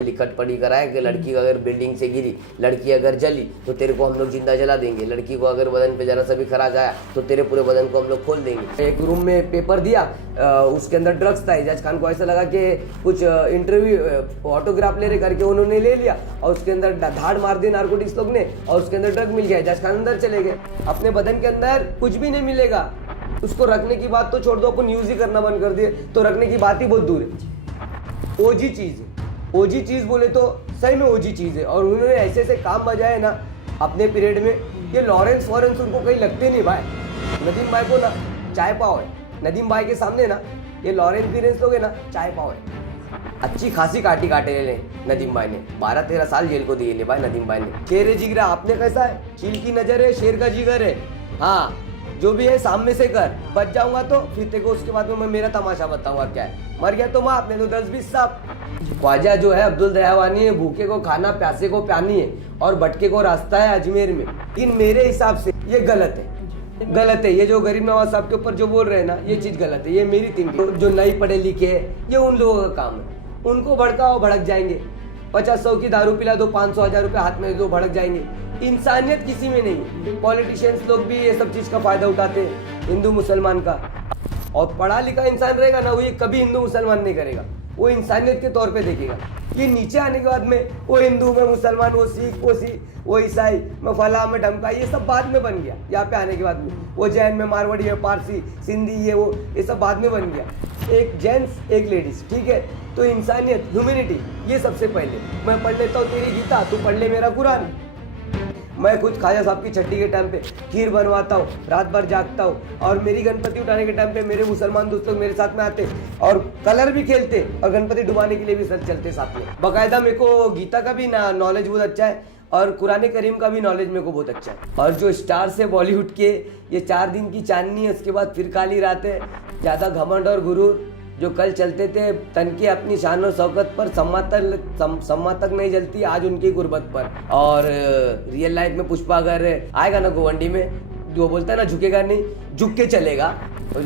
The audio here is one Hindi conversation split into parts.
लिखट पढ़ी कराए कि लड़की अगर बिल्डिंग से गिरी, लड़की अगर जली तो तेरे को हम लोग जिंदा जला देंगे, लड़की को अगर बदन पे जरा सा भी खराश आया तो तेरे पूरे बदन को हम लोग खोल देंगे। एक रूम में पेपर दिया, उसके अंदर ड्रग्स था। एजाज खान को ऐसा लगा कि कुछ इंटरव्यू ऑटोग्राफ ले रहे करके उन्होंने ले लिया और उसके अंदर धाड़ मार दी नारकोटिक्स लोग ने और उसके अंदर ड्रग मिल गया। एजाज खान अंदर चले गए। अपने बदन के अंदर कुछ भी नहीं मिलेगा, उसको रखने की बात तो छोड़ दो, अपन यूज ही करना बंद कर दिए तो रखने की बात ही बहुत दूर है। ओजी चीज है, ओजी चीज बोले तो सही में ओजी चीज है। और उन्होंने ऐसे ऐसे काम बजाए ना अपने पीरियड में, ये लॉरेंस फॉरेंस उनको कहीं लगते नहीं भाई। नदीम भाई को ना चाय पाव है, नदीम भाई के सामने ना ये लॉरेंस फीरेंस लोग है ना चाय पाव है। अच्छी खासी काटी काटे ले नदीम भाई ने, 12-13 साल जेल को दिए ले भाई नदीम भाई ने। शेर जिगरा आपने कैसा है, चील की नजर है, शेर का जिगर है। हाँ जो भी है सामने से कर, बच जाऊंगा तो फिर देखो उसके बाद में मैं मेरा तमाशा बताऊंगा क्या है। मर गया तो माफ, नहीं तो 10-20 साहब। ख्वाजा जो है अब्दुल दयावानी है, भूखे को खाना प्यासे को प्यानी है और भटके को रास्ता है अजमेर में। इन मेरे हिसाब से ये गलत है, गलत है। ये जो गरीब नवाज साहब के ऊपर जो बोल रहे हैं ना, ये चीज गलत है। ये मेरी थिंकिंग। जो नहीं पढ़े लिखे है ये उन लोगों का काम है, उनको भड़काओ भड़क जाएंगे। 50-100 की दारू पिला दो, 500-1000 रुपये हाथ में दो, भड़क जाएंगे। इंसानियत किसी में नहीं है। पॉलिटिशियंस लोग भी ये सब चीज का फायदा उठाते हैं हिंदू मुसलमान का। और पढ़ा लिखा इंसान रहेगा ना, वो ये कभी हिंदू मुसलमान नहीं करेगा, वो इंसानियत के तौर पे देखेगा। ये नीचे आने के बाद में वो हिंदू में मुसलमान, वो सिख, वो ईसाई, मैं फला में ढमका, ये सब बाद में बन गया। यहाँ पे आने के बाद में वो जैन में, मारवाड़ी में, पारसी, सिंधी, ये सब बाद में बन गया। एक जेंट्स एक लेडीज, ठीक है। तो इंसानियत, ह्यूमैनिटी, ये सबसे पहले। मैं पढ़ लेता हूँ तेरी गीता, तू पढ़ ले मेरा कुरान। मैं खुद ख्वाजा साहब की छठी के टाइम पे खीर बनवाता हूँ, रात भर जागता हूँ। और मेरी गणपति उठाने के टाइम पे मेरे मुसलमान दोस्त लोग मेरे साथ में आते और कलर भी खेलते और गणपति डुबाने के लिए भी सर चलते साथ में। बाकायदा मेरे को गीता का भी नॉलेज बहुत अच्छा है और कुरान करीम का भी नॉलेज मेरे को बहुत अच्छा है। और जो स्टार्स है बॉलीवुड के, ये 4 दिन की चांदनी है, उसके बाद फिर काली रात है। ज़्यादा घमंड और गुरूर जो कल चलते थे तन की अपनी शान और शौकत पर, सम्मा तक नहीं जलती आज उनकी गुर्बत पर। और रियल लाइफ में पुष्पा अगर आएगा ना गोवंडी में, जो बोलता है ना झुकेगा नहीं, झुक के चलेगा। तो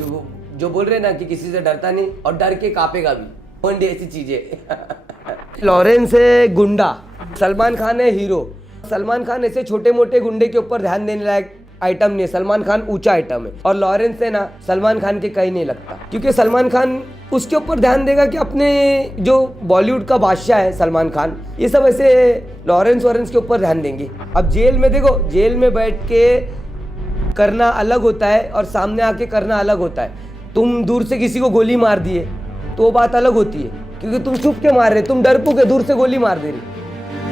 जो बोल रहे ना कि किसी से डरता नहीं और डर के कांपेगा भी, गोवंडी ऐसी चीजें। लॉरेंस है गुंडा, सलमान खान है हीरो। सलमान खान ऐसे छोटे मोटे गुंडे के ऊपर ध्यान देने लायक आइटम नहीं है, सलमान खान ऊंचा आइटम है। और लॉरेंस है ना सलमान खान के कहीं नहीं लगता, क्योंकि सलमान खान उसके ऊपर ध्यान देगा कि अपने जो बॉलीवुड का बादशाह है सलमान खान, ये सब ऐसे लॉरेंस के ऊपर ध्यान देंगे। अब जेल में देखो, जेल में बैठ के करना अलग होता है और सामने आके करना अलग होता है। तुम दूर से किसी को गोली मार दिए तो वो बात अलग होती है, क्योंकि तुम छुप के मार रहे, तुम डरपोक है, दूर से गोली मार दे रही।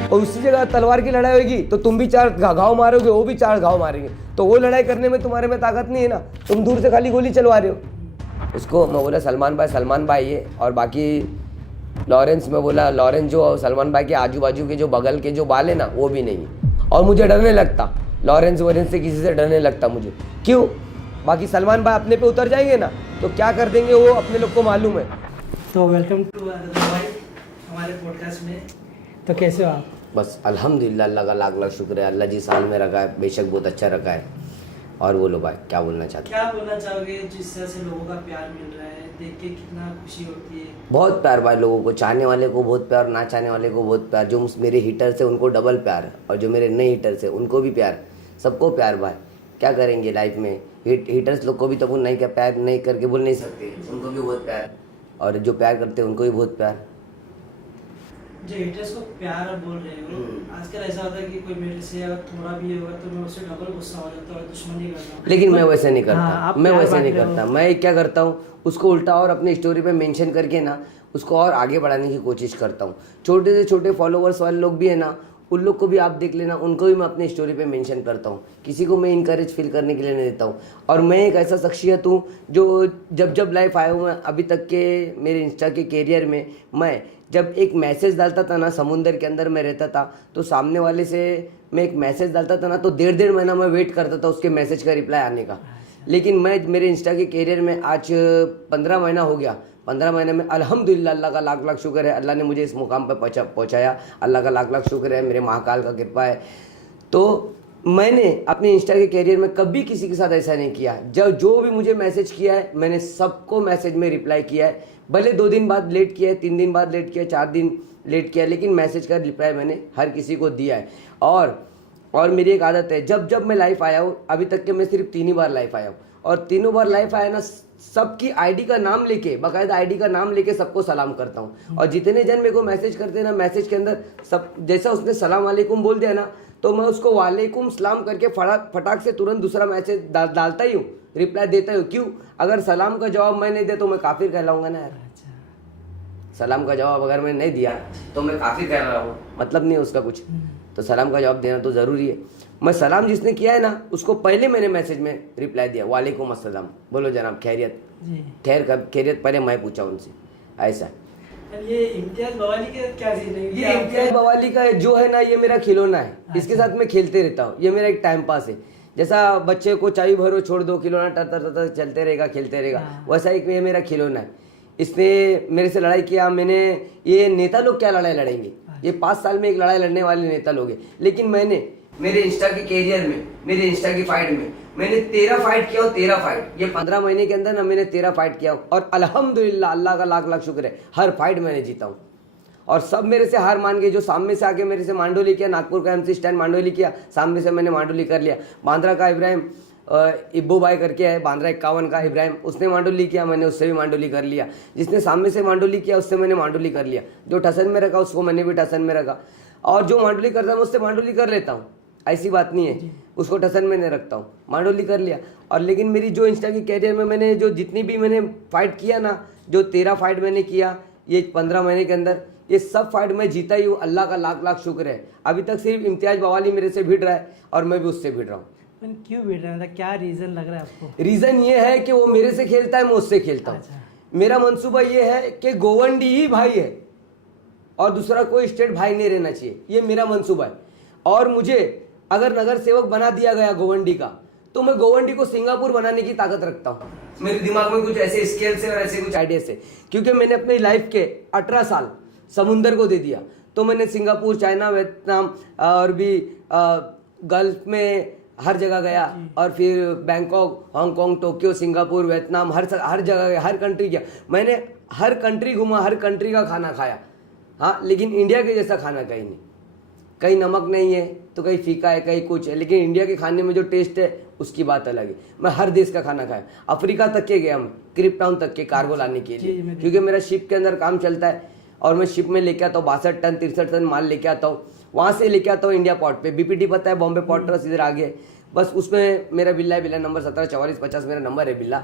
और उसी जगह तलवार की लड़ाई होगी तो तुम भी 4 घाव मारोगे, वो भी 4 घाव मारेंगे। तो वो लड़ाई करने में तुम्हारे में ताकत नहीं है ना, तुम दूर से खाली गोली चलवा रहे हो। उसको मैं बोला सलमान भाई है। और बाकी लॉरेंस में बोला, लॉरेंस जो सलमान भाई के आजू बाजू के जो बगल के जो बाल है ना, वो भी नहीं है। और मुझे डरने लगता लॉरेंस वॉरेंस से, किसी से डरने लगता मुझे। क्यों? बाकी सलमान भाई अपने पे उतर जाएंगे ना तो क्या कर देंगे वो अपने लोग को मालूम है। तो वेलकम टू भाई हमारे पॉडकास्ट में। तो कैसे हो आप? बस अल्हम्दुलिल्लाह, अल्लाह का लाख लाख शुक्र है। अल्लाह जी साल में रखा है, बेशक बहुत अच्छा रखा है। और बोलो भाई, क्या बोलना चाहते हो? क्या बोलना चाहोगे जिस तरह से लोगों का प्यार मिल रहा है, देख के कितना खुशी होती है? बहुत प्यार भाई लोगों को, चाहने वाले को बहुत प्यार, ना चाहने वाले को बहुत प्यार। जो मेरे हीटर्स है उनको डबल प्यार, और जो मेरे नए हीटर्स है उनको भी प्यार, सबको प्यार भाई। क्या करेंगे लाइफ में, हीटर्स लोग को भी तो अपन नहीं, क्या प्यार नहीं करके बोल नहीं सकते, उनको भी बहुत प्यार। और जो प्यार करते हैं उनको भी बहुत प्यार। जो हेटर्स को प्यार बोल रहे हो, आजकल ऐसा होता है कि कोई मेरे से अगर थोड़ा भी होगा तो मैं उससे डबल गुस्सा हो जाता हूँ और दुश्मनी करता हूँ। लेकिन मैं वैसे नहीं करता। हाँ, मैं वैसे नहीं करता। मैं क्या करता हूँ, उसको उल्टा और अपनी स्टोरी पे मेंशन करके ना उसको और आगे बढ़ाने की कोशिश करता हूँ। छोटे से छोटे फॉलोवर्स वाले लोग भी है ना, उन लोग को भी आप देख लेना, उनको भी मैं अपनी स्टोरी पे मेंशन करता हूँ। किसी को मैं इनकरेज फील करने के लिए नहीं देता हूँ। और मैं एक ऐसा शख्सियत हूँ जो जब लाइफ आया हूँ अभी तक के मेरे इंस्टा के कैरियर में, मैं जब एक मैसेज डालता था ना, समुंदर के अंदर मैं रहता था, तो सामने वाले से मैं एक मैसेज डालता था ना, तो 1.5 महीना मैं वेट करता था उसके मैसेज का रिप्लाई आने का। लेकिन मैं मेरे इंस्टा के कैरियर में आज 15 महीना हो गया। 15 महीने में अल्हम्दुलिल्लाह, अल्लाह का लाख लाख शुक्र है, अल्लाह ने मुझे इस मुकाम पर पहुँचाया। अल्लाह का लाख लाख शुक्र है, मेरे महाकाल का कृपा है। तो मैंने अपने इंस्टा के कैरियर में कभी किसी के साथ ऐसा नहीं किया। जब जो भी मुझे मैसेज किया है मैंने सबको मैसेज में रिप्लाई किया है, भले 2 दिन बाद लेट किया है, 3 दिन बाद लेट किया है, 4 दिन लेट किया है, लेकिन मैसेज का रिप्लाई मैंने हर किसी को दिया है। और मेरी एक आदत है, जब जब मैं लाइव आया हूँ, अभी तक के मैं सिर्फ 3 ही बार लाइव आया हूँ, और तीनों बार लाइव आया ना, सबकी आईडी का नाम लेके, बाकायदा आईडी का नाम लेके सबको सलाम करता हूँ। और जितने जन मेरे को मैसेज करते हैं ना, मैसेज के अंदर सब जैसा उसने सलाम वालेकुम बोल दिया ना, तो मैं उसको वालेकुम सलाम करके फटाक से तुरंत दूसरा मैसेज डालता ही हूँ, रिप्लाई देता हूँ। क्यों? अगर सलाम का जवाब मैं नहीं दे तो मैं काफिर कहलाऊंगा ना यार। सलाम का जवाब अगर मैं नहीं दिया तो मैं काफिर कहलाऊंगा, मतलब नहीं है उसका कुछ। तो सलाम का जवाब देना तो ज़रूरी है। मैं सलाम जिसने किया है ना, उसको पहले मैंने मैसेज में रिप्लाई दिया, वालेकुम अस्सलाम, बोलो जनाब खैरियत, खैरियत पहले मैं पूछा उनसे, ऐसा। ये इम्तियाज बवाली का क्या सीन है? ये इम्तियाज बवाली का जो है ना, ये मेरा खिलौना है। इसके साथ मैं खेलते रहता हूँ, ये मेरा एक टाइम पास है। जैसा बच्चे को चाय भरो छोड़ दो, खिलौना टर चलते रहेगा, खेलते रहेगा, वैसा एक ये मेरा खिलौना है। इसने मेरे से लड़ाई किया, मैंने, ये नेता लोग क्या लड़ाई लड़ेंगे, ये 5 साल में एक लड़ाई लड़ने वाले नेता लोग हैं। लेकिन मैंने मेरे इंस्टा के कैरियर में, मेरे इंस्टा की फाइट में मैंने 13 फाइट किया हूँ, 13 फाइट। ये 15 महीने के अंदर ना मैंने 13 फाइट किया हूँ, और अल्हम्दुलिल्लाह अल्लाह का लाख लाख शुक्र है, हर फाइट मैंने जीता हूँ। और सब मेरे से हार मान गए, जो सामने से आके मेरे से मांडोली किया, नागपुर का MC स्टैंड मांडोली किया, सामने से मैंने मांडोली कर लिया। बांद्रा का इब्राहिम इब्बू भाई करके है, बांद्रा 51 का इब्राहिम, उसने मांडोली किया, मैंने उससे भी मांडोली कर लिया। जिसने सामने से मांडोली किया उससे मैंने मांडोली कर लिया। जो ठसन में रखा उसको मैंने भी ठसन में रखा, और जो मांडोली करता है मैं उससे मांडोली कर लेता हूँ, ऐसी बात नहीं है, उसको ठसन में नहीं रखता हूँ, मांडोली कर लिया। और लेकिन मेरी जो इंस्टा की कैरियर में मैंने जो जितनी भी मैंने फाइट किया ना, जो 13 फाइट मैंने किया ये 15 महीने के अंदर, ये सब फाइट मैं जीता ही हूँ, अल्लाह का लाख लाख शुक्र है। अभी तक सिर्फ इम्तियाज बवाली मेरे से भिड़ रहा है और मैं भी उससे भिड़ रहा हूँ। क्यों भिड़ रहा है, क्या रीजन लग रहा है आपको? रीजन ये है कि वो मेरे से खेलता है, मैं उससे खेलता हूँ। मेरा मंसूबा ये है कि गोवंडी ही भाई है और दूसरा कोई स्टेट भाई नहीं रहना चाहिए, ये मेरा मंसूबा है। और मुझे अगर नगर सेवक बना दिया गया गोवंडी का, तो मैं गोवंडी को सिंगापुर बनाने की ताकत रखता हूँ। मेरे दिमाग में कुछ ऐसे स्केल से और ऐसे कुछ आइडिया से, क्योंकि मैंने अपनी लाइफ के 18 साल समुंदर को दे दिया। तो मैंने सिंगापुर, चाइना, वियतनाम और भी गल्फ में हर जगह गया, और फिर Bangkok, Hong Kong, Tokyo, Singapore, Vietnam, हर जगह गया, हर कंट्री गया। मैंने हर कंट्री घूमा, हर कंट्री का खाना खाया, हाँ, लेकिन इंडिया के जैसा खाना कहीं नहीं। कहीं नमक नहीं है तो कहीं फीका है, कहीं कुछ है, लेकिन इंडिया के खाने में जो टेस्ट है उसकी बात अलग है। मैं हर देश का खाना खाया, अफ्रीका तक के गया, मैं क्रिप टाउन तक के कार्गो लाने के लिए, क्योंकि मेरा शिप के अंदर काम चलता है और मैं शिप में लेके आता हूँ 62 टन 63 टन माल लेके आता हूँ, वहाँ से लेके आता हूँ इंडिया पोर्ट पे। BPT पता है, बॉम्बे पोर्ट ट्रस्ट, इधर आगे, बस उसमें मेरा बिल्ला है, बिल्ला नंबर 174450 मेरा नंबर है बिल्ला,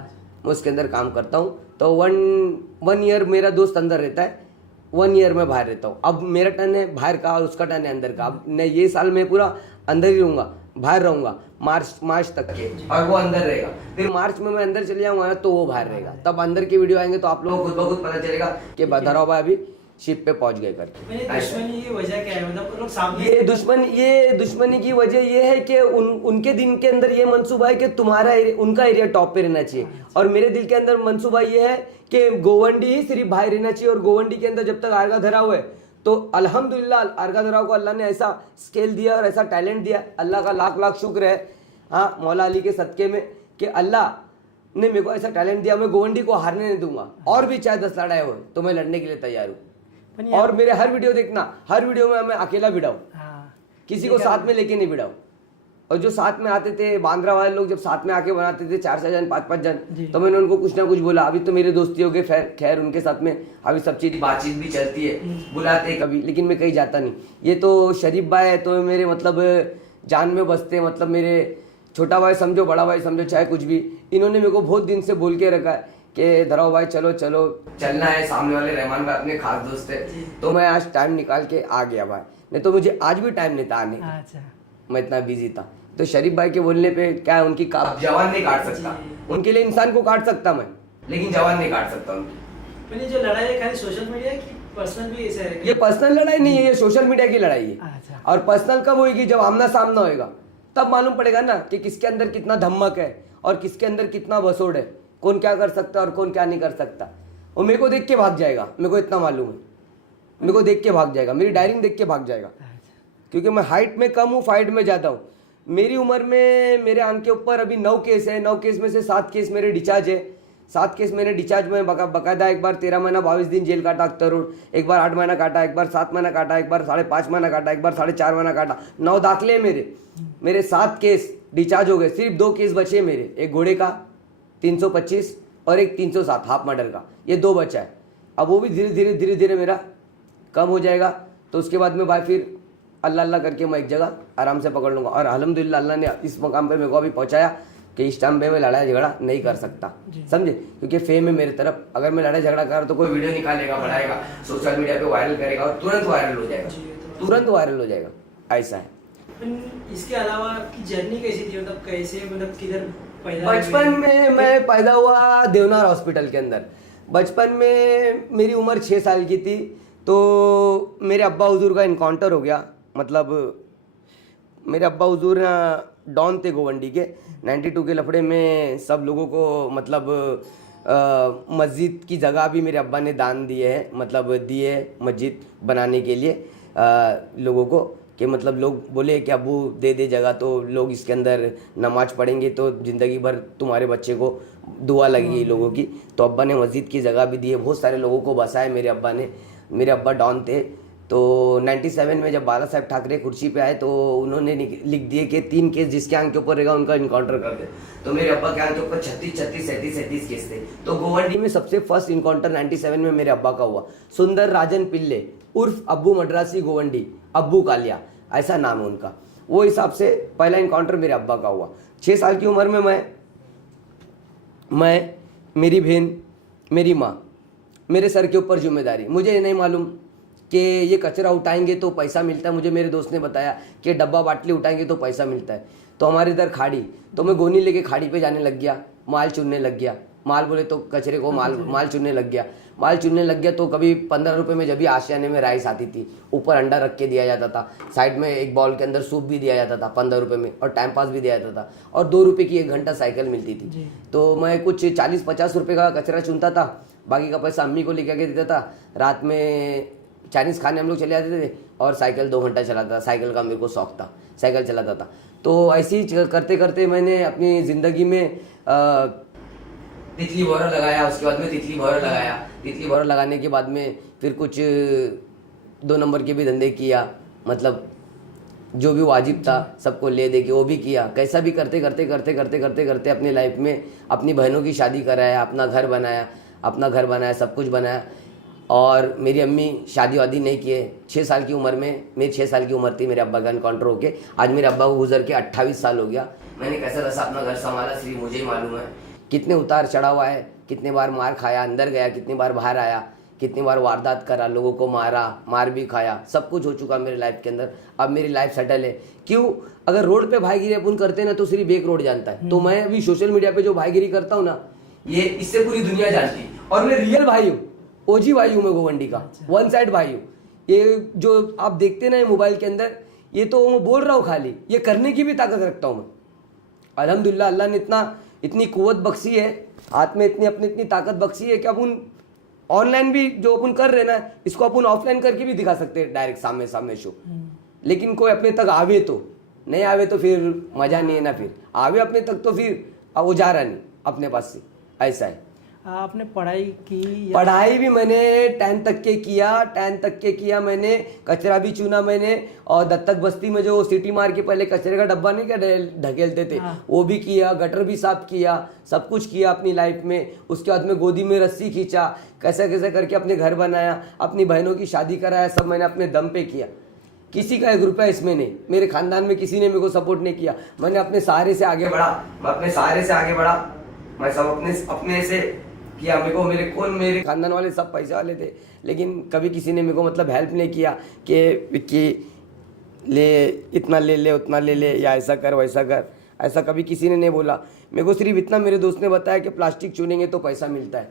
मैं उसके अंदर काम करता हूँ। तो वन ईयर मेरा दोस्त अंदर रहता है, 1 ईयर में बाहर रहता हूँ। अब मेरा टर्न है बाहर का और उसका टर्न है अंदर का। अब मैं ये साल में पूरा अंदर ही रहूँगा, बाहर रहूँगा मार्च तक के, और वो अंदर रहेगा। फिर मार्च में मैं अंदर चले जाऊँगा तो वो बाहर रहेगा। तब अंदर की वीडियो आएंगे तो आप लोगों को खुद ब खुद पता चलेगा कि धराव भाई अभी शिप पे पहुंच गए करके। दुश्मनी की वजह क्या है, मतलब लोग सामने ये दुश्मनी की वजह ये है कि उनके दिन के अंदर ये मंसूबा है कि तुम्हारा उनका एरिया टॉप पे रहना चाहिए, और मेरे दिल के अंदर मंसूबा ये है कि गोवंडी ही सिर्फ भाई रहना चाहिए। और गोवंडी के अंदर जब तक आरगा धरा हुआ है तो अल्हम्दुलिल्लाह आरगा धराव को अल्लाह ने ऐसा स्केल दिया और ऐसा टैलेंट दिया, अल्लाह का लाख लाख शुक्र है, हाँ, मौला अली के सदके में, कि अल्लाह ने मेरे को ऐसा टैलेंट दिया। मैं गोवंडी को हारने नहीं दूंगा, और भी चाहे 10 लड़ाई हो तो मैं लड़ने के लिए तैयार हूँ। और मेरे हर वीडियो देखना, हर वीडियो में मैं अकेला भिड़ाऊं, किसी को साथ में लेके नहीं भिड़ाऊं। और जो साथ में आते थे बांद्रा वाले लोग, जब साथ में आके बनाते थे 4-4 जन 5-5 जन, तो मैंने उनको कुछ ना कुछ बोला। अभी तो मेरे दोस्ती हो गए, खैर उनके साथ में अभी सब चीज बातचीत भी चलती है, बुलाते हैं कभी, लेकिन मैं कहीं जाता नहीं। ये तो शरीफ भाई है तो मेरे मतलब जान में बसते, मतलब मेरे छोटा भाई समझो, बड़ा भाई समझो, चाहे कुछ भी। इन्होंने मेरे को बहुत दिन से बोल के रखा है कि धराव भाई चलो चलना है, सामने वाले रहमान भाई अपने खास दोस्त है। तो मैं आज टाइम निकाल के आ गया भाई, नहीं तो मुझे आज भी टाइम नहीं था आने का, मैं इतना बिजी था। तो शरीफ भाई के बोलने पे क्या है, उनकी जवान नहीं काट सकता, उनके लिए इंसान को काट सकता मैं, लेकिन जवान नहीं काट सकता उनकी। जो लड़ाई है खाली सोशल मीडिया की, पर्सनल भी ऐसा है? ये पर्सनल लड़ाई नहीं है, ये सोशल मीडिया की लड़ाई है। और पर्सनल कब होगी, जब आमना सामना होगा, तब मालूम पड़ेगा ना कि किसके अंदर कितना धमक है और किसके अंदर कितना बसोड़ है, कौन क्या कर सकता है और कौन क्या नहीं कर सकता। वो मेरे को देख के भाग जाएगा, मेरे को इतना मालूम है, मेरे को देख के भाग जाएगा, मेरी डायरिंग देख के भाग जाएगा, क्योंकि मैं हाइट में कम हूँ, फाइट में ज़्यादा हूँ। मेरी उम्र में मेरे आंख के ऊपर अभी 9 केस है। 9 केस में से 7 केस मेरे डिस्चार्ज है। 7 केस मैंने डिस्चार्ज में बकायदा एक बार 13 महीना 22 दिन जेल काटा अख्तर रोड, एक बार 8 महीना काटा, एक बार 7 महीना काटा, एक बार 5.5 महीना काटा, एक बार 4.5 महीना काटा। 9 दाखिले मेरे 7 केस डिस्चार्ज हो गए। सिर्फ 2 केस बचे मेरे, एक घोड़े का 325 और एक 307 हाफ मर्डर का, ये 2 बचा है। अब वो भी धीरे धीरे मेरा कम हो जाएगा, तो उसके बाद में भाई फिर अल्लाह अल्लाह करके मैं एक जगह आराम से पकड़ लूँगा। और अल्हम्दुलिल्लाह अल्लाह ने इस मकाम पे मेरे को अभी पहुँचाया कि इस टाइम पे मैं लड़ाई झगड़ा नहीं कर सकता, समझे, क्योंकि फेम है मेरी तरफ। अगर मैं लड़ाई झगड़ा कर तो कोई वीडियो निकालेगा, बढ़ाएगा, सोशल मीडिया पे वायरल करेगा और तुरंत वायरल हो जाएगा, तुरंत वायरल हो जाएगा, ऐसा है। इसके अलावा आपकी जर्नी कैसी थी, मतलब कैसे, मतलब किधर पैदा? बचपन में मैं पैदा हुआ देवनार हॉस्पिटल के अंदर। बचपन में मेरी उम्र 6 साल की थी, तो मेरे अब्बा हुजूर का इनकाउंटर हो गया। मतलब मेरे अब्बा हुजूर डॉन थे गोवंडी के। 92 के लफड़े में सब लोगों को मतलब मस्जिद की जगह भी मेरे अब्बा ने दान दिए है, मतलब दिए मस्जिद बनाने के लिए लोगों को, कि मतलब लोग बोले कि अबू दे दे जगह, तो लोग इसके अंदर नमाज पढ़ेंगे तो ज़िंदगी भर तुम्हारे बच्चे को दुआ लगेगी लोगों की। तो अब्बा ने मस्जिद की जगह भी दी है, बहुत सारे लोगों को बसाए मेरे अब्बा ने। मेरे अब्बा डॉन थे। तो 97 में जब बाला साहब ठाकरे कुर्सी पे आए तो उन्होंने लिख दिए कि 3 केस जिसके आंख के ऊपर रहेगा उनका इनकाउंटर कर दे। तो मेरे अब्बा के आंख के ऊपर 36 केस थे। तो गोवंडी में सबसे फर्स्ट इनकाउंटर 97 में मेरे अब्बा का हुआ। सुंदर राजन पिल्ले उर्फ अब्बू मद्रासी गोवंडी, अब्बू कालिया ऐसा नाम है उनका। वो हिसाब से पहला इनकाउंटर मेरे अब्बा का हुआ। 6 साल की उम्र में मैं मेरी बहन, मेरी माँ, मेरे सर के ऊपर जिम्मेदारी। मुझे नहीं मालूम कि ये कचरा उठाएंगे तो पैसा मिलता है। मुझे मेरे दोस्त ने बताया कि डब्बा बाटली उठाएंगे तो पैसा मिलता है। तो हमारे इधर खाड़ी, तो मैं गोनी लेके खाड़ी पे जाने लग गया, माल चुनने लग गया। माल बोले तो कचरे को माल चुनने लग गया। माल चुनने लग गया तो कभी 15 रुपये में, जब भी आशियाने में राइस आती थी, ऊपर अंडा रख के दिया जाता था, साइड में एक बॉल के अंदर सूप भी दिया जाता था 15 रुपये में, और टाइम पास भी दिया जाता था, और 2 रुपये की 1 घंटा साइकिल मिलती थी। तो मैं कुछ 40-50 रुपये का कचरा चुनता था, बाकी का पैसा अम्मी को लेके आके देता था। रात में चाइनीज़ खाने हम लोग चले जाते थे और साइकिल 2 घंटा चलाता था। साइकिल का मेरे को शौक था, साइकिल चलाता था। तो ऐसे ही करते करते मैंने अपनी ज़िंदगी में तितली भौरा लगाया। उसके बाद में तितली भौरा लगाने के बाद में फिर कुछ 2 नंबर के भी धंधे किया। मतलब जो भी वाजिब था सबको ले दे के वो भी किया। कैसा भी करते करते अपनी लाइफ में अपनी बहनों की शादी कराया, अपना घर बनाया, सब कुछ बनाया। और मेरी अम्मी शादी वादी नहीं किए। 6 साल की उम्र में, मेरी 6 साल की उम्र थी, मेरे अब्बा का इनकाउंटर होके आज मेरे अब्बा को गुजर के 28 साल हो गया। मैंने कैसा कैसा अपना घर संभाला सिर्फ मुझे ही मालूम है। कितने उतार चढ़ा हुआ है, कितने बार मार खाया, अंदर गया, कितनी बार बाहर आया, कितनी बार वारदात करा, लोगों को मार भी खाया, सब कुछ हो चुका मेरे लाइफ के अंदर। अब मेरी लाइफ सेटल है। क्यों? अगर रोड पे भाईगिरी अपन करते ना तो सिर्फ एक रोड जानता है। तो मैं अभी सोशल मीडिया पे जो भाईगिरी करता हूँ ना, ये इससे पूरी दुनिया जानती है। और मैं रियल भाई हूँ, ओजी भाई हूँ मैं गोवंडी का, 1 साइड भाई हूँ। ये जो आप देखते ना मोबाइल के अंदर, ये तो मैं बोल रहा हूँ खाली, ये करने की भी ताकत रखता हूँ मैं। अल्हम्दुलिल्लाह अल्लाह ने इतनी कुव्वत बख्शी है, हाथ में इतनी ताकत बख्शी है कि अपन ऑनलाइन भी जो अपन कर रहे ना, इसको अपन ऑफलाइन करके भी दिखा सकते हैं, डायरेक्ट सामने शो। लेकिन कोई अपने तक आवे तो, नहीं आवे तो फिर मजा नहीं है ना। फिर आवे अपने तक तो फिर वो जा रहा नहीं अपने पास से, ऐसा है। आपने पढ़ाई की? पढ़ाई भी मैंने 10 तक के किया मैंने। कचरा भी चुना मैंने, और दत्तक बस्ती में जो सिटी मार के पहले कचरे का डब्बा नहीं क्या ढकेलते थे, वो भी किया, गटर भी साफ किया, सब कुछ किया अपनी लाइफ में। उसके बाद में गोदी में रस्सी खींचा, कैसे कैसे करके अपने घर बनाया, अपनी बहनों की शादी कराया, सब मैंने अपने दम पे किया। किसी का 1 रुपया इसमें नहीं, मेरे खानदान में किसी ने मेरे को सपोर्ट नहीं किया। मैंने अपने सहारे से आगे बढ़ा, मैं सब अपने से किया। मेरे खानदान वाले सब पैसे वाले थे, लेकिन कभी किसी ने मेरे को मतलब हेल्प नहीं किया कि ले इतना ले ले, उतना ले ले, या ऐसा कर वैसा कर। ऐसा कभी किसी ने नहीं बोला मेरे को। सिर्फ इतना मेरे दोस्त ने बताया कि प्लास्टिक चुनेंगे तो पैसा मिलता है।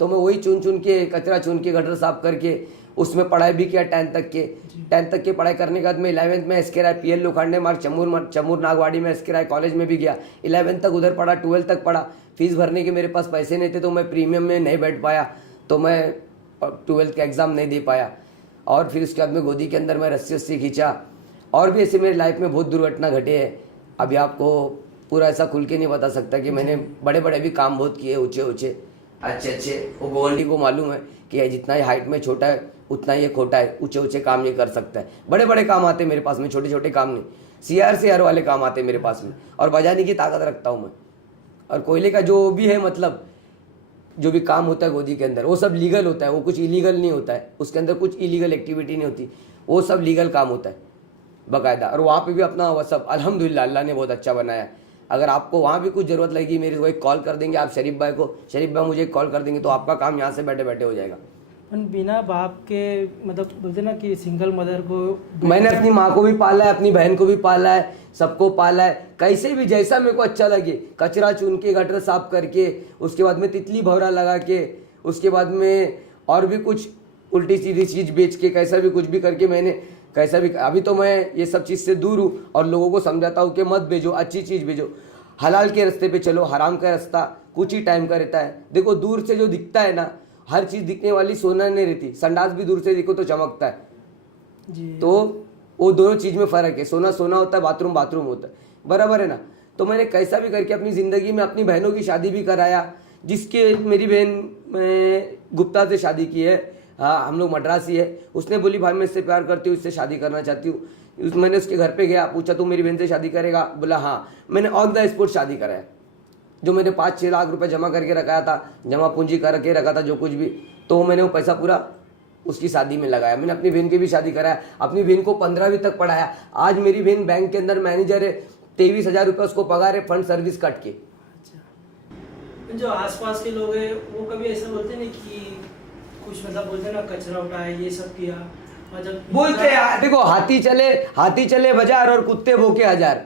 तो मैं वही चुन के, कचरा चुन के, गटर साफ करके उसमें पढ़ाई भी किया 10 तक के पढ़ाई करने के बाद में 11th में एसके राय PL लोखंडे मार्ग चमूर नागवाड़ी में एसके राय कॉलेज में भी गया। 11th तक उधर पढ़ा, 12th तक पढ़ा। फीस भरने के मेरे पास पैसे नहीं थे तो मैं प्रीमियम में नहीं बैठ पाया, तो मैं 12th का एग्ज़ाम नहीं दे पाया। और फिर उसके बाद में गोदी के अंदर मैं रस्सी खींचा। और भी ऐसे मेरी लाइफ में बहुत दुर्घटना घटे हैं। अभी आपको पूरा ऐसा खुल के नहीं बता सकता कि मैंने बड़े बड़े भी काम बहुत किए, ऊंचे ऊंचे अच्छे अच्छे। वो गोवंडी को मालूम है कि ये जितना ही हाइट में छोटा है उतना ही ये खोटा है, ऊंचे ऊंचे काम ये कर सकता है। बड़े बड़े काम आते हैं मेरे पास में, छोटे छोटे काम नहीं, CR वाले काम आते हैं मेरे पास में। और बजाने की ताकत रखता हूँ मैं। और कोयले का जो भी है, मतलब जो भी काम होता है गोदी के अंदर, वो सब लीगल होता है, वो कुछ इलीगल नहीं होता है। उसके अंदर कुछ इलीगल एक्टिविटी नहीं होती, वो सब लीगल काम होता है बाकायदा। और वहाँ पे भी अपना वो सब अल्हम्दुलिल्लाह अल्लाह ने बहुत अच्छा बनाया है। अगर आपको वहाँ भी कुछ ज़रूरत लगेगी मेरे को एक कॉल कर देंगे आप शरीफ भाई को, शरीफ भाई मुझे एक कॉल कर देंगे तो आपका काम यहाँ से बैठे बैठे हो जाएगा। बिना बाप के, मतलब बोलते ना कि सिंगल मदर को, मैंने अपनी माँ को भी पाला है, अपनी बहन को भी पाला है, सबको पाला है। कैसे भी जैसा मेरे को अच्छा लगे, कचरा चुन के, गटर साफ करके, उसके बाद में तितली भौरा लगा के, उसके बाद में और भी कुछ उल्टी सीधी चीज़ बेच के, कैसा भी कुछ भी करके मैंने कैसा भी। अभी तो मैं ये सब चीज़ से दूर हूँ और लोगों को समझाता हूँ कि मत भेजो, अच्छी चीज़ भेजो, हलाल के रास्ते पे चलो। हराम का रास्ता कुछ ही टाइम का रहता है। देखो दूर से जो दिखता है ना, हर चीज़ दिखने वाली सोना नहीं रहती। संडास भी दूर से देखो तो चमकता है जी। तो वो दोनों चीज़ में फ़र्क है। सोना सोना होता है, बाथरूम बाथरूम होता है, बराबर है ना। तो मैंने कैसा भी करके अपनी ज़िंदगी में अपनी बहनों की शादी भी कराया। जिसके मेरी बहन गुप्ता से शादी की है, हाँ हम लोग मद्रासी है। उसने बोली भाई मैं इससे प्यार करती हूँ, इससे शादी करना चाहती हूँ। मैंने उसके घर पे गया, पूछा तू मेरी बहन से शादी करेगा? बोला हाँ। मैंने ऑन द स्पॉट शादी कराया। जो मैंने 5-6 लाख रुपए जमा करके रखाया था, जमा पूंजी करके रखा था जो कुछ भी, तो मैंने वो पैसा पूरा उसकी शादी में लगाया। मैंने अपनी बहन की भी शादी कराया, अपनी बहन को 15वीं तक पढ़ाया। आज मेरी बहन बैंक के अंदर मैनेजर है, 23,000 रुपये उसको पगार है, फंड सर्विस कट के। अच्छा, जो आसपास के लोग हैं वो कभी ऐसा बोलते नहीं कि कुछ, मतलब बोलते ना कचरा उठाया, ये सब किया? और जब बोलते हैं, देखो हाथी चले बाजार और कुत्ते भौंके हजार,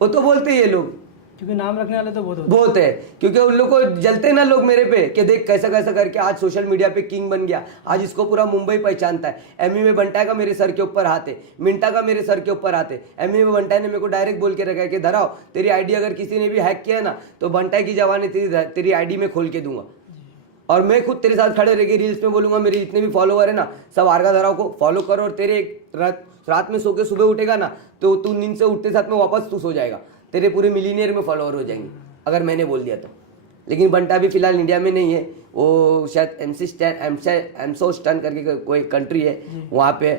वो तो बोलते ही ये लोग, क्योंकि नाम रखने वाले तो बहुत है। क्योंकि उन लोग को जलते ना लोग मेरे पे कि देख कैसा कैसा करके आज सोशल मीडिया पे किंग बन गया। आज इसको पूरा मुंबई पहचानता है। एमई में बंटा का मेरे सर के ऊपर हाथ है, मिंटा का मेरे सर के ऊपर हाथ है। एमई में बंटा ने मेरे को डायरेक्ट बोल के रखा है कि धराओ तेरी आईडी अगर किसी ने भी हैक किया ना तो बंटा की जवानी तेरी आईडी में खोल के दूंगा। और मैं खुद तेरे साथ खड़े रह के रील्स में बोलूंगा मेरे जितने भी फॉलोवर है ना, सब आरगा धराव को फॉलो करो। और तेरे रात में सो के सुबह उठेगा ना तो तू नींद से उठते साथ में वापस तू सो जाएगा। तेरे पूरे मिलीनियर में फॉलोवर हो जाएंगे अगर मैंने बोल दिया तो। लेकिन बंटा भी फिलहाल इंडिया में नहीं है, वो शायद एमसोस्टन करके कोई कंट्री है वहाँ पे।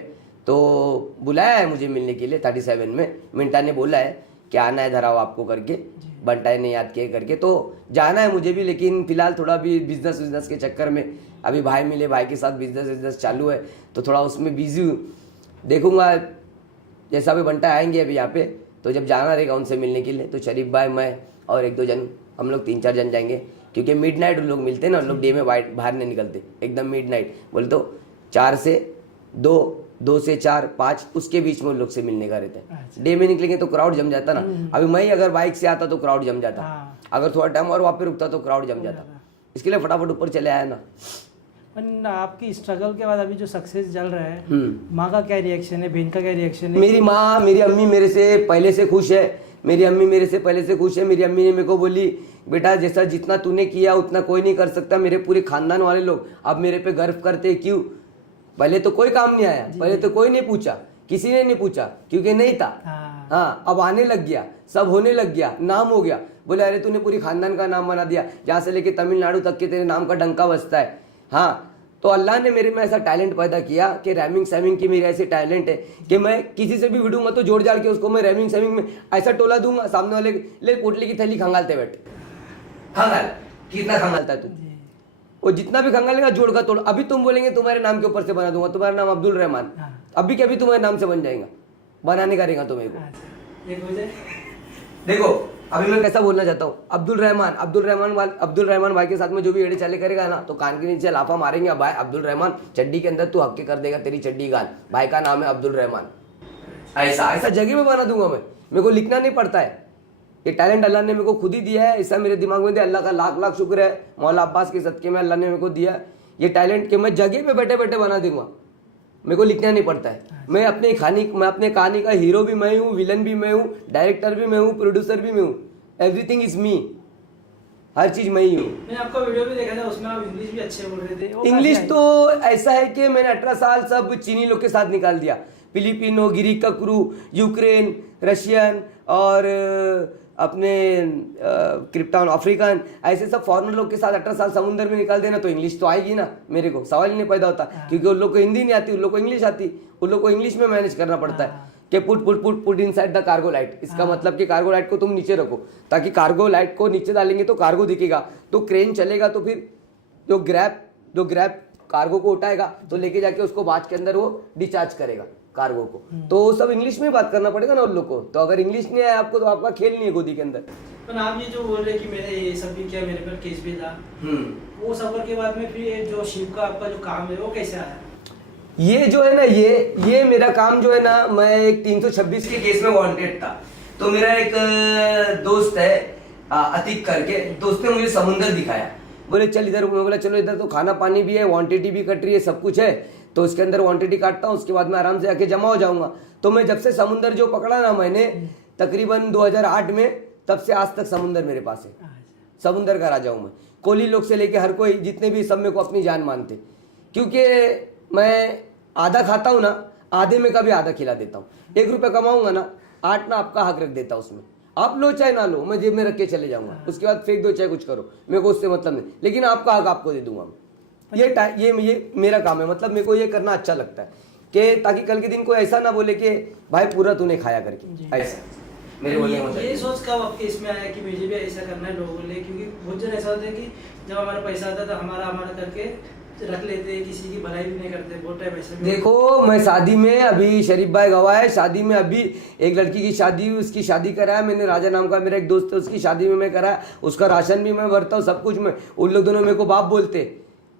तो बुलाया है मुझे मिलने के लिए 37 में। मिंटा ने बोला है कि आना है धराव आपको करके, बंटा ने याद किए करके, तो जाना है मुझे भी। लेकिन फिलहाल थोड़ा भी बिजनेस के चक्कर में अभी भाई मिले, भाई के साथ बिजनेस चालू है तो थोड़ा उसमें बिजी हूँ। देखूंगा जैसा भी बंटा आएंगे अभी यहाँ पे, तो जब जाना रहेगा उनसे मिलने के लिए तो शरीफ भाई, मैं और 1-2 जन, हम लोग 3-4 जन जाएंगे। क्योंकि मिडनाइट उन लोग मिलते हैं ना, उन लोग डे में बाहर नहीं निकलते, एकदम मिडनाइट बोले तो 4 से 2, 2 से 4, 5 उसके बीच में उन लोग से मिलने का रहता है। डे में निकलेंगे तो क्राउड जम जाता ना। अभी मैं अगर बाइक से आता तो क्राउड जम जाता, अगर थोड़ा टाइम और वहाँ पे रुकता तो क्राउड जम जाता। इसके लिए फटाफट ऊपर चले आया ना। आपकी स्ट्रगल के बाद अभी जो सक्सेस चल रहा है, माँ का क्या रिएक्शन है, बहन का क्या रिएक्शन है? मेरी माँ, मेरी अम्मी मेरे से पहले से खुश है। मेरी अम्मी मेरे से पहले से खुश है। मेरी अम्मी ने मेरे को बोली बेटा जैसा जितना तूने किया उतना कोई नहीं कर सकता। मेरे पूरे खानदान वाले लोग अब मेरे पे गर्व करते। क्यों? पहले तो कोई काम नहीं आया, पहले तो कोई नहीं पूछा, किसी ने नहीं पूछा क्योंकि नहीं था। हाँ, अब आने लग गया, सब होने लग गया, नाम हो गया। बोले अरे तूने पूरी खानदान का नाम बना दिया, जहाँ से लेके तमिलनाडु तक के तेरे नाम का डंका बजता है। हाँ, तो अल्लाह ने मेरे में ऐसा टैलेंट पैदा किया कि रैमिंग सैमिंग की मेरी ऐसी टैलेंट है कि मैं किसी से भी वीडियो तो जोड़ जाड़ के उसको मैं रैमिंग सैमिंग में ऐसा टोला दूंगा, सामने वाले ले पोटली की थैली खंगालते बैठे। खंगाल कितना खंगालता है तू? वो जितना भी खंगालेगा जोड़ का तोड़। अभी तुम बोलेंगे तुम्हारे नाम के ऊपर से बना दूंगा, तुम्हारा नाम अब्दुल रहमान, अभी के अभी तुम्हारे नाम से बन जाएगा, बनाने का रहेगा तुम्हें को। देखो अभी मैं कैसा बोलना चाहता हूँ, अब्दुल रहमान भाई के साथ में जो भी एड़े चाले करेगा ना तो कान के नीचे लाफा मारेंगे। भाई अब्दुल रहमान चड्डी के अंदर तू हक के कर देगा, तेरी चड्डी गाल। भाई का नाम है अब्दुल रहमान। ऐसा जगह में बना दूंगा मैं। मेरे को लिखना नहीं पड़ता है, ये टैलेंट अल्लाह ने मेरे को खुद ही दिया है। ऐसा मेरे दिमाग में दिया, अल्लाह का लाख लाख शुक्र है। मौला अब्बास के सदके में अल्लाह ने मेरे को दिया ये टैलेंट कि मैं जगह पे बैठे बैठे बना दूंगा। मेरे को लिखना नहीं पड़ता है। मैं अपने कहानी का हीरो भी मैं हूँ, विलन भी मैं हूँ, डायरेक्टर भी मैं हूँ, प्रोड्यूसर भी मैं हूँ। एवरीथिंग इज मी, हर चीज मैं ही हूँ। मैंने आपका वीडियो भी देखा था, उसमें आप इंग्लिश भी अच्छे बोल रहे थे। इंग्लिश तो ऐसा है कि मैंने 18 साल सब चीनी लोग के साथ निकाल दिया। फिलिपिनो, ग्रीक का क्रू, यूक्रेन, रशियन और अपने क्रिप्टॉन अफ्रीकन, ऐसे सब फॉरेनर लोग के साथ 18 साल समुद्र में निकाल देना तो इंग्लिश तो आएगी ना। मेरे को सवाल ही नहीं पैदा होता, क्योंकि उन लोग को हिंदी नहीं आती, उन लोग को इंग्लिश आती, उन लोग को इंग्लिश में मैनेज करना पड़ता है कि put inside the cargo light. इसका मतलब कि कार्गो लाइट को तुम नीचे रखो, ताकि कार्गो लाइट को नीचे डालेंगे तो कार्गो दिखेगा, तो क्रेन चलेगा, तो फिर जो ग्रैब कार्गो को उठाएगा तो लेके जाके उसको बाज के अंदर वो डिस्चार्ज करेगा कार्गो को। तो सब इंग्लिश में बात करना पड़ेगा ना उन लोग को। तो अगर इंग्लिश नहीं आया आपको तो आपका खेल नहीं है गोदी के अंदर। पर आप ये जो बोल रहे कि मैंने ये सब भी किया, मेरे पर केस भी था, वो सफर के बाद में फिर ये जो शिप का आपका जो काम है वो कैसे आया? ये जो है ना, ये मेरा काम जो है ना, मैं एक 326 के केस में वांटेड था। तो मेरा एक दोस्त है अतीक करके, दोस्त ने मुझे समुंदर दिखाया, बोले चल इधर। मैं बोला चलो इधर तो खाना पानी भी है, वांटेडी भी कट रही है, सब कुछ है, तो उसके अंदर वांटेडी काटता हूँ, उसके बाद मैं आराम से आके जमा हो जाऊंगा। तो मैं जब से समुंदर जो पकड़ा ना मैंने तकरीबन 2008 में, तब से आज तक समुंदर मेरे पास है। समुंदर का राजा हूँ मैं। कोहली लोग से लेके हर कोई, जितने भी, सब मेरे को अपनी जान मानते, क्योंकि मैं आधा खाता हूँ ना, आधे में का भी आधा खिला देता हूँ। 1 रुपया कमाऊंगा ना, 8 ना आपका हक रख देता हूँ उसमें। आप लो चाहे ना लो, मैं जेब में रख के चले जाऊंगा, उसके बाद फेंक दो चाहे कुछ करो, मेरे को उससे मतलब नहीं, लेकिन आपका हक आपको दे दूंगा। ये मेरा काम है, मतलब मेरे को ये करना अच्छा लगता है कि ताकि कल के दिन कोई ऐसा ना बोले कि भाई पूरा तूने खाया करके, ऐसा मेरे बोलने मतलब ये सोच कब आपके इसमें आया कि मुझे भी ऐसा करना है लोगों ने? क्योंकि बहुत जन ऐसा होता है कि जब हमारा पैसा आता है तो हमारा करके रख लेते हैं, किसी की भलाई भी नहीं करते, बहुत टाइम ऐसा। देखो मैं शादी में, अभी शरीफ भाई गवाह है, शादी में अभी एक लड़की की शादी हुई, उसकी शादी कराया मैंने, राजा नाम का मेरा एक दोस्त है, उसकी शादी में मैं कराया, उसका राशन भी मैं भरता हूँ, सब कुछ मैं। उन लोग दोनों मेरे को बाप बोलते,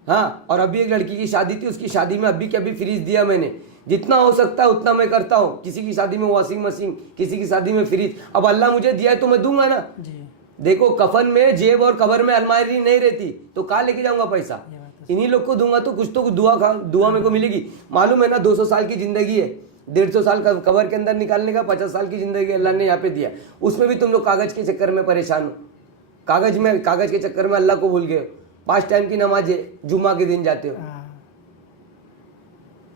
हाँ। और अभी एक लड़की की शादी थी, उसकी शादी में अभी के अभी फ्रिज दिया मैंने, जितना हो सकता है उतना मैं करता हूँ। किसी की शादी में वॉशिंग मशीन, किसी की शादी में फ्रिज, अब अल्लाह मुझे दिया है तो मैं दूंगा ना। देखो कफन में जेब और कबर में अलमारी नहीं रहती, तो कहाँ लेके जाऊंगा पैसा? इन्हीं लोग को दूंगा तो कुछ दुआ मेरे को मिलेगी। मालूम है ना, 200 साल की जिंदगी है, 150 साल का कबर के अंदर निकालने का, 50 साल की जिंदगी अल्लाह ने यहाँ पे दिया, उसमें भी तुम लोग कागज के चक्कर में परेशान हो। कागज के चक्कर में अल्लाह को भूल गए। 5 टाइम की नमाज है, जुम्मा के दिन जाते हो,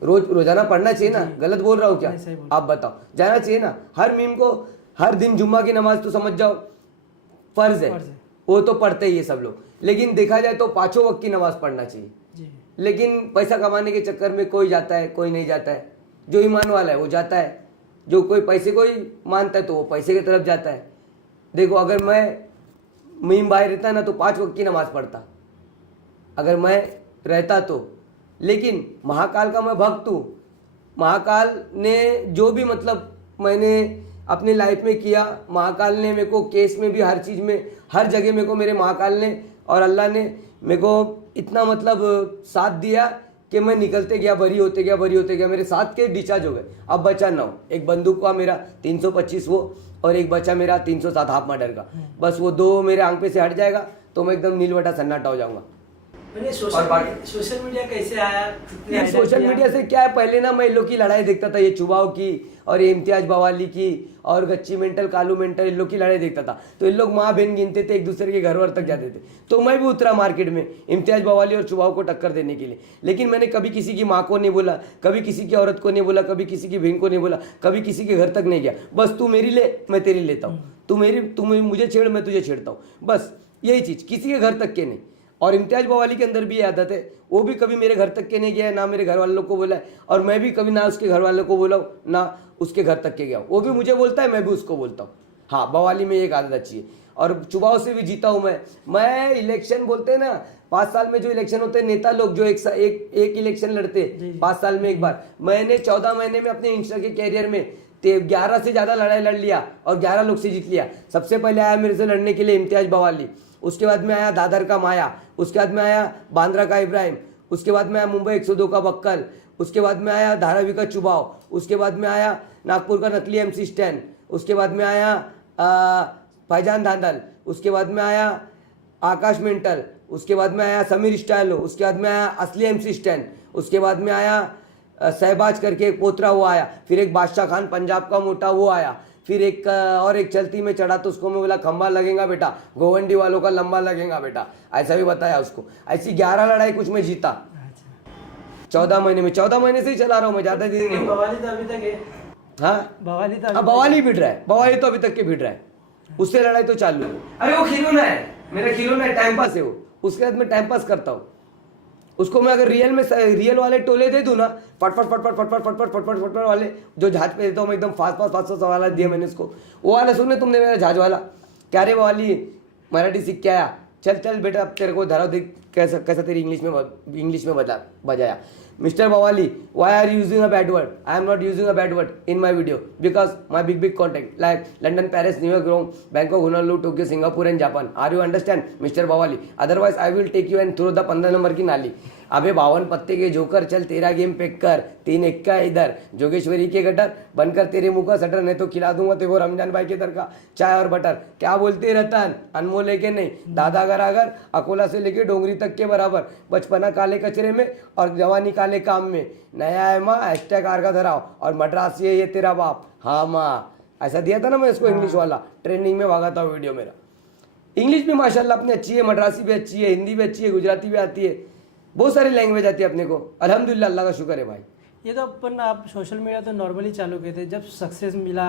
रोजाना पढ़ना चाहिए ना? गलत बोल रहा हूँ क्या? आप बताओ, जाना चाहिए ना? हर मीम को हर दिन जुम्मा की नमाज तो समझ जाओ फर्ज है, वो तो पढ़ते ही है सब लोग, लेकिन देखा जाए तो 5 वक्त की नमाज पढ़ना चाहिए। लेकिन पैसा कमाने के चक्कर में कोई जाता है, कोई नहीं जाता है। जो ईमान वाला है वो जाता है, जो कोई पैसे को ही मानता है तो वो पैसे की तरफ जाता है। देखो अगर मैं मीम भाई रहता ना तो 5 वक्त की नमाज पढ़ता, अगर मैं रहता तो। लेकिन महाकाल का मैं भक्त हूँ। महाकाल ने जो भी मतलब मैंने अपनी लाइफ में किया, महाकाल ने मेरे को केस में भी, हर चीज़ में, हर जगह मेरे को मेरे महाकाल ने और अल्लाह ने मेरे को इतना मतलब साथ दिया कि मैं निकलते गया, बरी होते गया, मेरे 7 केस डिस्चार्ज हो गए। अब बचा 9, एक बंदूक का मेरा 325 वो, और एक बचा मेरा 307 हाफ मर्डर का। बस वो 2 मेरे आंख पे से हट जाएगा तो मैं एकदम नीलवटा सन्नाटा हो जाऊंगा। सोशल मीडिया कैसे आया? सोशल मीडिया से क्या है, पहले ना मैं इन लोग की लड़ाई देखता था, ये चुबाव की और ये इम्तियाज बवाली की और गच्ची मेंटल, कालू मेंटल, इन लोग की लड़ाई देखता था। तो इन लोग माँ बहन गिनते थे, एक दूसरे के घर वर तक जाते थे। तो मैं भी उतरा मार्केट में इम्तियाज बवाली और चुबाव को टक्कर देने के लिए। लेकिन मैंने कभी किसी की माँ को नहीं बोला, कभी किसी की औरत को नहीं बोला, कभी किसी की बहन को नहीं बोला, कभी किसी के घर तक नहीं गया। बस तू मेरी ले, मैं तेरी लेता हूँ, तू मुझे छेड़, मैं तुझे छेड़ता हूँ, बस यही चीज़, किसी के घर तक के नहीं। और इम्तियाज बवाली के अंदर भी ये आदत है, वो भी कभी मेरे घर तक के नहीं गया, ना मेरे घर वालों को बोला है, और मैं भी कभी ना उसके घर वालों को बोला ना उसके घर तक के गया। वो भी मुझे बोलता है, मैं भी उसको बोलता हूँ। हाँ, बवाली में एक आदत अच्छी है। और चुबाव से भी जीता हूँ मैं इलेक्शन बोलते हैं ना, 5 साल में जो इलेक्शन होते हैं, नेता लोग जो एक इलेक्शन लड़ते 5 साल में एक बार, मैंने 14 महीने में अपने इंस्टा के कैरियर में 11 से ज़्यादा लड़ाई लड़ लिया और 11 लोग से जीत लिया। सबसे पहले आया मेरे से लड़ने के लिए इम्तियाज बवाली, उसके बाद में आया दादर का माया, उसके बाद में आया बांद्रा का इब्राहिम, उसके बाद में आया मुंबई 102 का बक्कल, उसके बाद में आया धारावी का चुबाव, उसके बाद में आया नागपुर का नकली MC स्टैन, उसके बाद में आया फैजान धांधल, उसके बाद में आया आकाश मेंटल, उसके बाद में आया समीर स्टाइलो, उसके बाद में आया असली MC स्टैन, उसके बाद में आया सहबाज करके एक पोतरा वो आया, फिर एक बादशाह खान पंजाब का मोटा वो आया, फिर एक और एक चलती में चढ़ा तो उसको मैं बोला खंबा लगेगा बेटा, गोवंडी वालों का लंबा लगेगा बेटा, ऐसा भी बताया उसको। ऐसी 11 लड़ाई कुछ में जीता, 14 महीने में, 14 महीने से ही चला रहा हूँ मैं, ज्यादा दिन नहीं। बवाली तो अभी तक है। हाँ बवाली तो अब बवाली भिड़ रहा है, बवाली तो अभी तक के भिड़ रहा है, उससे लड़ाई तो चालू है। अरे वो खिलौना है, मेरा खिलौना है, टाइम पास है वो, उसके बाद मैं टाइम पास करता हूँ। उसको मैं अगर रियल वाले टोले दे दूं ना, फटफट फटफट फटफट फटफट फटफट फटफट वाले जो जहाज पे देता हूँ मैं, एकदम फास्ट फास्ट फास्ट फास्ट वाला दिया मैंने उसको। वो वाला सुनने तुमने मेरा जहाज वाला, क्या रे बवाली मराठी सीख के आया, चल चल बेटा अब तेरे को धरा देख कैसा कैसा तेरी इंग्लिश में बजाया। Mister Bawali, why are using a bad word? I am not using a bad word in my video because my big contact like London, Paris, New York, Rome, Bangkok, Honolulu, Tokyo, Singapore and Japan. Are you understand mister Bawali? Otherwise I will take you and throw the 15 number की नाली। अबे 52 पत्ते के जोकर, चल तेरा गेम पेक कर, 3 एक्का इधर, जोगेश्वरी के गटर बनकर तेरे मुंह का सटर, नहीं तो खिला दूंगा तेरे को रमजान भाई के दर का चाय और बटर। क्या बोलते रतन, अनमोल लेके नहीं, दादा घर अकोला से लेके डोंगरी तक के बराबर, बचपना काले कचरे में और जवानी काले काम में। नया है माँ हैशटैग आर का धराओ और मद्रासी है ये तेरा बाप। हाँ माँ, ऐसा दिया था ना मैं इसको इंग्लिश वाला, ट्रेनिंग में भागा था वीडियो मेरा। इंग्लिश भी माशाल्लाह अपनी अच्छी है, मद्रासी भी अच्छी है, हिंदी भी अच्छी है, गुजराती भी आती है, बहुत सारी लैंग्वेज आती है अपने को, अल्हम्दुलिल्लाह, अल्लाह का शुक्र है भाई। ये तो अपन आप सोशल मीडिया तो नॉर्मली चालू किए थे, जब सक्सेस मिला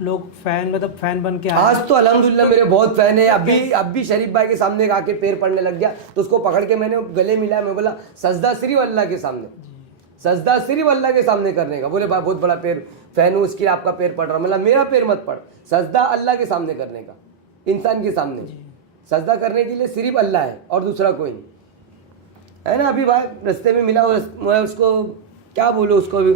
लोग फैन मतलब फैन बन के आए। आज तो अल्हम्दुलिल्लाह मेरे बहुत फैन है। अभी शरीफ भाई के सामने आके पैर पड़ने लग गया तो उसको पकड़ के मैंने गले मिलाया, मैं बोला सजदा सिर्फ अल्लाह के सामने, सजदा सिर्फ अल्लाह के सामने करने का। बोले भाई बहुत बड़ा पैर फैन हूँ उसके लिए आपका पैर पड़ रहा, मतलब मेरा पैर मत पड़, सजदा अल्लाह के सामने करने का, इंसान के सामने सजदा करने के लिए सिर्फ अल्लाह है और दूसरा कोई नहीं है ना। अभी भाई रास्ते में मिला, मैं उसको क्या बोलूं, उसको भी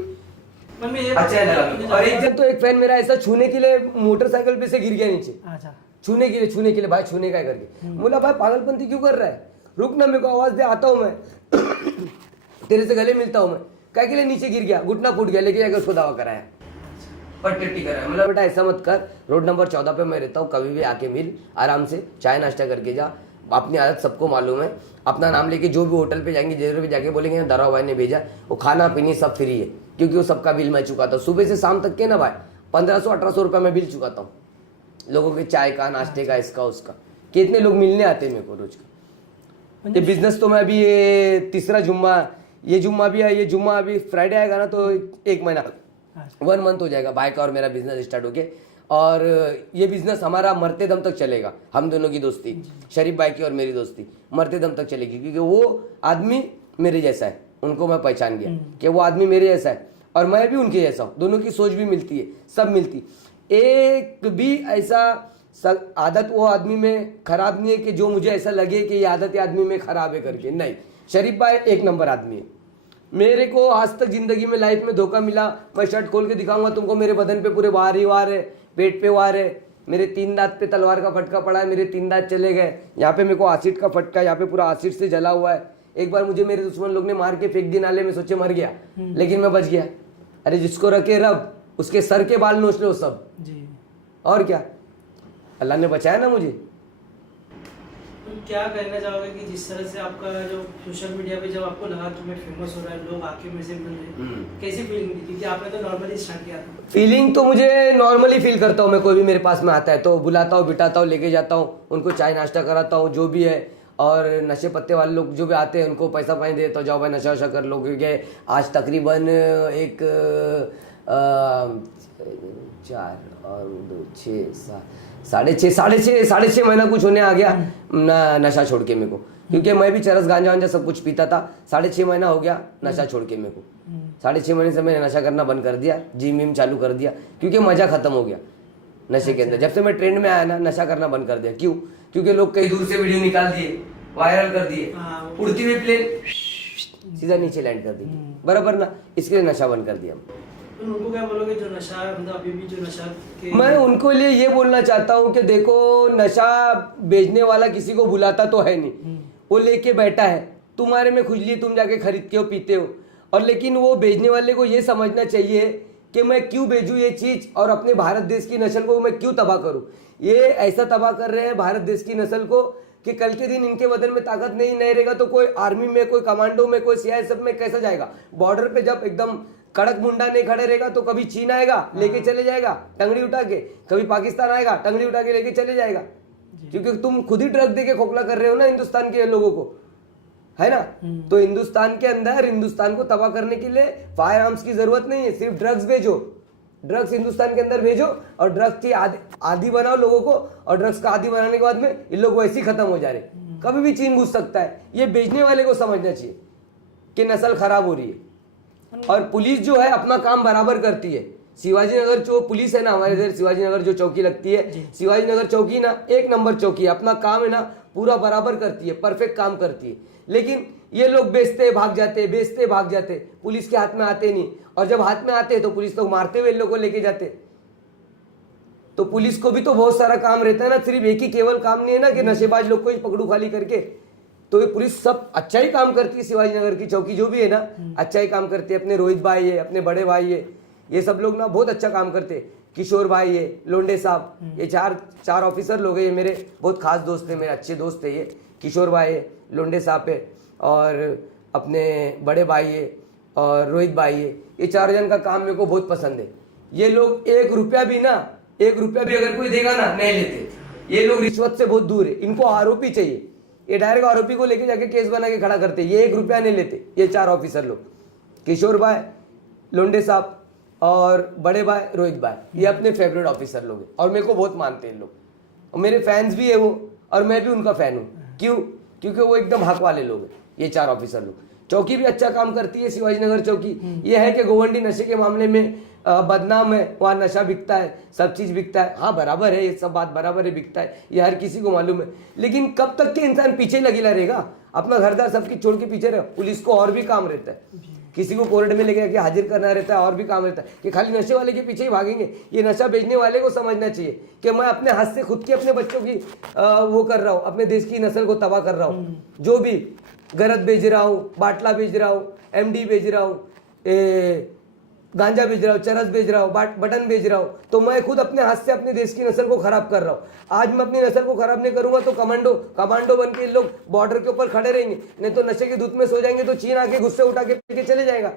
अच्छा लगा। और एक जब तो एक फैन मेरा ऐसा छूने के लिए मोटरसाइकिल पे से गिर गया नीचे, अच्छा छूने के लिए भाई छूने का करके। बोला भाई पागलपंती क्यों कर रहा है, रुक ना, मेरे को आवाज दे, आता हूँ मैं तेरे से गले मिलता हूँ मैं। क्या के लिए नीचे गिर गया, घुटना फूट गया, लेके जाकर उसको दवा कराया, पट्टी कराया। मतलब बेटा ऐसा मत कर, रोड नंबर 14 पे मैं रहता हूँ, कभी भी आके मिल, आराम से चाय नाश्ता करके जा। अपनी आदत सबको मालूम है, अपना नाम लेके जो भी होटल पे जाएंगे, जिधर भी जाके बोलेंगे दारा भाई ने भेजा, वो खाना पीनी सब फ्री है, क्योंकि वो सबका बिल मैं चुकाता हूँ। सुबह से शाम तक के ना भाई 1500-1800 रुपये में बिल चुकाता हूँ लोगों के, चाय का, नाश्ते का, इसका उसका। कितने लोग मिलने आते हैं मेरे को रोज का। ये बिजनेस तो मैं अभी ये तीसरा जुम्मा, ये जुम्मा भी है, ये जुम्मा अभी फ्राइडे आएगा ना तो 1 महीना 1 मंथ हो जाएगा भाई का और मेरा बिजनेस स्टार्ट हो गया। और ये बिजनेस हमारा मरते दम तक चलेगा, हम दोनों की दोस्ती, शरीफ भाई की और मेरी दोस्ती मरते दम तक चलेगी, क्योंकि वो आदमी मेरे जैसा है, उनको मैं पहचान गया कि वो आदमी मेरे जैसा है और मैं भी उनके जैसा हूँ, दोनों की सोच भी मिलती है, सब मिलती। एक भी ऐसा आदत वो आदमी में खराब नहीं है कि जो मुझे ऐसा लगे कि ये आदत आदमी में खराब है करके, नहीं। शरीफ भाई 1 नंबर आदमी है। मेरे को आज तक जिंदगी में लाइफ में धोखा मिला, मैं शर्ट खोल के दिखाऊंगा तुमको, मेरे बदन पे पूरे वार ही वार है, पेट पे वार है, मेरे 3 दांत पे तलवार का फटका पड़ा है, मेरे 3 दांत चले गए, यहाँ पे मेरे को एसिड का फटका, यहाँ पे पूरा एसिड से जला हुआ है। एक बार मुझे मेरे दुश्मन लोग ने मार के फेंक दिया नाले में, सोचे मर गया, लेकिन मैं बच गया। अरे जिसको रखे रब, उसके सर के बाल नोच लो सब जी। और क्या, अल्लाह ने बचाया ना मुझे। क्या कहना चाहोगे कि जिस तरह से आपका जो सोशल मीडिया पे जब आपको लगा कि मैं फेमस हो रहा है, लोग आके मेरे से मिल रहे हैं, कैसी फीलिंग थी? क्योंकि आपने तो नॉर्मली स्टार्ट किया था। फीलिंग तो मुझे नॉर्मली फील करता हूँ मैं, कोई भी मेरे पास में आता है तो बुलाता हूँ, बिठाता हूँ, लेके जाता हूँ, उनको चाय नाश्ता कराता हूँ, जो भी है। और नशे पत्ते वाले लोग जो भी आते हैं उनको पैसा पानी देता हूँ, जाओ भाई नशा वशा कर लो, क्योंकि आज तकरीबन 4 और 2 6 साढ़े छः महीना कुछ होने आ गया नशा छोड़ के मेरे को, क्योंकि मैं भी चरस गांजा वांजा सब कुछ पीता था। 6.5 महीना हो गया नशा छोड़ के मेरे को, 6.5 महीने से मैंने नशा करना बंद कर दिया, जिम विम चालू कर दिया, क्योंकि मजा खत्म हो गया नशे के अंदर। जब से मैं ट्रेंड में आया ना, नशा करना बंद कर दिया। क्यों? क्योंकि लोग कई दूर से वीडियो निकाल दिए, वायरल कर दिए, उड़ती हुई प्लेन सीधा नीचे लैंड कर दी, बराबर ना, इसके लिए नशा बंद कर दिया। उनको क्या बोलोगे जो नशा मतलब अभी भी जो नशा के... मैं उनको लिए ये बोलना चाहता हूँ कि देखो, नशा बेचने वाला किसी को बुलाता तो है नहीं, वो लेके बैठा है, तुम्हारे में खुजली, तुम जाके खरीद के हो पीते हो। और लेकिन वो बेचने वाले को ये समझना चाहिए कि मैं क्यों बेचूं ये चीज और अपने भारत देश की नस्ल को मैं क्यों तबाह करूं। ये ऐसा तबाह कर रहे हैं भारत देश की नस्ल को कि कल के दिन इनके बदन में ताकत नहीं रहेगा तो कोई आर्मी में, कोई कमांडो में, कोई सीआईएसएफ में कैसा जाएगा। बॉर्डर पे जब एकदम कड़क मुंडा नहीं खड़े रहेगा तो कभी चीन आएगा लेके चले जाएगा टंगड़ी उठा के, कभी पाकिस्तान आएगा टंगड़ी उठा के लेके चले जाएगा, क्योंकि तुम खुद ही ड्रग दे के खोखला कर रहे हो ना हिंदुस्तान के लोगों को। है ना। तो हिंदुस्तान के अंदर हिंदुस्तान को तबाह करने के लिए फायर आर्म्स की जरूरत नहीं है, सिर्फ ड्रग्स भेजो, ड्रग्स हिंदुस्तान के अंदर भेजो और ड्रग्स की आदी बनाओ लोगों को, और ड्रग्स का आदी बनाने के बाद में इन लोग वैसे ही खत्म हो जा रहे। कभी भी चीन घुस सकता है, ये बेचने वाले को समझना चाहिए कि नस्ल खराब हो रही है। और पुलिस जो है अपना काम बराबर करती है। शिवाजी नगर जो पुलिस है ना हमारे इधर, शिवाजी नगर जो चौकी लगती है, शिवाजी नगर चौकी ना 1 नंबर चौकी है, अपना काम है ना पूरा बराबर करती है, परफेक्ट काम करती है। लेकिन ये लोग बेचते भाग जाते, बेचते भाग जाते, पुलिस के हाथ में आते नहीं, और जब हाथ में आते तो पुलिस तो मारते हुए इन लोगों को लेके जाते। तो पुलिस को भी तो बहुत सारा काम रहता है ना, सिर्फ एक ही केवल काम नहीं है ना कि नशेबाज लोग को ही पकड़ू खाली करके। तो ये पुलिस सब अच्छा ही काम करती है, शिवाजी नगर की चौकी जो भी है ना अच्छा ही काम करती है। अपने रोहित भाई है, अपने बड़े भाई है, ये सब लोग ना बहुत अच्छा काम करते हैं। किशोर भाई है, लोंडे साहब, ये चार ऑफिसर लोग हैं, ये मेरे बहुत खास दोस्त है, मेरे अच्छे दोस्त है। ये किशोर भाई है, लोंडे साहब है, और अपने बड़े भाई है, और रोहित भाई है। ये 4 जन का काम मेरे को बहुत पसंद है। ये लोग 1 रुपया भी अगर कोई देगा ना नहीं लेते। ये लोग रिश्वत से बहुत दूर है, इनको आरोपी चाहिए, ये डायरेक्ट आरोपी को लेके जाके केस बना के खड़ा करते। ये 1 रुपया नहीं लेते ये 4 ऑफिसर लोग, किशोर भाई, लोंडे साहब और बड़े भाई रोहित भाई, ये अपने फेवरेट ऑफिसर लोग हैं और मेरे को बहुत मानते हैं लोग, और मेरे फैंस भी है वो, और मैं भी उनका फैन हूँ। क्यों? क्योंकि वो एकदम हक वाले लोग हैं ये 4 ऑफिसर लोग। चौकी भी अच्छा काम करती है शिवाजी नगर चौकी। ये है कि गोवंडी नशे के मामले में बदनाम है, वहाँ नशा बिकता है, सब चीज बिकता है। हाँ बराबर है, ये सब बात बराबर है, बिकता है, ये हर किसी को मालूम है। लेकिन कब तक के इंसान पीछे लगे रहेगा, अपना घरदार सबकी छोड़ के पीछे रहे। पुलिस को और भी काम रहता है, किसी को कोर्ट में लेके जाके हाजिर करना रहता है, और भी काम रहता है कि खाली नशे वाले के पीछे ही भागेंगे। ये नशा बेचने वाले को समझना चाहिए कि मैं अपने हाथ से खुद के अपने बच्चों की वो कर रहा हूँ, अपने देश की नस्ल को तबाह कर रहा हूँ। जो भी गरत बेच रहा हूँ, बाटला बेच रहा हूँ, MD बेच रहा हूँ, गांजा बेच रहा हूँ, चरस बेच रहा हूँ, बटन बेच रहा हूँ, तो मैं खुद अपने हाथ से अपने देश की नस्ल को खराब कर रहा हूँ। आज मैं अपनी नस्ल को खराब नहीं करूंगा तो कमांडो बन के लोग बॉर्डर के ऊपर खड़े रहेंगे, नहीं तो नशे के दूध में सो जाएंगे तो चीन आके गुस्से उठा के चले जाएगा।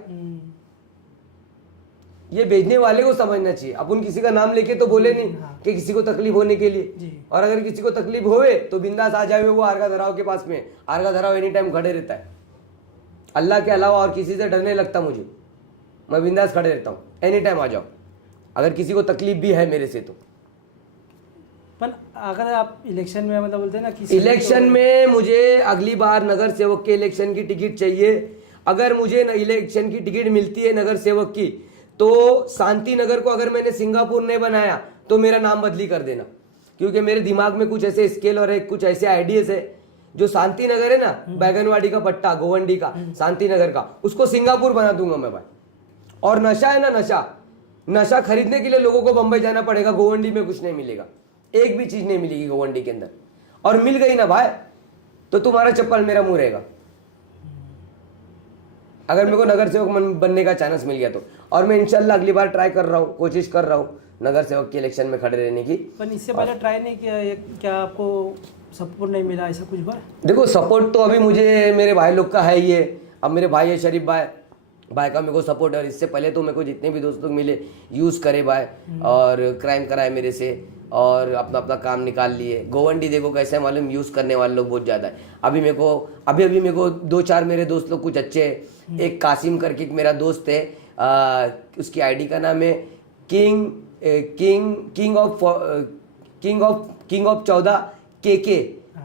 ये भेजने वाले को समझना चाहिए। अपन किसी का नाम लेके तो बोले नहीं कि किसी को तकलीफ होने के लिए, और अगर किसी को तकलीफ होवे तो बिंदास आ जाए, वो आरगा धराव के पास में, आरगा धराव एनी टाइम खड़े रहता है। अल्लाह के अलावा और किसी से डरने लगता मुझे, मैं बिंदास खड़े रहता हूँ, एनी टाइम आ जाओ अगर किसी को तकलीफ भी है मेरे से तो। पर अगर आप इलेक्शन में मतलब बोलते हैं ना कि इलेक्शन में मुझे अगली बार नगर सेवक के इलेक्शन की टिकट चाहिए। अगर मुझे इलेक्शन की टिकट मिलती है नगर सेवक की, तो शांति नगर को अगर मैंने सिंगापुर नहीं बनाया तो मेरा नाम बदली कर देना, क्योंकि मेरे दिमाग में कुछ ऐसे स्केल और कुछ ऐसे आइडियाज है। जो शांति नगर है ना, बैगनवाड़ी का पट्टा, गोवंडी का, शांति नगर का, उसको सिंगापुर बना दूंगा मैं भाई। और नशा है ना, नशा खरीदने के लिए लोगों को बंबई जाना पड़ेगा, गोवंडी में कुछ नहीं मिलेगा, एक भी चीज नहीं मिलेगी गोवंडी के अंदर। और मिल गई ना भाई तो तुम्हारा चप्पल मेरा मुंह रहेगा, अगर मेरे को नगर सेवक बनने का चांस मिल गया तो। और मैं इंशाल्लाह अगली बार ट्राई कर रहा हूँ, कोशिश कर रहा हूँ नगर सेवक के इलेक्शन में खड़े रहने की। पर इससे पहले ट्राई नहीं किया? क्या आपको सपोर्ट नहीं मिला ऐसा कुछ बार? देखो सपोर्ट तो अभी मुझे मेरे भाई लोग का है ही है। अब मेरे भाई है शरीफ भाई का मेरे को सपोर्ट है। और इससे पहले तो मेरे को जितने भी दोस्त लोग मिले यूज़ करे भाई, और क्राइम कराए मेरे से, और अपना अपना काम निकाल लिए। गोवंडी देखो कैसे है मालूम, यूज़ करने वाले लोग बहुत ज़्यादा है। अभी मेरे को 2-4 मेरे दोस्त लोग कुछ अच्छे हैं। एक कासिम करके एक मेरा दोस्त है, उसकी आईडी का नाम है किंग ऑफ 14 KK,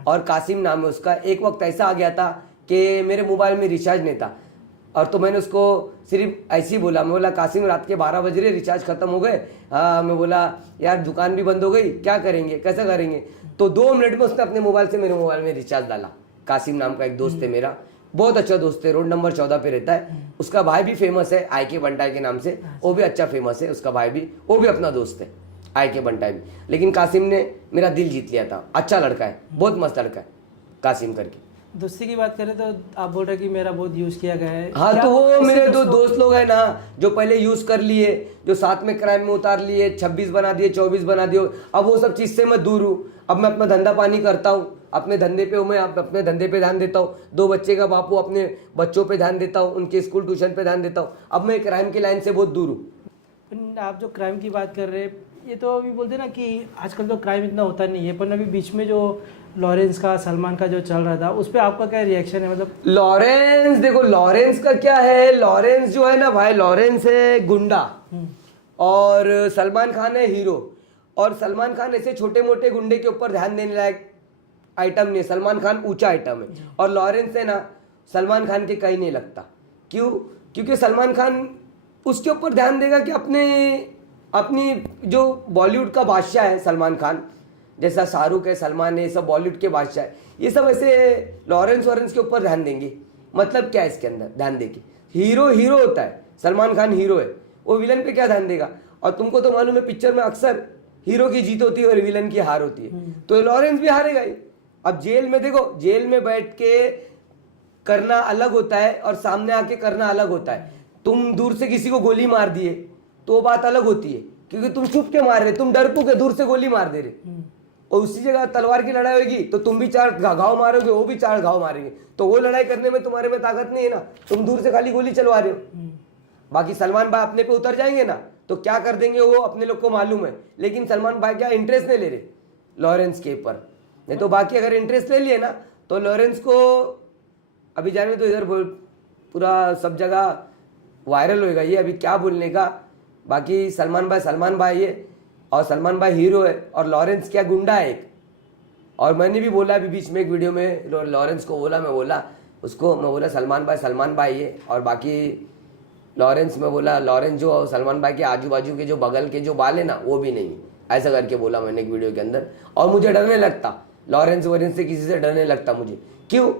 और कासिम नाम है उसका। एक वक्त ऐसा आ गया था कि मेरे मोबाइल में रिचार्ज नहीं था, और तो मैंने उसको सिर्फ ऐसे ही बोला, मैं बोला कासिम रात के 12 बज रहे, रिचार्ज खत्म हो गए। मैं बोला यार दुकान भी बंद हो गई, क्या करेंगे, कैसे करेंगे? तो 2 मिनट में उसने अपने मोबाइल से मेरे मोबाइल में रिचार्ज डाला। कासिम नाम का एक दोस्त है मेरा, बहुत अच्छा दोस्त है, रोड नंबर 14 पे रहता है। उसका भाई भी फेमस है IK बंटाई के नाम से, वो भी अच्छा फेमस है। उसका भाई भी, वो भी अपना दोस्त है IK बंटाई भी। लेकिन कासिम ने मेरा दिल जीत लिया था, अच्छा लड़का है, बहुत मस्त लड़का है कासिम करके। दोस्ती की बात करें तो आप बोल रहे कि मेरा बहुत यूज किया गया है। हाँ तो वो मेरे 2 दोस्त लोग हैं ना जो पहले यूज कर लिए, जो साथ में क्राइम में उतार लिए, 26 बना दिए, 24 बना दिए। अब वो सब चीज से मैं दूर हूँ। अब मैं अपना धंधा पानी करता हूँ, अपने धंधे पे मैं अपने धंधे पे ध्यान देता हूँ। 2 बच्चे का बापू, अपने बच्चों पे ध्यान देता हूँ, उनके स्कूल ट्यूशन पे ध्यान देता हूँ। अब मैं क्राइम की लाइन से बहुत दूर हूँ। आप जो क्राइम की बात कर रहे हैं, ये तो अभी बोलते ना कि आजकल तो क्राइम इतना होता नहीं है, पर अभी बीच में जो लॉरेंस का सलमान का जो चल रहा था उस पर आपका क्या रिएक्शन है? मतलब लॉरेंस, देखो लॉरेंस का क्या है, लॉरेंस जो है ना भाई, लॉरेंस है गुंडा और सलमान खान है हीरो। और सलमान खान ऐसे छोटे मोटे गुंडे के ऊपर ध्यान देने लायक आइटम नहीं है, सलमान खान ऊंचा आइटम है। और लॉरेंस है ना सलमान खान के कहीं नहीं लगता। क्यों? क्योंकि सलमान खान उसके ऊपर ध्यान देगा कि अपनी जो बॉलीवुड का बादशाह है सलमान खान, जैसा शाहरुख है, सलमान है, ये सब बॉलीवुड के बादशाह है, ये सब ऐसे लॉरेंस के ऊपर ध्यान देंगे। मतलब क्या है इसके अंदर ध्यान देके? हीरो हीरो होता है, सलमान खान हीरो है, वो विलन पे क्या ध्यान देगा? और तुमको तो मालूम है पिक्चर में अक्सर हीरो की जीत होती है और विलन की हार होती है, तो लॉरेंस भी हारेगा ही। अब जेल में देखो, जेल में बैठ के करना अलग होता है और सामने आके करना अलग होता है। तुम दूर से किसी को गोली मार दिए तो बात अलग होती है, क्योंकि तुम छुप के मार रहे, तुम डरपोक है, दूर से गोली मार दे रहे। और उसी जगह तलवार की लड़ाई होगी तो तुम भी 4 घाव मारोगे, वो भी 4 घाव मारेंगे, तो वो लड़ाई करने में तुम्हारे में ताकत नहीं है ना, तुम दूर से खाली गोली चलवा रहे हो। बाकी सलमान भाई अपने पे उतर जाएंगे ना तो क्या कर देंगे वो अपने लोग को मालूम है। लेकिन सलमान भाई क्या इंटरेस्ट नहीं ले रहे लॉरेंस के ऊपर, नहीं तो बाकी अगर इंटरेस्ट ले लिए ना तो लॉरेंस को अभी जाने तो इधर पूरा सब जगह वायरल होएगा ये, अभी क्या बोलने का। बाकी सलमान भाई है और सलमान भाई हीरो है और लॉरेंस क्या गुंडा है एक। और मैंने भी बोला अभी बीच में एक वीडियो में लॉरेंस को बोला, मैं बोला सलमान भाई है और बाकी लॉरेंस में बोला लॉरेंस जो सलमान भाई के आजू बाजू के जो बगल के जो बाल है ना वो भी नहीं है, ऐसा करके बोला मैंने एक वीडियो के अंदर। और मुझे डरने लगता लॉरेंस से, किसी से डरने लगता मुझे। क्यों?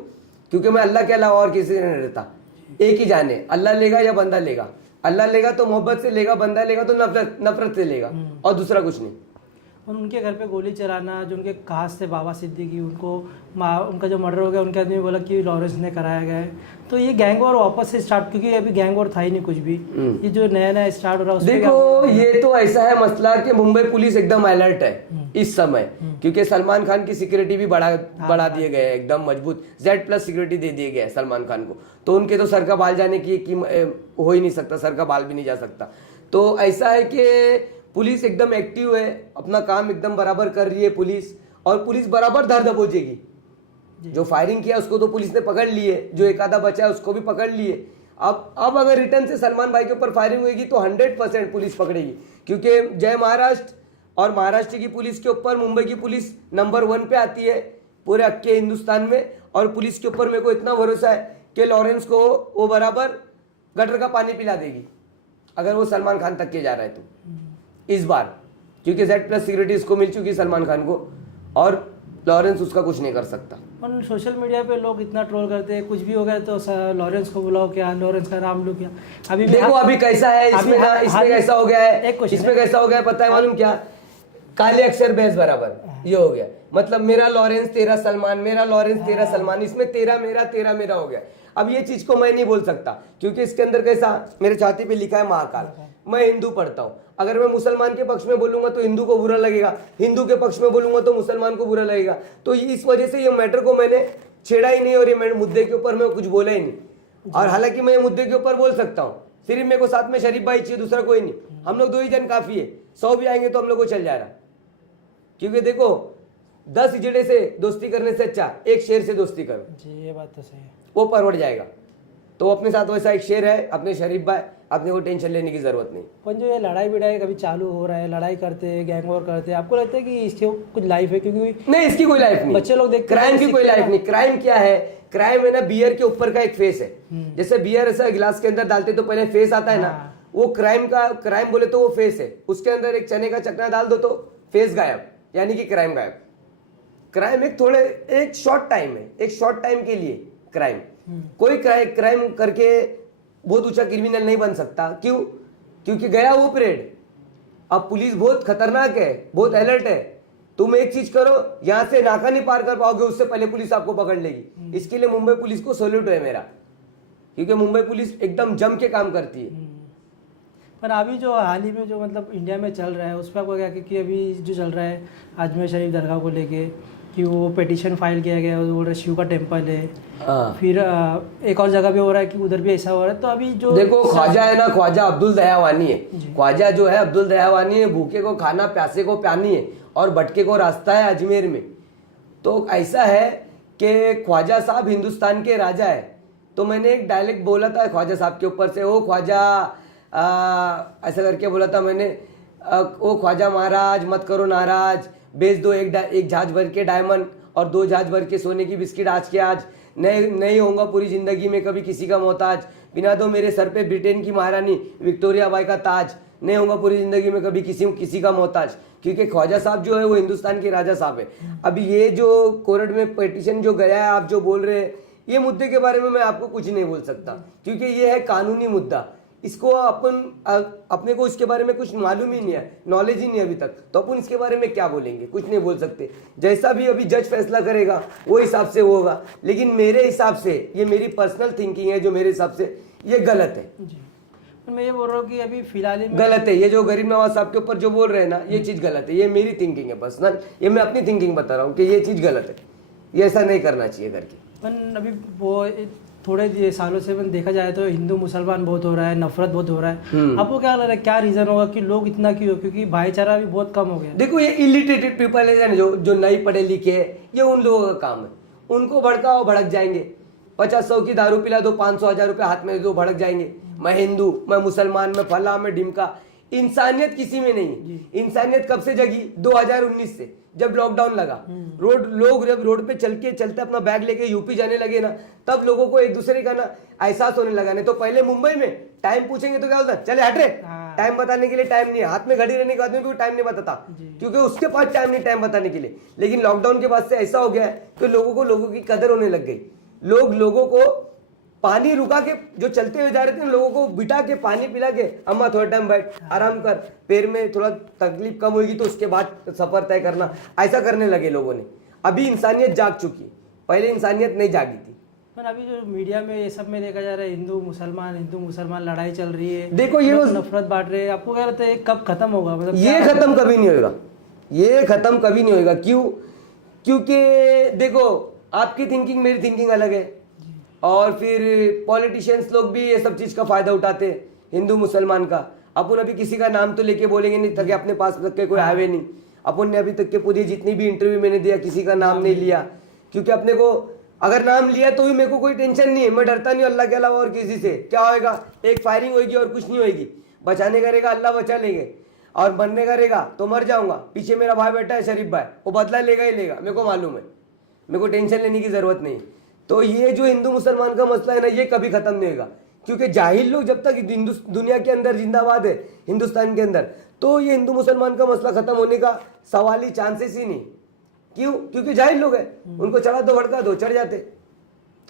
क्योंकि मैं अल्लाह के अलावा और किसी से नहीं डरता। एक ही जाने, अल्लाह लेगा या बंदा लेगा। अल्लाह लेगा तो मोहब्बत से लेगा, बंदा लेगा तो नफरत से लेगा, और दूसरा कुछ नहीं। और उनके घर पे गोली चलाना, जो उनके खास थे बाबा सिद्दीकी, उनका जो मर्डर हो गया, उनके आदमी बोला कि लॉरेंस ने कराया गया है। तो ये गैंग वॉर वापस से स्टार्ट, क्योंकि अभी गैंग वॉर था ही नहीं कुछ भी, ये जो नया स्टार्ट हो रहा है देखो ये तो ऐसा है मसला कि मुंबई पुलिस एकदम अलर्ट है इस समय, क्योंकि सलमान खान की सिक्योरिटी भी बढ़ा दिए गए हैं, एकदम मजबूत Z+ सिक्योरिटी दे दिए गए है सलमान खान को। तो उनके तो सर का बाल जाने की हो ही नहीं सकता, सर का बाल भी नहीं जा सकता। तो ऐसा है कि पुलिस एकदम एक्टिव है, अपना काम एकदम बराबर कर रही है पुलिस, और पुलिस बराबर धर दबोचेगी। जो फायरिंग किया उसको तो पुलिस ने पकड़ लिए, जो एक आधा बचा है उसको भी पकड़ लिए। अब अगर रिटर्न से सलमान भाई के ऊपर फायरिंग होगी तो 100% पुलिस पकड़ेगी, क्योंकि जय महाराष्ट्र और महाराष्ट्र की पुलिस के ऊपर मुंबई की पुलिस नंबर 1 पे आती है पूरे अक्के हिंदुस्तान में। और पुलिस के ऊपर मेरे को इतना भरोसा है कि लॉरेंस को वो बराबर गटर का पानी पिला देगी अगर वो सलमान खान तक के जा रहा है तो इस बार, क्योंकि Z+ सिक्योरिटी इसको मिल चुकी है सलमान खान को, और लॉरेंस उसका कुछ नहीं कर सकता। और सोशल मीडिया पे लोग इतना ट्रोल करते हैं, कुछ भी हो गया तो लॉरेंस को बुलाओ, क्या लॉरेंस का नाम लो, क्या अभी देखो अभी कैसा है इसमें कैसा हो गया है, इसमें कैसा हो गया है पता है मालूम क्या? काले अक्षर बहस बराबर ये हो गया, मतलब मेरा लॉरेंस तेरा सलमान, मेरा लॉरेंस तेरा सलमान, इसमें तेरा मेरा हो गया। अब ये चीज को मैं नहीं बोल सकता, क्योंकि इसके अंदर कैसा मेरे छाती पे लिखा है महाकाल। मैं हिंदू पढ़ता हूँ, अगर मैं मुसलमान के पक्ष में बोलूंगा तो हिंदू को बुरा लगेगा, हिंदू के पक्ष में बोलूंगा तो मुसलमान को बुरा लगेगा। तो इस वजह से ये मैटर को मैंने छेड़ा ही नहीं, और ये मुद्दे के ऊपर मैं कुछ बोला ही नहीं। और हालांकि मैं मुद्दे के ऊपर बोल सकता हूँ, सिर्फ मेरे को साथ में शरीफ भाई चाहिए, दूसरा कोई नहीं। हम लोग 2 ही जन काफी है, 100 भी आएंगे तो हम लोग को चल जा रहा। क्योंकि देखो 10 हिजड़े से दोस्ती करने से अच्छा एक शेर से दोस्ती करो जी, ये बात तो सही है, वो परवड़ जाएगा। तो अपने साथ वैसा एक शेर है अपने शरीफ भाई, अपने को टेंशन लेने की जरूरत नहीं। पर जो ये लड़ाई बिड़ाई कभी चालू हो रहा है, लड़ाई करते हैं, गैंग वॉर करते हैं, आपको लगता है कि इसकी कुछ लाइफ है? क्योंकि नहीं, इसकी कोई लाइफ नहीं, बच्चे लोग देखते क्राइम की कोई लाइफ नहीं। क्राइम क्या है? क्राइम है ना बियर के ऊपर का एक फेस है। जैसे बियर ऐसा गिलास के अंदर डालते तो पहले फेस आता है ना, वो क्राइम बोले तो वो फेस है। उसके अंदर एक चने का चकना डाल दो तो फेस गायब, यानी कि क्राइम गायब। क्राइम एक शॉर्ट टाइम है, एक शॉर्ट टाइम के लिए क्राइम। कोई क्राइम करके बहुत ऊंचा क्रिमिनल नहीं बन सकता। क्यों? क्योंकि गया वो पीरियड। अब पुलिस बहुत खतरनाक है, बहुत अलर्ट है। तुम एक चीज करो, यहां से नाका नहीं पार कर पाओगे, उससे पहले पुलिस आपको पकड़ लेगी। इसके लिए मुंबई पुलिस को सैल्यूट है मेरा, क्योंकि मुंबई पुलिस एकदम जम के काम करती है। पर अभी जो हाल ही में जो मतलब इंडिया में चल रहा है उस पर आपको क्या, क्योंकि अभी जो चल रहा है अजमेर शरीफ दरगाह को लेके, कि वो पिटीशन फाइल किया गया है, बोल रहे शिव का टेम्पल है। हाँ। फिर एक और जगह भी हो रहा है कि उधर भी ऐसा हो रहा है। तो अभी जो देखो ख्वाजा है ना, ख्वाजा अब्दुल दयावानी है। ख्वाजा जो है अब्दुल दयावानी है, भूखे को खाना प्यासे को प्यानी है और भटके को रास्ता है अजमेर में। तो ऐसा है कि ख्वाजा साहब हिंदुस्तान के राजा है। तो मैंने एक डायलेक्ट बोला था ख्वाजा साहब के ऊपर से, ओ ख्वाजा ऐसा करके बोला था मैंने, ओ ख्वाजा महाराज मत करो नाराज, बेच दो एक जहाज भर के डायमंड और 2 जहाज भर के सोने की बिस्किट आज के आज, नहीं होऊंगा पूरी जिंदगी में कभी किसी का मोहताज, बिना दो मेरे सर पे ब्रिटेन की महारानी विक्टोरिया बाई का ताज, नहीं होऊंगा पूरी जिंदगी में कभी किसी का मोहताज। क्योंकि ख्वाजा साहब जो है वो हिंदुस्तान के राजा साहब है। अभी ये जो कोर्ट में पिटीशन जो गया है, आप जो बोल रहे हैं, ये मुद्दे के बारे में मैं आपको कुछ नहीं बोल सकता, क्योंकि ये है कानूनी मुद्दा। इसको अपने को इसके बारे में कुछ मालूम ही नहीं है, नॉलेज ही नहीं अभी तक, तो अपन इसके बारे में क्या बोलेंगे, कुछ नहीं बोल सकते। जैसा भी अभी जज फैसला करेगा वो हिसाब से वो होगा। लेकिन मेरे हिसाब से, ये मेरी पर्सनल थिंकिंग है, जो मेरे हिसाब से ये गलत है जी। मैं ये बोल रहा हूँ कि अभी फिलहाल ही गलत है। ये जो गरीब नवाज साहब के ऊपर जो बोल रहे हैं ना, ये चीज गलत है। ये मेरी थिंकिंग है पर्सनल, ये मैं अपनी थिंकिंग बता रहा हूँ कि ये चीज गलत है, ये ऐसा नहीं करना चाहिए करके। पर अभी वो थोड़े सालों से देखा जाए तो हिंदू मुसलमान बहुत हो रहा है, नफरत बहुत हो रहा है। आपको क्या लग रहा है, क्या रीजन होगा कि लोग इतना क्यों, क्योंकि भाईचारा भी बहुत कम हो गया। देखो ये इलिटरेटेड पीपल है जो नहीं पढ़े लिखे है, ये उन लोगों का काम है। उनको भड़काओ, भड़क जाएंगे। 50-100 की दारू पिला दो, 500-1000 रुपये हाथ में दे दो, भड़क जाएंगे। मैं हिंदू, मैं मुसलमान, मैं फला, मैं ढिमका। इंसानियत किसी में नहीं है। इंसानियत कब से जगी? 2019 से, जब लॉकडाउन लगा। लोग जब रोड पे चलते अपना बैग लेके यूपी जाने लगे ना, तब लोगों को एक दूसरे का ना एहसास होने लगा। नहीं तो पहले मुंबई में टाइम पूछेंगे तो क्या बोलता, चले हट रे, टाइम बताने के लिए टाइम नहीं है। हाथ में घड़ी रहने के आदमी को टाइम नहीं बताता, क्योंकि उसके पास टाइम नहीं टाइम बताने के लिए। लेकिन लॉकडाउन के बाद से ऐसा हो गया है कि लोगों की कदर होने लग गई। लोगों को पानी रुका के, जो चलते हुए जा रहे थे लोगों को बिठा के पानी पिला के, अम्मा थोड़ा टाइम बैठ, आराम कर, पैर में थोड़ा तकलीफ कम होगी तो उसके बाद सफर तय करना, ऐसा करने लगे लोगों ने। अभी इंसानियत जाग चुकी है, पहले इंसानियत नहीं जागी थी। पर अभी जो मीडिया में ये सब में देखा जा रहा है, हिंदू मुसलमान लड़ाई चल रही है, देखो ये नफरत बांट रहे हैं। आपको क्या लगता है कब खत्म होगा? मतलब ये खत्म कभी नहीं होगा, ये खत्म कभी नहीं होगा। क्यों? क्योंकि देखो आपकी थिंकिंग मेरी थिंकिंग अलग है, और फिर पॉलिटिशियंस लोग भी ये सब चीज का फायदा उठाते हैं हिंदू मुसलमान का। अपन अभी किसी का नाम तो लेके बोलेंगे नहीं, ताकि अपने पास तक के कोई आवे नहीं। अपन ने अभी तक के पूरी जितनी भी इंटरव्यू मैंने दिया, किसी का नाम नहीं लिया, क्योंकि अपने को अगर नाम लिया तो भी मेरे को कोई टेंशन नहीं है, मैं डरता नहीं अल्लाह के अलावा और किसी से। क्या होएगा, एक फायरिंग होगी और कुछ नहीं होगी, बचाने करेगा अल्लाह बचा लेंगे, और मरने करेगा तो मर जाऊंगा। पीछे मेरा भाई बैठा है शरीफ भाई, वो बदला लेगा ही लेगा, मेरे को मालूम है, मेरे को टेंशन लेने की जरूरत नहीं। तो ये जो हिंदू मुसलमान का मसला है ना, ये कभी खत्म नहीं होगा, क्योंकि जाहिल लोग जब तक दुनिया के अंदर जिंदाबाद है, हिंदुस्तान के अंदर, तो ये हिंदू मुसलमान का मसला खत्म होने का सवाल ही, चांसेस ही नहीं। क्यों? क्योंकि जाहिल लोग है, उनको चढ़ा दो भड़का दो, चढ़ जाते।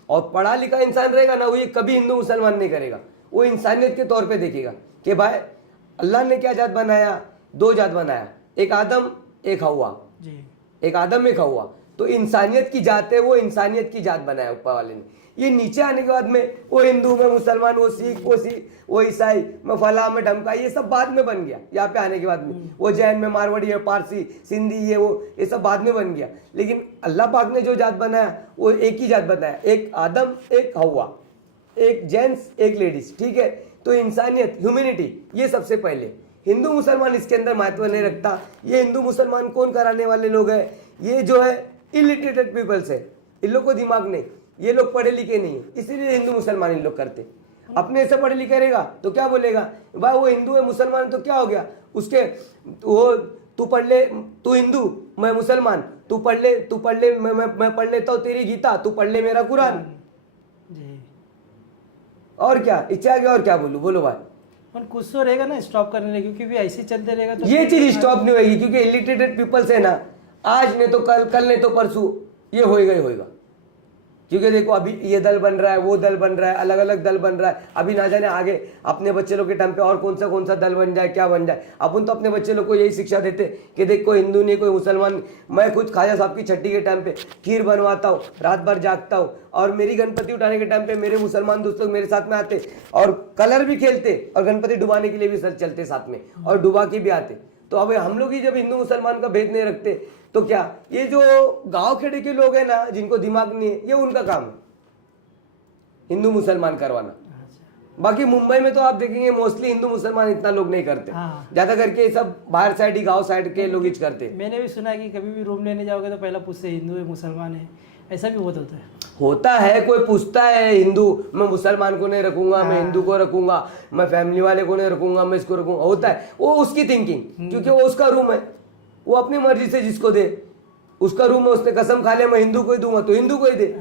और पढ़ा लिखा इंसान रहेगा ना, वो ये कभी हिंदू मुसलमान नहीं करेगा, वो इंसानियत के तौर पर देखेगा कि भाई अल्लाह ने क्या जात बनाया, 2 जात बनाया, एक आदम एक हवा, एक आदम एक हवा। तो इंसानियत की जात है, वो इंसानियत की जात बनाया ऊपर वाले ने। ये नीचे आने के बाद में वो हिंदू, में मुसलमान, वो सिख, वो ईसाई, मैं फला, मैं ढमका, ये सब बाद में बन गया। यहाँ पे आने के बाद में वो जैन, में मारवाड़ी है, पारसी, सिंधी, ये सब बाद में बन गया। लेकिन अल्लाह पाक ने जो जात बनाया वो एक ही जात बनाया, एक आदम एक हवा, एक जेंट्स एक लेडीज, ठीक है। तो इंसानियत, ह्यूमैनिटी, ये सबसे पहले। हिंदू मुसलमान इसके अंदर महत्व नहीं रखता। ये हिंदू मुसलमान कौन कराने वाले लोग हैं? ये जो है इलिटरेटेड पीपल्स है, इन लोग को दिमाग नहीं, ये लोग पढ़े लिखे नहीं है, इसीलिए हिंदू मुसलमान इन लोग करते। अपने से पढ़े लिखे रहेगा तो क्या बोलेगा, भाई वो हिंदू है मुसलमान तो क्या हो गया उसके, वो तू पढ़ ले, तू हिंदू मैं मुसलमान, तू पढ़ ले मैं पढ़ लेता हूँ तेरी गीता, तू पढ़ ले मेरा कुरान, और क्या इच्छा आगे, और क्या बोलो भाई। पर कुछ तो रहेगा ना स्टॉप करने लगे, क्योंकि ऐसे चलते रहेगा तो ये चीज स्टॉप नहीं होगी, क्योंकि इलिटरेटेड पीपल्स है ना, आज नहीं तो कल नहीं तो परसों ये होएगा ही होएगा। क्योंकि देखो अभी ये दल बन रहा है, वो दल बन रहा है, अलग अलग दल बन रहा है। अभी ना जाने आगे अपने बच्चे लोग के टाइम पे और कौन सा दल बन जाए, क्या बन जाए। अपन तो अपने बच्चे लोग को यही शिक्षा देते कि देख कोई हिंदू नहीं, कोई मुसलमान। मैं खुद ख्वाजा साहब की छठी के टाइम पे खीर बनवाता हूँ, रात भर जागता हूँ, और मेरी गणपति उठाने के टाइम पे मेरे मुसलमान दोस्त लोग मेरे साथ में आते और कलर भी खेलते और गणपति डुबाने के लिए भी सर चलते साथ में, और डुबा के भी आते। तो अब हम लोग ही जब हिंदू मुसलमान का भेद नहीं रखते तो क्या ये जो गांव खेड़े के लोग हैं ना जिनको दिमाग नहीं है ये उनका काम है हिंदू मुसलमान करवाना। बाकी मुंबई में तो आप देखेंगे मोस्टली हिंदू मुसलमान इतना लोग नहीं करते, ज्यादा करके सब बाहर साइड ही गांव साइड के लोग ही करते। मैंने भी सुना है कि कभी भी रूम लेने जाओगे तो पहला पूछते हिंदू है मुसलमान है, ऐसा भी बहुत होता है। कोई पूछता है हिंदू, मैं मुसलमान को नहीं रखूंगा, मैं हिंदू को रखूंगा, मैं फैमिली वाले को नहीं रखूंगा, मैं इसको रखूंगा, होता है वो उसकी थिंकिंग, क्योंकि वो उसका रूम है, वो अपनी मर्जी से जिसको दे, उसका रूम है, उसने कसम खा लिया मैं हिंदू को ही दूंगा तो हिंदू को ही दे।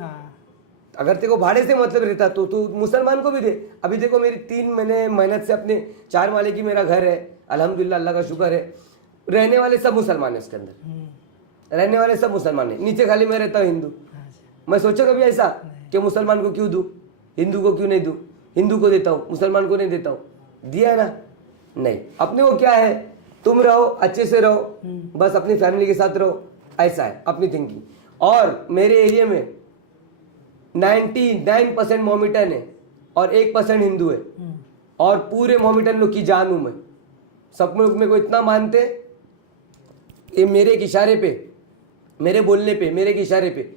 अगर तेरे को भाड़े से मतलब रहता तो तू मुसलमान को भी दे। अभी देखो मेरी 3 महीने मेहनत से अपने 4 माले की मेरा घर है, अल्हम्दुलिल्लाह अल्लाह का शुक्र है, रहने वाले सब मुसलमान है, उसके अंदर रहने वाले सब मुसलमान है, नीचे खाली मैं रहता हूँ हिंदू। मैं सोचा कभी ऐसा कि मुसलमान को क्यों दूं, हिंदू को क्यों नहीं दूं, हिंदू को देता हूँ मुसलमान को नहीं देता हूँ, दिया है ना, नहीं। अपने को क्या है, तुम रहो अच्छे से रहो, बस अपनी फैमिली के साथ रहो, ऐसा है अपनी थिंकिंग। और मेरे एरिया में 99% मोमिटन है और 1% हिंदू है, और पूरे मोमिटन लोग की जान हूं मैं, सब लोग मेरे को इतना मानते, ये मेरे एक इशारे पे, मेरे बोलने पे, मेरे एक इशारे पे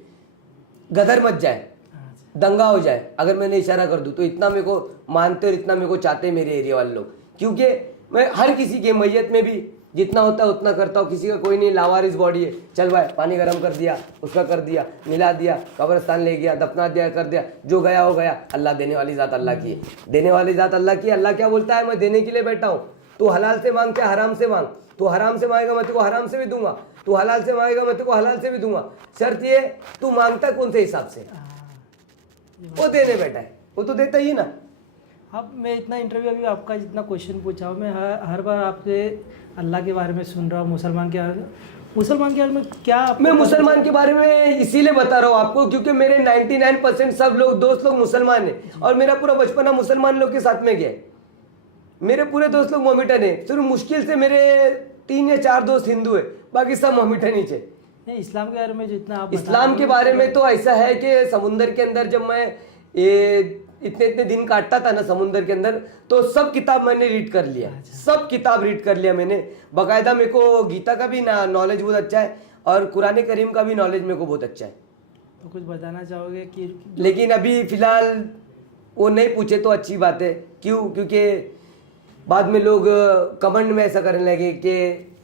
गदर मच जाए, दंगा हो जाए, अगर मैंने इशारा कर दूं तो इतना मेरे को मानते और इतना मेरे को चाहते मेरे एरिया वाले लोग। क्योंकि मैं हर किसी के मैयत में भी जितना होता है उतना करता हूँ, किसी का कोई नहीं लावारिस बॉडी है, चल भाई पानी गर्म कर दिया, उसका कर दिया, मिला दिया, कब्रिस्तान ले गया, दफना दिया, कर दिया, जो गया हो गया। अल्लाह देने वाली जात अल्लाह की है, देने वाली जात अल्लाह की। अल्लाह क्या बोलता है, मैं देने के लिए बैठा हूँ, तू हलाल से मांग क्या हराम से मांग, तू हराम से मांगेगा मैं तेरे को हराम से भी दूंगा, तू हलाल से मांगेगा मैं तेरे को हलाल से भी दूंगा। शर्त ये तू मांगता कौन से हिसाब से, वो देने बैठा है, वो तो देता ही ना। अब मैं इतना इंटरव्यू अभी आपका जितना क्वेश्चन पूछा हूँ, मैं हर बार आपसे अल्लाह के बारे में सुन रहा हूँ, मुसलमान के बारे में क्या मैं मुसलमान के बारे में इसीलिए बता रहा हूँ आपको क्योंकि मेरे 99% सब लोग दोस्त लोग मुसलमान हैं और मेरा पूरा बचपना मुसलमान लोग के साथ में गया है। मेरे पूरे दोस्त लोग मोमिटन है, सिर्फ मुश्किल से मेरे 3 या 4 दोस्त हिंदू है, बाकी सब मोमिटन ही थे। इस्लाम के बारे में जितना आप इस्लाम के बारे में तो ऐसा है कि समुंदर के अंदर जब मैं ये इतने दिन काटता था ना समुंदर के अंदर, तो सब किताब मैंने रीड कर लिया, सब किताब रीड कर लिया मैंने बाकायदा। मेरे को गीता का भी नॉलेज बहुत अच्छा है और कुरान करीम का भी नॉलेज मेरे को बहुत अच्छा है। तो कुछ बताना चाहोगे कि लेकिन अभी फिलहाल वो नहीं पूछे तो अच्छी बात है, क्यों, क्योंकि बाद में लोग कमेंट में ऐसा करने लगे कि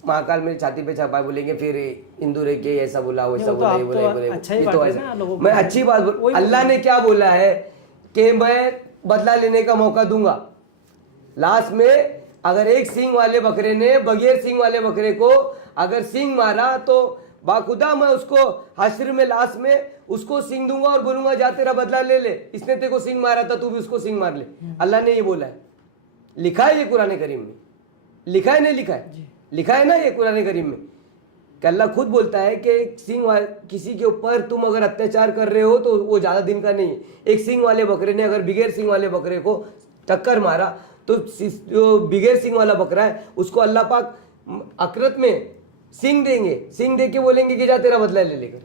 महाकाल मेरी छाती पे छापा बोलेंगे, फिर हिंदू रह के ऐसा बोला वैसा बोला, ये बोला ये बोला। तो ऐसा मैं अच्छी बात, अल्लाह ने क्या बोला है कि मैं बदला लेने का मौका दूंगा। लास्ट में अगर एक सींग वाले बकरे ने बगैर सींग वाले बकरे को अगर सींग मारा तो बाखुदा मैं उसको हश्र में लास्ट में उसको सींग दूंगा और बोलूंगा जा तेरा बदला ले ले, इसने तेरे को सींग मारा था तू भी उसको सींग मार ले। अल्लाह ने ये बोला है, लिखा है ये कुरान करीम में, लिखा है नहीं लिखा है, लिखा है ना ये कुरान करीम में कि अल्लाह खुद बोलता है कि सींग किसी के ऊपर तुम अगर अत्याचार कर रहे हो तो वो ज्यादा दिन का नहीं है। एक सींग वाले बकरे ने अगर बिगैर सींग वाले बकरे को टक्कर मारा तो जो बिगैर सींग वाला बकरा है उसको अल्लाह पाक आखिरत में सींग देंगे, सींग दे के बोलेंगे कि जा तेरा बदला ले लेकर,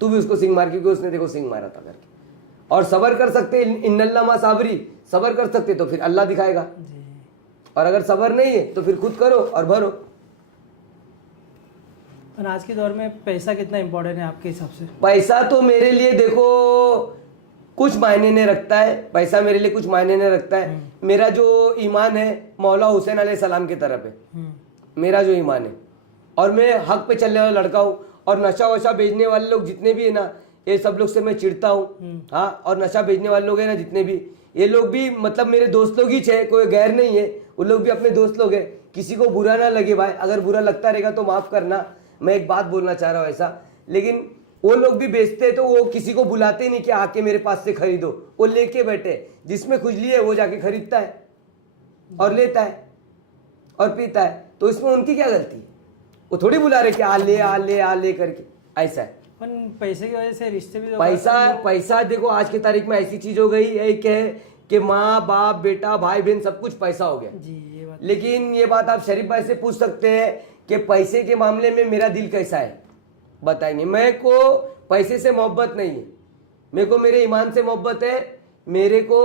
तू भी उसको सींग मार, क्योंकि उसने देखो सींग मारा था करके। और सबर कर सकते इन्नल्लाह मा साबरी, सबर कर सकते तो फिर अल्लाह दिखाएगा, और अगर सबर नहीं है तो फिर खुद करो और भरो। और आज के दौर में पैसा कितना इम्पोर्टेंट है आपके हिसाब से? पैसा तो मेरे लिए देखो कुछ मायने नहीं रखता है, पैसा मेरे लिए कुछ मायने नहीं रखता है। मेरा जो ईमान है मौला हुसैन अलैहिस्सलाम की तरफ है, मेरा जो ईमान है, और मैं हक पे चलने वाला लड़का हूँ। और नशा वशा बेचने वाले लोग जितने भी है ना, ये सब लोग से मैं चिढ़ता हूँ। हाँ, और नशा बेचने वाले लोग है ना जितने भी, ये लोग भी मतलब मेरे दोस्त लोग ही है, कोई गैर नहीं है, वो लोग भी अपने दोस्त लोग हैं। किसी को बुरा ना लगे भाई, अगर बुरा लगता रहेगा तो माफ करना। मैं एक बात बोलना चाह रहा हूँ ऐसा, लेकिन वो लोग भी बेचते हैं तो वो किसी को बुलाते नहीं कि आके मेरे पास से खरीदो, वो लेके बैठे, जिसमें खुजली है वो जाके खरीदता है और लेता है और पीता है, तो इसमें उनकी क्या गलती है? वो थोड़ी बुला रहे कि आ ले आ ले आ ले करके, ऐसा है। पैसे की वजह से रिश्ते भी पैसा देखो आज की तारीख में ऐसी चीज हो गई है कि माँ बाप बेटा भाई बहन सब कुछ पैसा हो गया जी, ये बात। लेकिन ये बात आप शरीफ भाई से पूछ सकते हैं कि पैसे के मामले में मेरा दिल कैसा है, बताएंगे। मेरे को पैसे से मोहब्बत नहीं है, मेरे को मेरे ईमान से मोहब्बत है, मेरे को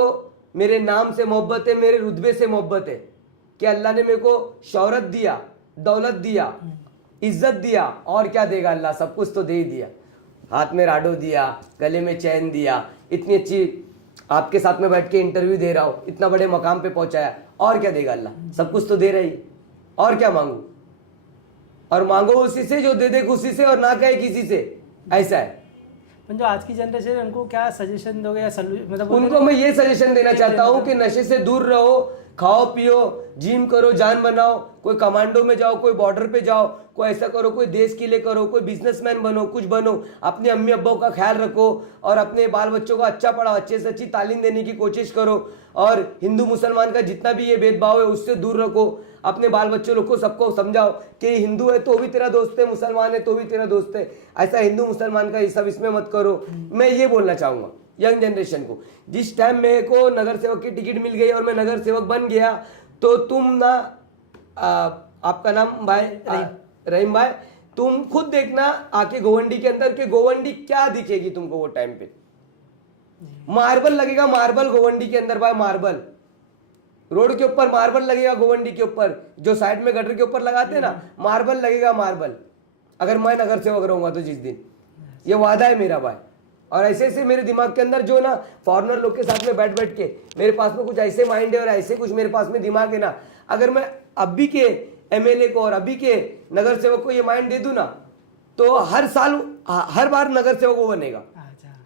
मेरे नाम से मोहब्बत है, मेरे रुतबे से मोहब्बत है कि अल्लाह ने मेरे को शौहरत दिया, दौलत दिया, इज्जत दिया, और क्या देगा अल्लाह? सब कुछ तो दे ही दिया। हाथ में राडो दिया, गले में चैन दिया, इतनी अच्छी आपके साथ में बैठ के इंटरव्यू दे रहा हूँ, इतना बड़े मकाम पे पहुंचाया, और क्या देगा अल्लाह? सब कुछ तो दे रही, और क्या मांगू? और मांगो उसी से जो दे दे खुशी से, और ना कहे किसी से, ऐसा है। जो आज की जनरेशन है उनको क्या सजेशन दोगे या मतलब उनको मैं ये सजेशन देना चाहता हूँ कि नशे से दूर रहो, खाओ पियो, जिम करो, जान बनाओ, कोई कमांडो में जाओ, कोई बॉर्डर पे जाओ, कोई ऐसा करो, कोई देश के लिए करो, कोई बिजनेसमैन बनो, कुछ बनो, अपने अम्मी अब्बा का ख्याल रखो, और अपने बाल बच्चों को अच्छा पढ़ाओ, अच्छे से अच्छी तालीम देने की कोशिश करो, और हिंदू मुसलमान का जितना भी ये भेदभाव है उससे दूर रखो। अपने बाल बच्चों लोग को सबको समझाओ कि हिंदू है तो भी तेरा दोस्त है, मुसलमान है तो भी तेरा दोस्त है, ऐसा हिंदू मुसलमान का ये सब इसमें मत करो। मैं ये बोलना चाहूंगा यंग जनरेशन को। जिस टाइम मेरे को नगर सेवक की टिकट मिल गई और मैं नगर सेवक बन गया, तो तुम ना आपका नाम भाई रहीम भाई, तुम खुद देखना आके गोवंडी के अंदर के गोवंडी क्या दिखेगी तुमको वो टाइम पे। मार्बल लगेगा, मार्बल गोवंडी के अंदर भाई, मार्बल रोड के ऊपर मार्बल लगेगा, गोवंडी के ऊपर जो साइड में गटर के ऊपर लगाते हैं ना, मार्बल लगेगा, मार्बल। अगर मैं नगर सेवक रहूंगा तो जिस दिन, ये वादा है मेरा भाई। और ऐसे ऐसे मेरे दिमाग के अंदर जो ना फॉरेनर लोग के साथ में बैठ बैठ के मेरे पास में कुछ ऐसे माइंड है और ऐसे कुछ मेरे पास में दिमाग है ना, अगर मैं अभी के एमएलए को और अभी के नगर सेवक को ये माइंड दे दूं ना, तो हर साल हर बार नगर सेवक वो बनेगा,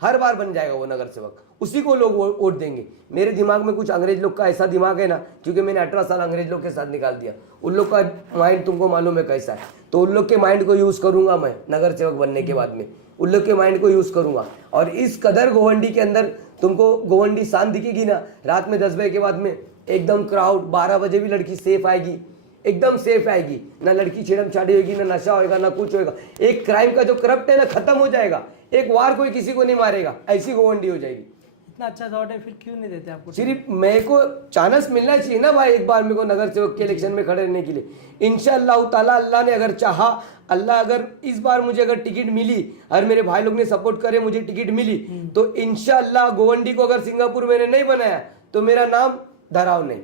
हर बार बन जाएगा वो नगर सेवक, उसी को लोग वोट देंगे। मेरे दिमाग में कुछ अंग्रेज लोग का ऐसा दिमाग है ना, क्योंकि मैंने 18 साल अंग्रेज लोग के साथ निकाल दिया, उन लोग का माइंड तुमको मालूम है कैसा है, तो उन लोग के माइंड को यूज करूंगा मैं नगर सेवक बनने के बाद में, उन लोग के माइंड को यूज करूंगा। और इस कदर गोवंडी के अंदर तुमको गोवंडी शांत दिखेगी ना, रात में 10 बजे के बाद में एकदम क्राउड, 12 बजे भी लड़की सेफ आएगी, एकदम सेफ आएगी, ना लड़की छेड़म छाड़ी होगी, ना नशा होगा, ना कुछ होगा। एक क्राइम का जो करप्ट है ना खत्म हो जाएगा, एक वार कोई किसी को नहीं मारेगा, ऐसी गोवंडी हो जाएगी। इतना अच्छा थॉट है, फिर क्यों नहीं देते आपको? सिर्फ मेरे को चांस मिलना चाहिए ना भाई, एक बार मेरे को नगर सेवक के इलेक्शन में खड़े रहने के लिए। इंशाअल्लाह ताला, अल्लाह ने अगर चाहा, अल्लाह अगर इस बार मुझे अगर टिकट मिली और मेरे भाई लोग ने सपोर्ट करे, मुझे टिकट मिली, तो इंशाअल्लाह गोवंडी को अगर सिंगापुर मैंने नहीं बनाया तो मेरा नाम धराव नहीं।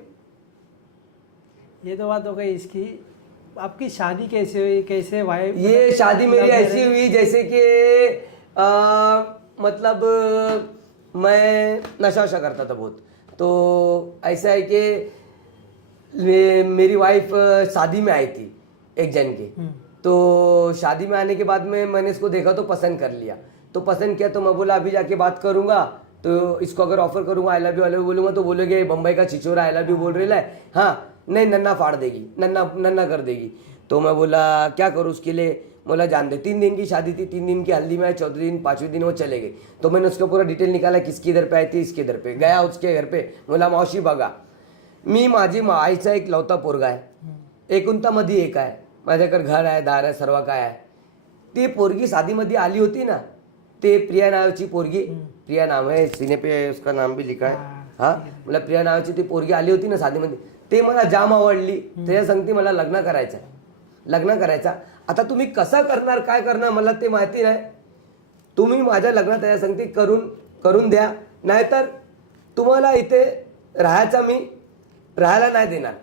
ये तो बात हो गई इसकी। आपकी शादी कैसे हुई, कैसे वाइफ? ये शादी मेरी ऐसी हुई जैसे कि मतलब मैं नशा वशा करता था बहुत, तो ऐसा है कि मेरी वाइफ शादी में आई थी एक जन के, तो शादी में आने के बाद में मैंने इसको देखा तो पसंद कर लिया, तो पसंद किया तो मैं बोला अभी जाके बात करूंगा, तो इसको अगर ऑफर करूंगा आई लव यू बोलूंगा तो बोलोगे बम्बई का छिछोरा आई लव यू बोल रहा है, हाँ नहीं नन्ना फाड़ देगी, नन्ना कर देगी। तो मैं बोला क्या करूँ उसके लिए, बोला जान दे। 3 दिन की शादी थी, 3 दिन की हल्दी में आए, 14 दिन 5वें दिन वो चले गए। तो मैंने उसका पूरा डिटेल निकाला, किसकी इधर पे आई थी, इसके इधर पे गया, उसके घर पे बोला मावशी बघा मी माझी आईचा एक लवता पोरगा आहे, एकुलता एक आहे, माझ्याकडे घर आहे, दार आहे, सर्व काय आहे। ती पोरगी शादीमध्ये आली होती ना, ते प्रिया नावाची पोरगी, प्रिया नाम है, सीने पे उसका नाम भी लिखा है, हाँ मला प्रिया नावाची ती पोरगी आली होती ना शादीमध्ये, ते मला जाम आवडली, त्याच्या सांगते मला लग्न करायचा। आता तुम्ही कसं करणार, काय करणार मला ते माहिती नाही, तुम्ही माझ्या लग्नात त्याच्या सांगते करून द्या, नाहीतर तुम्हाला इथे राहायचा मी राहायला नाही देणार,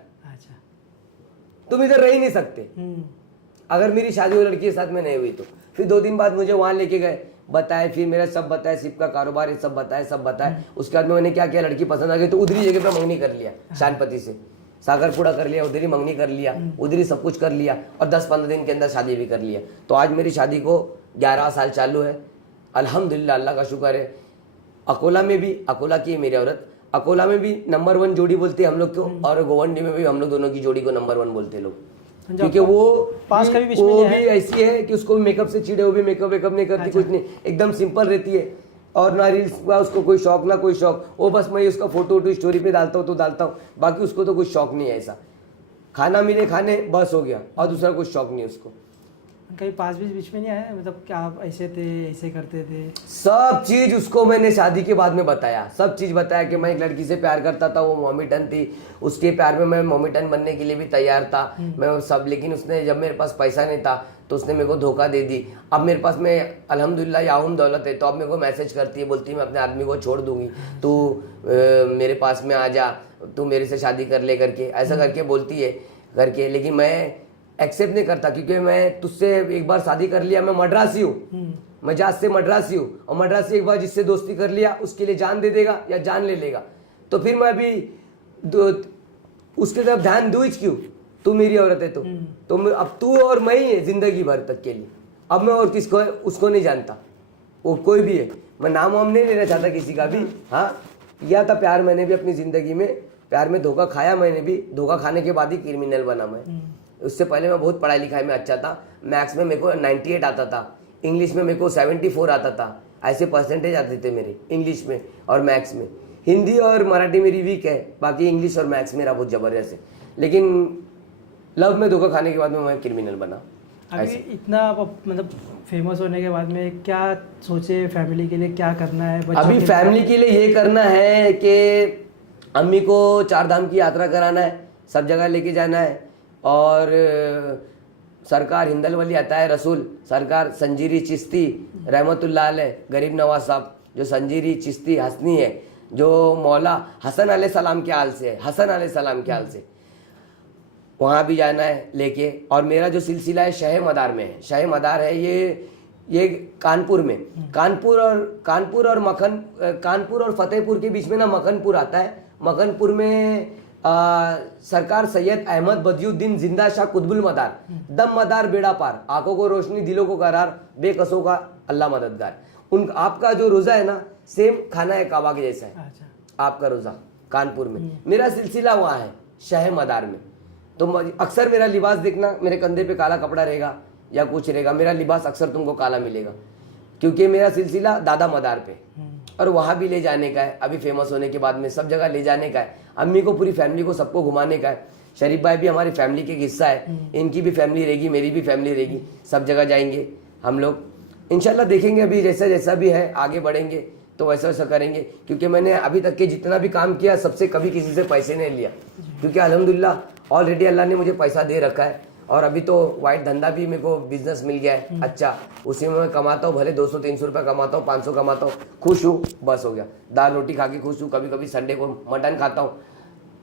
तुम इधर रह ही नहीं सकते अगर मेरी शादी वो लड़की के साथ में नहीं हुई तो। फिर 2 दिन बाद मुझे वहां लेके गए, बताए, फिर मेरा सब बताया, सिप का कारोबार ये सब बताया। उसके बाद में मैंने क्या किया, लड़की पसंद आ गई तो उधरी जगह पे मंगनी कर लिया, शानपति से सागरपुड़ा कर लिया, उधर ही मंगनी कर लिया, उधर ही सब कुछ कर लिया, और 10-15 दिन के अंदर शादी भी कर लिया। तो आज मेरी शादी को 11 साल चालू है, अल्हम्दुलिल्लाह, अल्लाह का शुक्र है। अकोला में भी, अकोला की है मेरी औरत, अकोला में भी नंबर 1 जोड़ी बोलते हैं हम लोग को, और गोवंडी में भी हम लोग दोनों की जोड़ी को नंबर 1 बोलते हैं लोग, क्योंकि वो भी ऐसी है कि उसको भी मेकअप से चिड़े, वो भी मेकअप नहीं करती, कुछ नहीं, एकदम सिंपल रहती है, और ना रील्स का उसको कोई शौक, ना कोई शौक, वो बस मैं उसका फोटो स्टोरी पे डालता हूँ तो डालता हूँ, बाकी उसको तो कुछ शौक नहीं है ऐसा, खाना मिले खाने बस हो गया, और दूसरा कुछ शौक नहीं उसको। कहीं पास बीच में नहीं आया, मतलब क्या आप ऐसे थे, ऐसे करते थे? सब चीज उसको मैंने शादी के बाद में बताया, सब चीज बताया कि मैं एक लड़की से प्यार करता था, वो मोमिटन थी, उसके प्यार में मैं मोमिटन बनने के लिए भी तैयार था मैं सब, लेकिन उसने जब मेरे पास पैसा नहीं था तो उसने मेरे को धोखा दे दी। अब मेरे पास में अल्हम्दुलिल्लाह याहुम दौलत है, तो अब मेरे को मैसेज करती है, बोलती है मैं अपने आदमी को छोड़ दूंगी, तू मेरे पास में आ जा, तू मेरे से शादी कर ले करके, ऐसा करके बोलती है करके। लेकिन मैं एक्सेप्ट नहीं करता, क्योंकि मैं तुझसे एक बार शादी कर लिया, मैं मद्रासी हूँ, मैं जात से मद्रासी हूँ, और मद्रासी एक बार जिससे दोस्ती कर लिया उसके लिए जान दे देगा या जान ले लेगा, तो फिर मैं अभी उसके तरफ ध्यान दूँ क्यों? तू मेरी औरत है तो अब तू और मैं ही है जिंदगी भर तक के लिए। अब मैं और किसको है उसको नहीं जानता, वो कोई भी है, मैं नाम वाम नहीं लेना चाहता किसी का भी। हाँ, किया था प्यार मैंने भी अपनी ज़िंदगी में, प्यार में धोखा खाया मैंने भी, धोखा खाने के बाद ही क्रिमिनल बना मैं। उससे पहले मैं बहुत पढ़ाई लिखाई में अच्छा था, मैथ्स में मेरे को 98 आता था, इंग्लिश में मेरे को 74 आता था, ऐसे परसेंटेज आते थे मेरे इंग्लिश में और मैथ्स में। हिंदी और मराठी मेरी वीक है, बाकी इंग्लिश और मैथ्स मेरा बहुत ज़बरदस्त है। लेकिन लव में धोखा खाने के बाद में मैं क्रिमिनल बना। अभी इतना मतलब फेमस होने के बाद में क्या सोचे फैमिली के लिए, क्या करना है? अभी फैमिली के लिए ये करना है कि अम्मी को 4 धाम की यात्रा कराना है, सब जगह लेके जाना है, और सरकार हिंदल वली आता है रसूल सरकार संजीरी चिश्ती रहमतुल्लाह अलैह गरीब नवाज साहब, जो संजीरी चिश्ती हसनी है, जो मौला हसन अलैहिस्सलाम के हाल से है, हसन अलैहिस्सलाम के हाल से, वहाँ भी जाना है लेके। और मेरा जो सिलसिला है शह मदार में है, शह मदार है ये कानपुर में, कानपुर और फतेहपुर के बीच में ना मखनपुर आता है। मखनपुर में सरकार सैयद अहमद बदियुद्दीन जिंदा शाह कुतुबुल मदार, दम मदार बेड़ा पार, आंखों को रोशनी दिलों को करार, बेकसों का अल्लाह मददगार। उन आपका जो रोज़ा है ना सेम खाना है काबा के जैसा है। आपका रोज़ा कानपुर में, मेरा सिलसिला वहाँ है शह मदार में। तो अक्सर मेरा लिबास देखना, मेरे कंधे पे काला कपड़ा रहेगा या कुछ रहेगा, मेरा लिबास अक्सर तुमको काला मिलेगा, क्योंकि मेरा सिलसिला दादा मदार पे, और वहाँ भी ले जाने का है। अभी फेमस होने के बाद में सब जगह ले जाने का है, अम्मी को पूरी फैमिली को सबको घुमाने का है। शरीफ भाई भी हमारी फैमिली के हिस्सा है, इनकी भी फैमिली रहेगी, मेरी भी फैमिली रहेगी, सब जगह जाएंगे हम लोग इंशाल्लाह। देखेंगे अभी जैसा जैसा भी है, आगे बढ़ेंगे तो वैसा वैसा करेंगे, क्योंकि मैंने अभी तक के जितना भी काम किया सबसे कभी किसी से पैसे नहीं लिया, क्योंकि अल्हम्दुलिल्लाह ऑलरेडी अल्लाह ने मुझे पैसा दे रखा है। और अभी तो वाइट धंधा भी मेरे को बिजनेस मिल गया है अच्छा, उसी में मैं कमाता हूँ, भले 200-300 रुपये कमाता हूँ, 500 कमाता हूँ, खुश हूँ, बस हो गया। दाल रोटी खा के खुश हूँ, कभी कभी संडे को मटन खाता हूँ,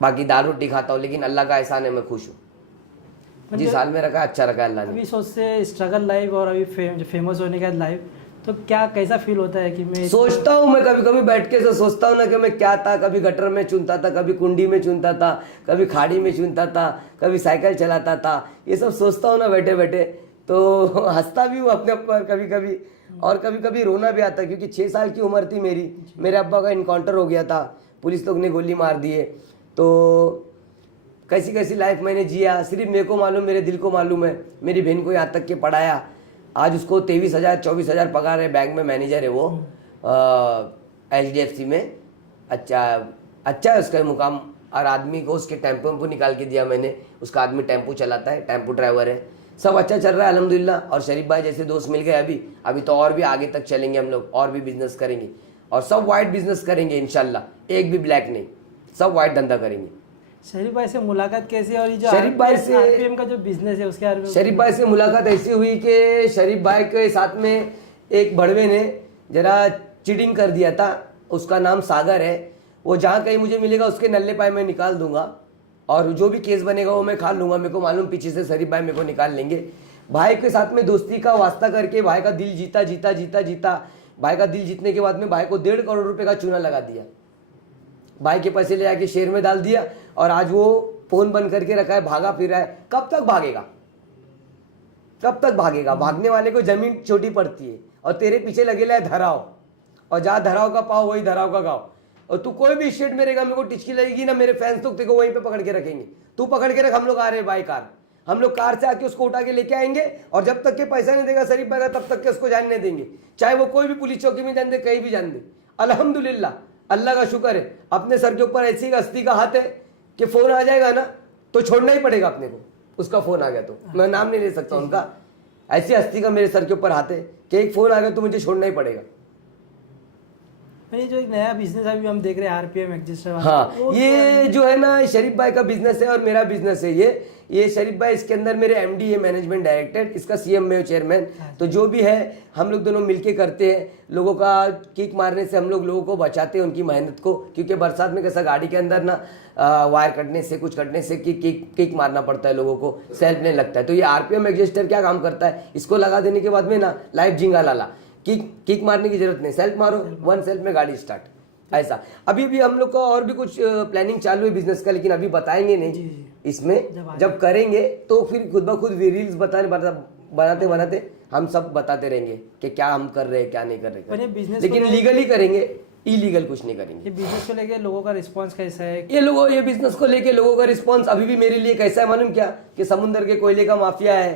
बाकी दाल रोटी खाता हूँ, लेकिन अल्लाह का एहसान है, मैं खुश हूँ। जिस हाल में रखा है अच्छा रखा है अल्लाह ने। अभी सोचते स्ट्रगल लाइफ और अभी फेमस होने का लाइफ, तो क्या कैसा फील होता है कि मैं सोचता हूँ, मैं कभी कभी बैठ के सोचता हूँ ना कि मैं क्या था, कभी गटर में चुनता था, कभी कुंडी में चुनता था, कभी खाड़ी में चुनता था, कभी साइकिल चलाता था, ये सब सोचता हूँ ना बैठे बैठे, तो हंसता भी हूँ अपने ऊपर कभी कभी, और कभी कभी रोना भी आता है, क्योंकि 6 साल की उम्र थी मेरी, मेरे अब्बा का इनकाउंटर हो गया था, पुलिस लोग ने गोली मार दिए। तो कैसी कैसी लाइफ मैंने जिया सिर्फ मेरे को मालूम, मेरे दिल को मालूम है। मेरी बहन को यहाँ तक के पढ़ाया, आज उसको 23,000-24,000 पगार है, बैंक में मैनेजर है वो HDFC में। अच्छा है उसका मुकाम, और आदमी को उसके टेम्पो निकाल के दिया मैंने, उसका आदमी टेम्पो चलाता है, टेम्पो ड्राइवर है, सब अच्छा चल रहा है अल्हम्दुलिल्लाह। और शरीफ भाई जैसे दोस्त मिल गए अभी तो और भी आगे तक चलेंगे हम लोग, और भी बिजनेस करेंगे, और सब वाइट बिजनेस करेंगे इंशाल्लाह, एक भी ब्लैक नहीं, सब वाइट धंधा करेंगे। शरीफ भाई से मुलाकात कैसी है, और ये जो शरीफ भाई से RPM का जो बिजनेस है उसके बारे में? शरीफ भाई से मुलाकात ऐसी हुई कि शरीफ भाई के साथ में एक बड़वे ने जरा चीटिंग कर दिया था, उसका नाम सागर है, वो जहाँ कहीं मुझे मिलेगा उसके नल्ले पाए मैं निकाल दूंगा, और जो भी केस बनेगा वो मैं खा लूंगा। मेरे को मालूम पीछे से शरीफ भाई मेरे को निकाल लेंगे। भाई के साथ में दोस्ती का वास्ता करके भाई का दिल जीता। भाई का दिल जीतने के बाद में भाई को 1.5 करोड़ रुपए का चूना लगा दिया, भाई के पैसे ले आके शेयर में डाल दिया, और आज वो फोन बंद करके रखा है, भागा फिर रहा है। कब तक भागेगा? भागने वाले को जमीन छोटी पड़ती है, और तेरे पीछे लगेला है धराव, और जहाँ धराव का पाव वही धराव का गाँव। और तू कोई भी स्टेट में रहेगा, मेरे को टिचकी लगेगी ना, मेरे फैंस तो तेरे को वहीं पे पकड़ के रखेंगे। तू पकड़ के रख, हम लोग आ रहे हैं बाई कार, हम लोग कार से आके उसको उठा के लेके आएंगे, और जब तक के पैसा नहीं देगा शरीफ भाई तब तक के उसको जाने नहीं देंगे, चाहे वो कोई भी पुलिस चौकी में जान दे, कहीं भी जान दे। अल्हम्दुलिल्लाह, अल्लाह का शुक्र है, अपने सर के ऊपर ऐसी हस्ती का हाथ है कि फोन आ जाएगा ना तो छोड़ना ही पड़ेगा अपने को। उसका फोन आ गया तो मैं नाम नहीं ले सकता उनका, ऐसी हस्ती का मेरे सर के ऊपर हाथ है कि एक फोन आ गया तो मुझे छोड़ना ही पड़ेगा। पर ये जो एक नया बिजनेस अभी हम देख रहे हैं आरपीएम एडजस्टर वाला, हाँ, वो ये जो है ना शरीफ भाई का बिजनेस है और मेरा बिजनेस है ये शरीफ भाई इसके अंदर मेरे एमडी है, मैनेजमेंट डायरेक्टर, इसका सीएम में चेयरमैन। तो जो भी है हम लोग दोनों मिलके करते हैं। लोगों का किक मारने से हम लोग लोगों को बचाते हैं, उनकी मेहनत को, क्योंकि बरसात में कैसा गाड़ी के अंदर ना वायर कटने से कुछ कटने से किक मारना पड़ता है लोगों को, सेल्फ नहीं लगता है। तो ये आरपीएम एडजस्टर क्या काम करता है, इसको लगा देने के बाद में ना लाइव झिंगा लाला, किक मारने की जरूरत नहीं, सेल्फ मारो, 1 सेल्फ में गाड़ी स्टार्ट, ऐसा। अभी भी हम लोग का और भी कुछ प्लानिंग चालू है बिजनेस का, लेकिन अभी बताएंगे नहीं इसमें। जब करेंगे तो फिर खुद ब खुद रील्स बनाते बनाते हम सब बताते रहेंगे कि क्या हम कर रहे हैं क्या नहीं कर रहे, लेकिन लीगली करेंगे, इलीगल कुछ नहीं करेंगे। ये बिजनेस को लेके लोगों का रिस्पांस कैसा है? ये बिजनेस को लेके लोगों का रिस्पांस अभी भी मेरे लिए कैसा है मालूम क्या, कि समुद्र के कोयले का माफिया है,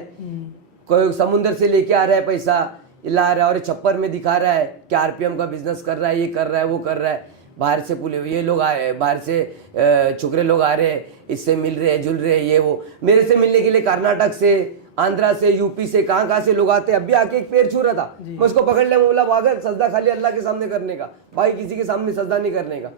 कोई समुद्र से लेके आ रहा है पैसा, ला रहा है और छप्पर में दिखा रहा है कि आरपीएम का बिजनेस कर रहा है, ये कर रहा है वो कर रहा है। बाहर से ये लोग आ रहे हैं, बाहर से छोकरे लोग आ रहे हैं, इससे मिल रहे हैं, जुल रहे हैं, ये वो। मेरे से मिलने के लिए कर्नाटक से, आंध्रा से, यूपी से, कहाँ से लोग आते हैं। अभी आके एक पैर छू रहा था, मैं उसको पकड़ लिया, बोला वागर सजदा खाली अल्लाह के सामने करने का, भाई किसी के सामने सजदा नहीं करने का।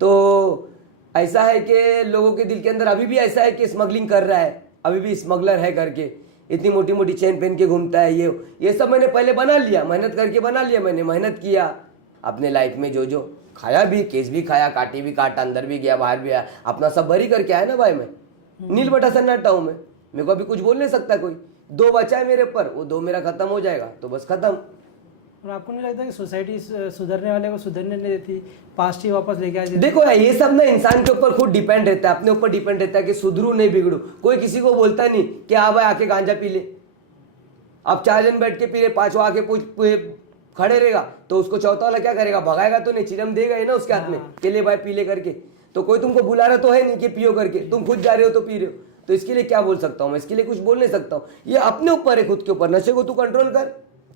तो ऐसा है कि लोगों के दिल के अंदर अभी भी ऐसा है कि स्मगलिंग कर रहा है, अभी भी स्मगलर है करके, इतनी मोटी मोटी चेन पहन के घूमता है। ये सब मैंने पहले बना लिया, मेहनत करके बना लिया, मैंने मेहनत किया अपने लाइफ में, जो खाया भी, केस भी खाया, काटी भी काटा, अंदर भी गया बाहर भी आया, अपना सब भरी करके आया ना भाई। मैं नील बटा सन्नाटा हूं, मैं मेरे को अभी कुछ बोल नहीं सकता कोई। 2 बचा है मेरे ऊपर, वो 2 मेरा खत्म हो जाएगा तो बस खत्म। और आपको नहीं लगता कि सोसाइटी सुधरने वाले को सुधरने नहीं देती, पास्ट ही वापस लेके आ जाती? देखो ये सब ना इंसान के ऊपर खुद डिपेंड रहता है, अपने ऊपर डिपेंड रहता है कि सुधरू नहीं बिगड़ू। कोई किसी को बोलता नहीं कि हाँ भाई आके गांजा पी ले। अब 4 जन बैठ के पी ले, 5वां आके खड़े रहेगा तो उसको चौथा वाला क्या करेगा, भगाएगा तो नहीं, चिरम देगा ही ना उसके हाथ में के ले भाई पी ले करके। तो कोई तुमको बुला रहा तो है नहीं कि पियो करके, तुम खुद जा रहे हो तो पी रहे हो। तो इसके लिए क्या बोल सकता हूँ मैं, इसके लिए कुछ बोल नहीं सकता हूँ। ये अपने ऊपर है, खुद के ऊपर। नशे को तू कंट्रोल कर,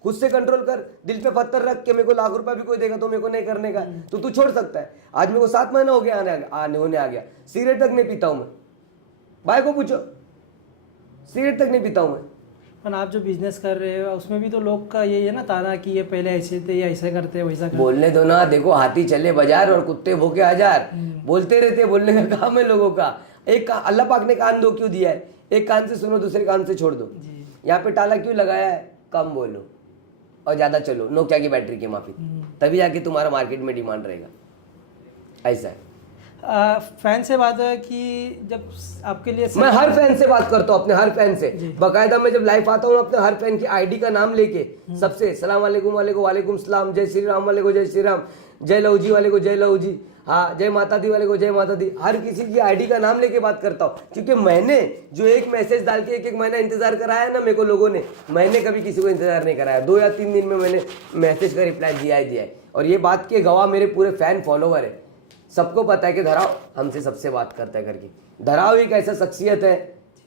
खुद से कंट्रोल कर। दिल पे पत्थर रख के मेरे को लाख रुपया भी कोई देगा तो मेरे को नहीं करने का, तो तू छोड़ सकता है। आज मेरे को 7 महीना हो गया होने आ गया, सिगरेट तक नहीं पीता हूं मैं। भाई को पूछो, सिगरेट तक नहीं पीता हूं मैं। पर आप जो बिजनेस कर रहे हो उसमें भी तो लोग का यही है ना ताना कि ये पहले ऐसे थे, ये ऐसा करते वैसा करते। बोलने दो ना, देखो हाथी चले बाजार और कुत्ते भूखे हजार। बोलते रहते, बोलने का काम है लोगों का। एक अल्लाह पाक ने कान 2 क्यों दिया है, एक कान से सुनो दूसरे कान से छोड़ दो। यहाँ पे ताला क्यों लगाया है, कम बोलो और ज्यादा चलो, नोकिया की बैटरी की माफी, तभी जाके तुम्हारा मार्केट में डिमांड रहेगा। ऐसा है। फैन से बात है कि जब आपके लिए मैं हर फैन से बात करता हूँ, अपने हर फैन से बाकायदा। मैं जब लाइव आता हूँ अपने हर फैन की आईडी का नाम लेके सबसे सलाम वालेकुम वाले को वालेकुम सलाम, जय श्री राम वाले को जय श्री राम, जय लहू जी वाले को जय लहू जी, हाँ जय माता दी वाले को जय माता दी। हर किसी की आईडी का नाम लेके बात करता हूँ, क्योंकि मैंने जो एक मैसेज डाल के 1 महीना इंतजार कराया ना मेरे को लोगों ने, मैंने कभी किसी को इंतजार नहीं कराया। 2 या 3 दिन में मैंने मैसेज का रिप्लाई दिया है। और ये बात के गवाह मेरे पूरे फैन फॉलोवर है। सबको पता है कि धराव हमसे सबसे बात करता है करके। धराव एक ऐसा शख्सियत है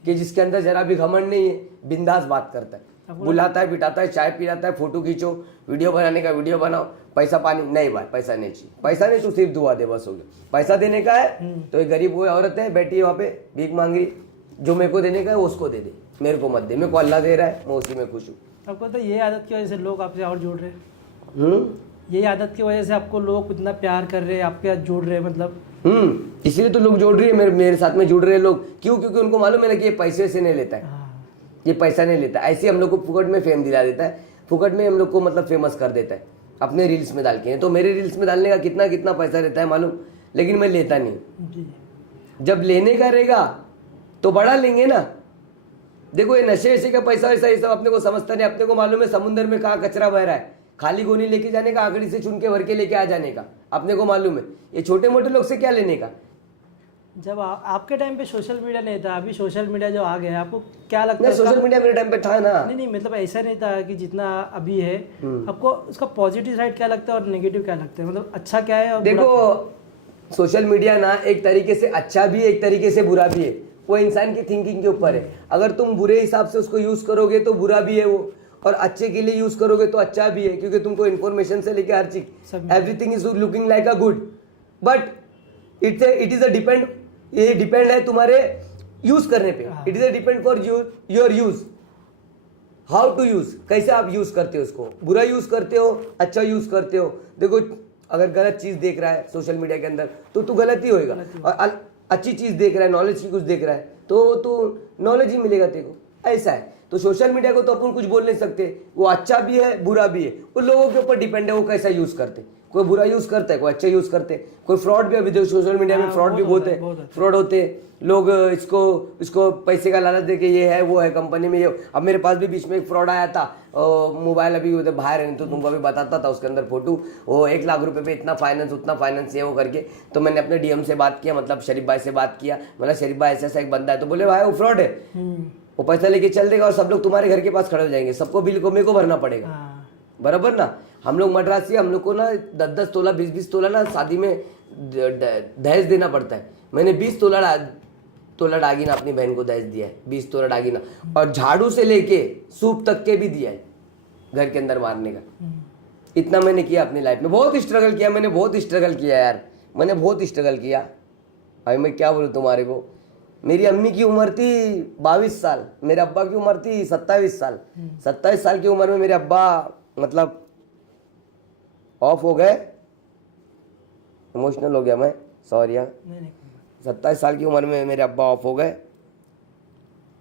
कि जिसके अंदर जरा भी घमंड नहीं है, बिंदास बात करता है, बुलाता है, बिठाता है, चाय पिलाता है, फोटो खींचो, वीडियो बनाने का वीडियो बनाओ, पैसा पानी नहीं भाई, पैसा नहीं चाहिए, पैसा नहीं, तू सिर्फ दुआ दे बस हो गया। पैसा देने का है तो एक गरीब वो औरत है बैठी है वहाँ पे भीख मांग रही, जो मेरे को देने का है उसको दे दे, मेरे को मत दे, मेरे को अल्लाह दे रहा है, मैं उसी में खुश हूँ। आपको तो ये आदत की वजह से लोग आपसे और जुड़ रहे हैं, यही आदत की वजह से आपको लोग इतना प्यार कर रहे हैं, आपके साथ जुड़ रहे हैं, मतलब इसलिए तो लोग जुड़ रही है मेरे साथ में जुड़ रहे हैं लोग। क्यों? क्योंकि उनको मालूम है ना कि ये पैसे से नहीं लेता है, ये पैसा नहीं लेता, ऐसे हम लोग को फुकट में फेम दिला देता है, फुकट में हम लोग को मतलब फेमस कर देता है अपने रील्स में डाल के। तो मेरे रील्स में डालने का कितना कितना पैसा रहता है मालूम, लेकिन मैं लेता नहीं। जब लेने का रहेगा तो बढ़ा लेंगे ना। देखो ये नशे वशे का पैसा वैसा ये सब अपने को समझता नहीं, अपने को मालूम है समुद्र में कहाँ कचरा बह रहा है, खाली गोनी लेके जाने का, आखिरी से चुन के भर के लेके आ जाने का, अपने को मालूम है। ये छोटे मोटे लोग से क्या लेने का। जब आपके टाइम पे सोशल मीडिया नहीं था, अभी सोशल मीडिया जो आ गया, आपको क्या लगता है? सोशल मीडिया मेरे टाइम पे था ना। नहीं मतलब ऐसा नहीं था कि जितना अभी है। आपको उसका पॉजिटिव साइड क्या लगता है और नेगेटिव क्या लगता है, मतलब अच्छा क्या है और देखो सोशल मीडिया ना एक तरीके से अच्छा भी है, एक तरीके से बुरा भी है, वो इंसान की थिंकिंग के ऊपर है। अगर तुम बुरे हिसाब से उसको यूज करोगे तो बुरा भी है वो, और अच्छे के लिए यूज करोगे तो अच्छा भी है, क्योंकि तुमको इन्फॉर्मेशन से लेके हर चीज, everything is looking like a good, but it is a depend, ये डिपेंड है तुम्हारे यूज करने पे। It is a depend for your use, how to use, कैसे आप यूज करते हो उसको। बुरा यूज करते हो, अच्छा यूज करते हो। देखो अगर गलत चीज देख रहा है सोशल मीडिया के अंदर तो तू गलत ही होएगा, और अच्छी चीज देख रहा है, नॉलेज की कुछ देख रहा है तो तू नॉलेज ही मिलेगा तेरे को। ऐसा है। तो सोशल मीडिया को तो अपन कुछ बोल नहीं सकते, वो अच्छा भी है बुरा भी है, उन लोगों के ऊपर डिपेंड है वो कैसा यूज करते। कोई बुरा यूज करता है, कोई अच्छा यूज करते, कोई फ्रॉड भी। अभी देखो सोशल मीडिया में फ्रॉड भी बहुत है, फ्रॉड होते लोग। इसको पैसे का लालच देके ये है वो है कंपनी में ये। अब मेरे पास भी बीच में एक फ्रॉड आया था, मोबाइल अभी उधर बाहर है, तो तुमको अभी बताता था उसके अंदर फोटो, वो 1 लाख रुपए पे इतना फाइनेंस उतना फाइनेंस ये वो करके। तो मैंने अपने डीएम से बात किया, मतलब शरीफ भाई से बात किया, मतलब शरीफ भाई ऐसा एक बंदा है, तो बोले भाई वो फ्रॉड है, वो पैसा लेके चल देगा और सब लोग तुम्हारे घर के पास खड़े हो जाएंगे, सबको बिल को मेरे को भरना पड़ेगा। बराबर ना। हम लोग मद्रासी, हम लोग को ना 10-10 तोला 20-20 तोला ना शादी में दहेज देना पड़ता है। मैंने 20 तोला डागिना अपनी बहन को दहेज दिया है, 20 तोला डागिना, और झाड़ू से लेके सूप तक के भी दिया है घर के अंदर मारने का। इतना मैंने किया अपनी लाइफ में, बहुत स्ट्रगल किया मैंने, बहुत स्ट्रगल किया यार, मैंने बहुत स्ट्रगल किया। अभी मैं क्या बोलूँ तुम्हारे को। मेरी अम्मी की उम्र थी 22 साल, मेरे अब्बा की उम्र थी 27 साल। 27 साल की उम्र में मेरे अब्बा मतलब ऑफ हो गए। इमोशनल हो गया मैं, सॉरी यार। 27 साल की उम्र में मेरे अब्बा ऑफ हो गए।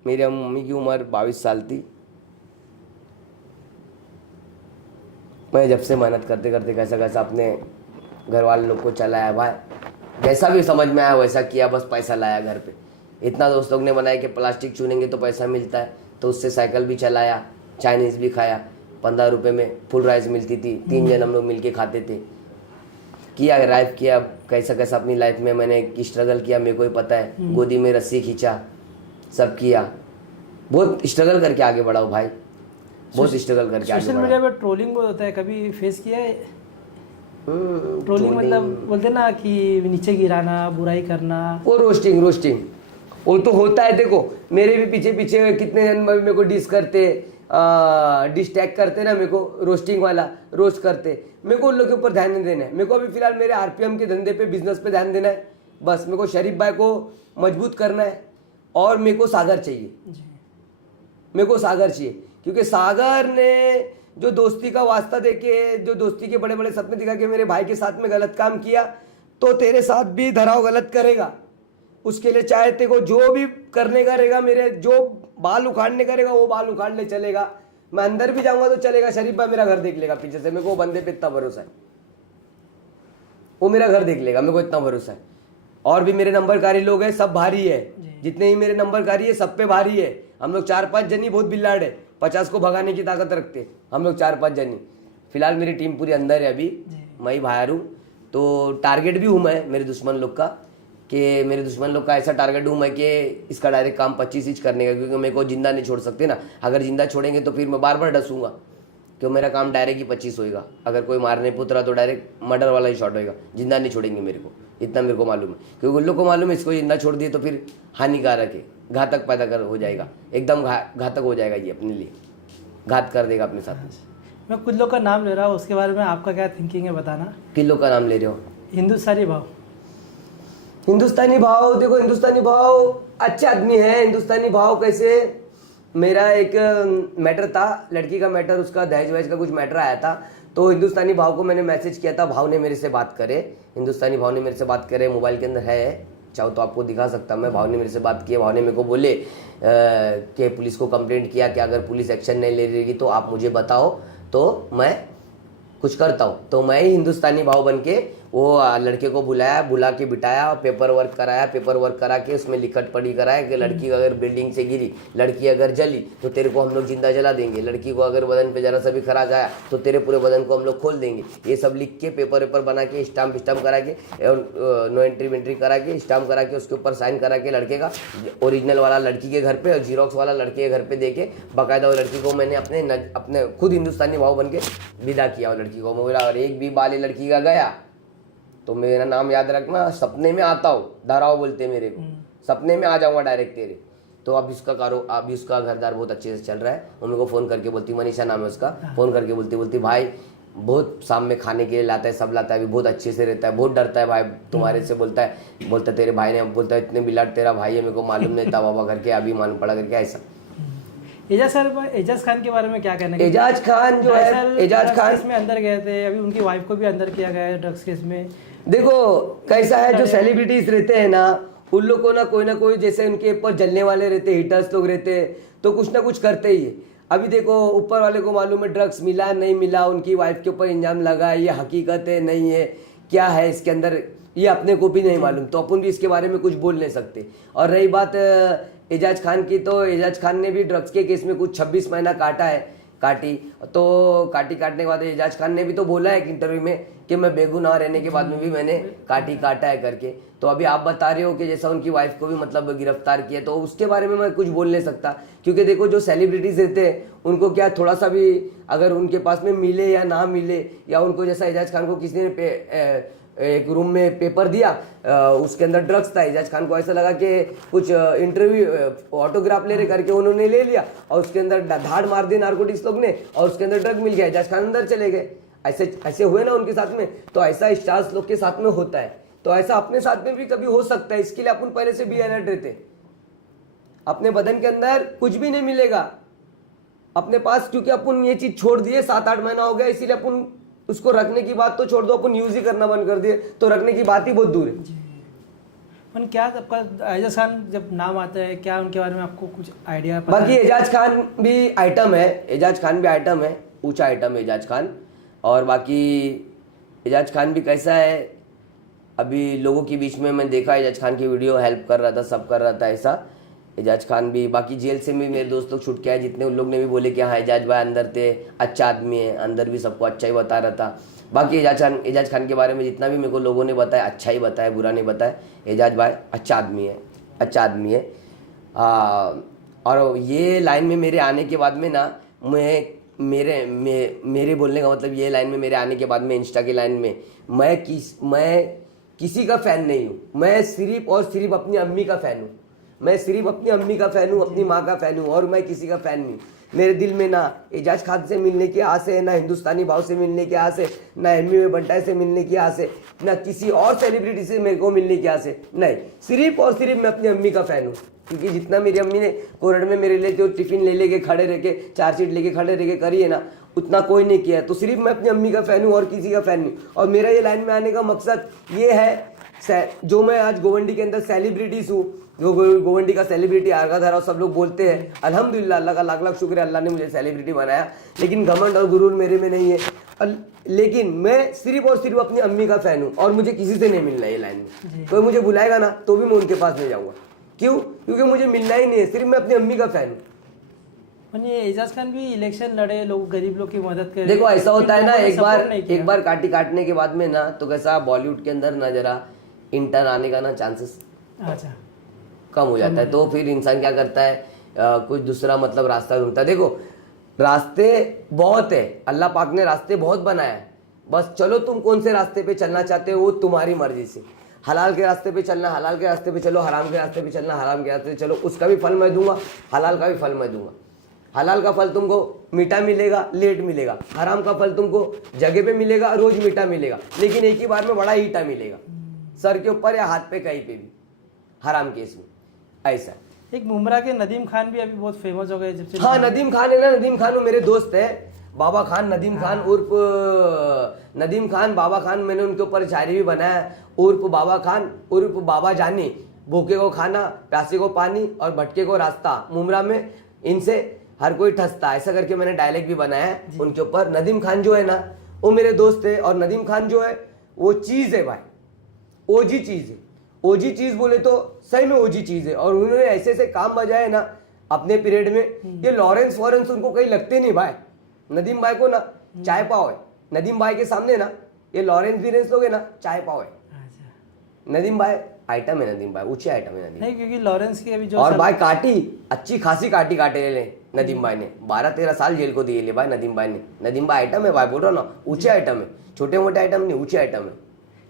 मेरी मम्मी की उम्र 22 साल थी। मैं जब से मेहनत करते करते कैसा कैसा अपने घर वाले लोग को चलाया भाई, जैसा भी समझ में आया वैसा किया, बस पैसा लाया घर पे। इतना दोस्त लोग ने बनाया कि प्लास्टिक चुनेंगे तो पैसा मिलता है, तो उससे साइकिल भी चलाया, चाइनीज़ भी खाया। 15 रुपये में फुल राइस मिलती थी, 3 जन हम लोग मिल के खाते थे। किया लाइफ किया, कैसा कैसा अपनी लाइफ में मैंने स्ट्रगल किया, मेरे को ही पता है। गोदी में रस्सी खींचा, सब किया, बहुत स्ट्रगल करके आगे बढ़ा भाई, बहुत स्ट्रगल करके आगे सोशल मीडिया पे ट्रोलिंग बहुत होता है, कभी फेस किया है? ट्रोलिंग मतलब बोलते ना कि नीचे गिराना, बुराई करना, वो रोस्टिंग वो तो होता है। देखो मेरे भी पीछे पीछे कितने जन मेरे को डिस करते, डिस्टैग करते ना, मेरे को रोस्टिंग वाला रोस्ट करते। मेरे को उन लोगों के ऊपर ध्यान नहीं देना है, मेरे को अभी फिलहाल मेरे आरपीएम के धंधे पे, बिजनेस पे ध्यान देना है बस। मेरे को शरीफ भाई को मजबूत करना है, और मेरे को सागर चाहिए, मेरे को सागर चाहिए, क्योंकि सागर ने जो दोस्ती का वास्ता देके, जो दोस्ती के बड़े बड़े सपने दिखा के मेरे भाई के साथ में गलत काम किया, तो तेरे साथ भी धराव गलत करेगा। उसके लिए चाहे तेरे को जो भी करने का रहेगा, मेरे जो बाल उखाड़ने का रहेगा वो बाल उखाड़ ले चलेगा। मैं अंदर भी जाऊंगा तो चलेगा, शरीफ भाई मेरा घर देख लेगा पीछे से, मेरे को बंदे पे इतना भरोसा है, वो मेरा घर देख लेगा, मेरे को इतना भरोसा है। और भी मेरे नंबरकारी लोग हैं, सब भारी है, जितने ही मेरे नंबरकारी है सब पे भारी है। हम लोग 4-5 जनी बहुत बिल्लाड़ है, 50 को भगाने की ताकत रखते हम लोग 4-5 जनी। फिलहाल मेरी टीम पूरी अंदर है, अभी मैं ही बाहर हूँ। तो टारगेट भी हूँ मैं मेरे दुश्मन लोग का, कि मेरे दुश्मन लोग का ऐसा टारगेट हूँ मैं कि इसका डायरेक्ट काम 25 इंच करने का, क्योंकि मेरे को जिंदा नहीं छोड़ सकते ना। अगर जिंदा छोड़ेंगे तो फिर मैं बार बार डसूंगा, क्यों मेरा काम डायरेक्ट ही 25 होएगा। अगर कोई मारने पुतरा तो डायरेक्ट मर्डर वाला ही शॉट होएगा, जिंदा नहीं छोड़ेंगे मेरे को, इतना मेरे को मालूम है। क्योंकि उन लोग को मालूम है इसको जिंदा छोड़ दिए तो फिर हानिकारक है, घातक पैदा कर हो जाएगा, एकदम घातक हो जाएगा, ये अपने लिए घात कर देगा अपने साथ। मैं कुछ लोग का नाम ले रहा हूँ, उसके बारे में आपका क्या थिंकिंग है बताना। किन लोग का नाम ले रहे हो? हिंदुस्तानी भाव। हिंदुस्तानी भाव, देखो हिंदुस्तानी भाव अच्छे आदमी है। हिंदुस्तानी भाव कैसे, मेरा एक मैटर था, लड़की का मैटर, उसका दहेज वहेज का कुछ मैटर आया था, तो हिंदुस्तानी भाव को मैंने मैसेज किया था, भाव ने मेरे से बात करे, हिंदुस्तानी भाव ने मेरे से बात करे, मोबाइल के अंदर है, चाहो तो आपको दिखा सकता मैं। भाव ने मेरे से बात की, भाव ने मेरे को बोले कि पुलिस को कंप्लेंट किया कि अगर पुलिस एक्शन नहीं ले रही तो आप मुझे बताओ तो मैं कुछ करता हूँ। तो मैं ही हिंदुस्तानी भाव बन के वो लड़के को बुला के बिठाया, पेपर वर्क कराया, पेपर वर्क करा के उसमें लिखट पढ़ी कराया कि लड़की अगर बिल्डिंग से गिरी, लड़की अगर जली तो तेरे को हम लोग जिंदा जला देंगे, लड़की को अगर बदन पे जरा सा भी खराज आया तो तेरे पूरे बदन को हम लोग खोल देंगे। ये सब लिख के पेपर बना के स्टाम्प करा के, नो एंट्री वेंट्री करा के, स्टाम्प करा के, उसके ऊपर साइन करा के लड़के का, ओरिजिनल वाला लड़की के घर पे और जीरोक्स वाला लड़के के घर पे दे के, बाकायदा वो लड़की को मैंने अपने खुद हिंदुस्तानी भाव बन के विदा किया। वो लड़की को मैं बोला और एक भी बाल लड़की का गया तो मेरा नाम याद रखना, सपने में आता हूँ, धाराव बोलते मेरे को, सपने में आ जाऊंगा डायरेक्ट तेरे। तो अब अभी उसका घरदार बहुत अच्छे से चल रहा है। वो मेरे को फ़ोन करके बोलती, मनीषा नाम है उसका, फ़ोन करके बोलती भाई बहुत शाम में खाने के लिए लाता है, सब लाता है, अभी बहुत अच्छे से रहता है, बहुत डरता है भाई तुम्हारे से, बोलता तेरे भाई ने, बोलता इतने बिलाट तेरा भाई है, मेरे को मालूम नहीं था बाबा करके, अभी मालूम पड़ा करके। ऐसा एजाज खान के बारे में क्या कहना है? एजाज खान जो है, एजाज खान में अंदर गए थे, अभी उनकी वाइफ को भी अंदर किया गया है ड्रग्स केस में। देखो कैसा है, जो सेलिब्रिटीज रहते हैं ना, उन लोग को ना कोई जैसे उनके ऊपर जलने वाले रहते, हिटर्स लोग रहते हैं, तो कुछ ना कुछ करते ही है। अभी देखो ऊपर वाले को मालूम है ड्रग्स मिला नहीं मिला, उनकी वाइफ के ऊपर इंजाम लगा है, ये हकीकत है नहीं है, क्या है इसके अंदर, ये अपने को भी नहीं मालूम, तो अपन भी इसके बारे में कुछ बोल नहीं सकते। और रही बात एजाज खान की, तो एजाज खान ने भी ड्रग्स के केस में कुछ 26 महीना काटी काटने के बाद एजाज खान ने भी तो बोला है एक इंटरव्यू में कि मैं बेगुनाह रहने के बाद में भी मैंने काटा है करके। तो अभी आप बता रहे हो कि जैसा उनकी वाइफ को भी मतलब गिरफ्तार किया, तो उसके बारे में मैं कुछ बोल नहीं सकता, क्योंकि देखो जो सेलिब्रिटीज रहते हैं उनको क्या थोड़ा सा भी अगर उनके पास में मिले या ना मिले, या उनको जैसा एजाज खान को किसी ने एक रूम में पेपर दिया, उसके अंदर ड्रग्स था, एजाज खान को ऐसा लगा कि कुछ इंटरव्यू ऑटोग्राफ ले रहे करके उन्होंने ले लिया, और उसके अंदर धाड़ मार दी नारकोटिक्स लोग ने, और उसके अंदर ड्रग मिल गया, एजाज खान अंदर चले गए। ऐसे हुए ना उनके साथ में, तो ऐसा स्टार्स लोग के साथ में होता है, तो ऐसा अपने साथ में भी कभी हो सकता है। इसके लिए अपन पहले से भी अलर्ट रहते, अपने बदन के अंदर कुछ भी नहीं मिलेगा अपने पास, क्योंकि अपन ये चीज छोड़ दिए, 7-8 महीना हो गया, इसीलिए अपन उसको रखने की बात तो छोड़ दो, अपन यूज ही करना बंद कर दिए, तो रखने की बात ही बहुत दूर है। क्या आपका एजाज खान जब नाम आता है, क्या उनके बारे में आपको कुछ आइडिया? बाकी एजाज खान भी आइटम है, एजाज खान भी आइटम है, ऊंचा आइटम है एजाज खान। और बाकी एजाज खान भी कैसा है, अभी लोगों के बीच में मैं देखा एजाज खान की वीडियो हेल्प कर रहा था, सब कर रहा था ऐसा। एजाज खान भी बाकी जेल से भी मेरे दोस्त लोग छूट के आए, जितने उन लोग ने भी बोले कि हाँ एजाज भाई अंदर थे, अच्छा आदमी है, अंदर भी सबको अच्छा ही बता रहा था। बाकी एजाज खान के बारे में जितना भी मेरे को लोगों ने बताया, अच्छा ही बताया, बुरा नहीं बताया। एजाज भाई अच्छा आदमी है। और ये लाइन में मेरे आने के बाद में ना, मेरे बोलने का मतलब ये लाइन में मेरे आने के बाद में इंस्टा की लाइन में मैं किसी का फ़ैन नहीं हूँ, मैं सिर्फ और सिर्फ अपनी अम्मी का फ़ैन हूँ, मैं सिर्फ अपनी अम्मी का फ़ैन हूँ, अपनी माँ का फ़ैन हूँ, और मैं किसी का फ़ैन नहीं। मेरे दिल में ना एजाज खान से मिलने की आस है, ना हिंदुस्तानी भाव से मिलने की आस है, ना एमी में बंटाई से मिलने की आस है, ना किसी और सेलिब्रिटी से मेरे को मिलने की आस है, नहीं, सिर्फ और सिर्फ मैं अपनी अम्मी का फ़ैन हूँ। क्योंकि जितना मेरी अम्मी ने कोरड में मेरे लिए जो टिफ़िन ले लेके खड़े रह के, 4 सीट लेके खड़े रह के करी है ना, उतना कोई नहीं किया है। तो सिर्फ मैं अपनी अम्मी का फ़ैन हूँ और किसी का फ़ैन नहीं। और मेरा ये लाइन में आने का मकसद ये है, जो मैं आज गोवंडी के अंदर सेलिब्रिटीज हूँ, जो गोवंडी का सेलिब्रिटी आरगा धरा सब लोग बोलते हैं, अल्हम्दुलिल्लाह अल्लाह का लाख लाख शुक्र है, अल्लाह ने मुझे सेलिब्रिटी बनाया, लेकिन घमंड और गुरूर मेरे में नहीं है। लेकिन मैं सिर्फ और सिर्फ अपनी अम्मी का फ़ैन हूँ, और मुझे किसी से नहीं मिलना है। ये लाइन में कोई मुझे बुलाएगा ना तो भी मैं उनके पास नहीं जाऊँगा, क्यों? क्योंकि मुझे मिलना ही नहीं है, सिर्फ मैं अपनी अम्मी का फ़ैन हूँ। एजाज खान भी इलेक्शन लड़े, लोग गरीब लोग की मदद करे। देखो ऐसा होता है ना, एक बार काटने के बाद में ना, तो कैसा बॉलीवुड के अंदर ना जरा इंटर आने का ना चांसेस अच्छा कम हो जाता है, तो फिर इंसान क्या करता है, कुछ दूसरा मतलब रास्ता ढूंढता है। देखो रास्ते बहुत है, अल्लाह पाक ने रास्ते बहुत बनाया है, बस चलो तुम कौन से रास्ते पे चलना चाहते हो वो तुम्हारी मर्जी से। हलाल के रास्ते पे चलना हलाल के रास्ते पे चलो, हराम के रास्ते पे चलना हराम के रास्ते पे चलो, उसका भी फल मैं दूंगा, हलाल का भी फल मैं दूंगा। हलाल का फल तुमको मीठा मिलेगा, लेट मिलेगा, हराम का फल तुमको जगह पे मिलेगा, रोज मीठा मिलेगा, लेकिन एक ही बार में बड़ा ईटा मिलेगा, सर के ऊपर या हाथ पे कहीं पे भी, हराम केस में ऐसा। एक मुमरा के नदीम खान भी अभी बहुत फेमस हो गए जब से। हाँ नदीम खान है ना, नदीम खान वो मेरे दोस्त है, बाबा खान नदीम खान उर्फ नदीम खान बाबा खान, मैंने उनके ऊपर शायरी भी बनाया, उर्फ बाबा खान उर्फ बाबा जानी, भूखे को खाना प्यासे को पानी और भटके को रास्ता, मुमरा में इनसे हर कोई ठसता, ऐसा करके मैंने डायलॉग भी बनाया है उनके ऊपर। नदीम खान जो है ना वो मेरे दोस्त है, और नदीम खान जो है वो चीज़ है भाई, ओजी चीज़ है। ओजी चीज़ बोले तो सही में ओजी चीज़ है, और उन्होंने ऐसे ऐसे काम बजाए ना अपने पीरियड में, ये लॉरेंस वॉरेंस उनको कहीं लगते नहीं भाई। नदीम भाई को ना चाय पाव है, नदीम भाई के सामने ना ये लॉरेंस वीरेंस लोग है ना चाय पाव है। नदीम भाई आइटम है, नदीम भाई ऊंचे आइटम है नदीम, नहीं क्योंकि लॉरेंस की अभी जो और भाई काटी अच्छी खासी काटे ले नदीम भाई ने, 12-13 साल जेल को दिए ले भाई नदीम भाई ने। नदीम भाई आइटम है भाई, बोल रहा ना ऊंचे आइटम है, छोटे मोटे आइटम नहीं, ऊंचे आइटम है।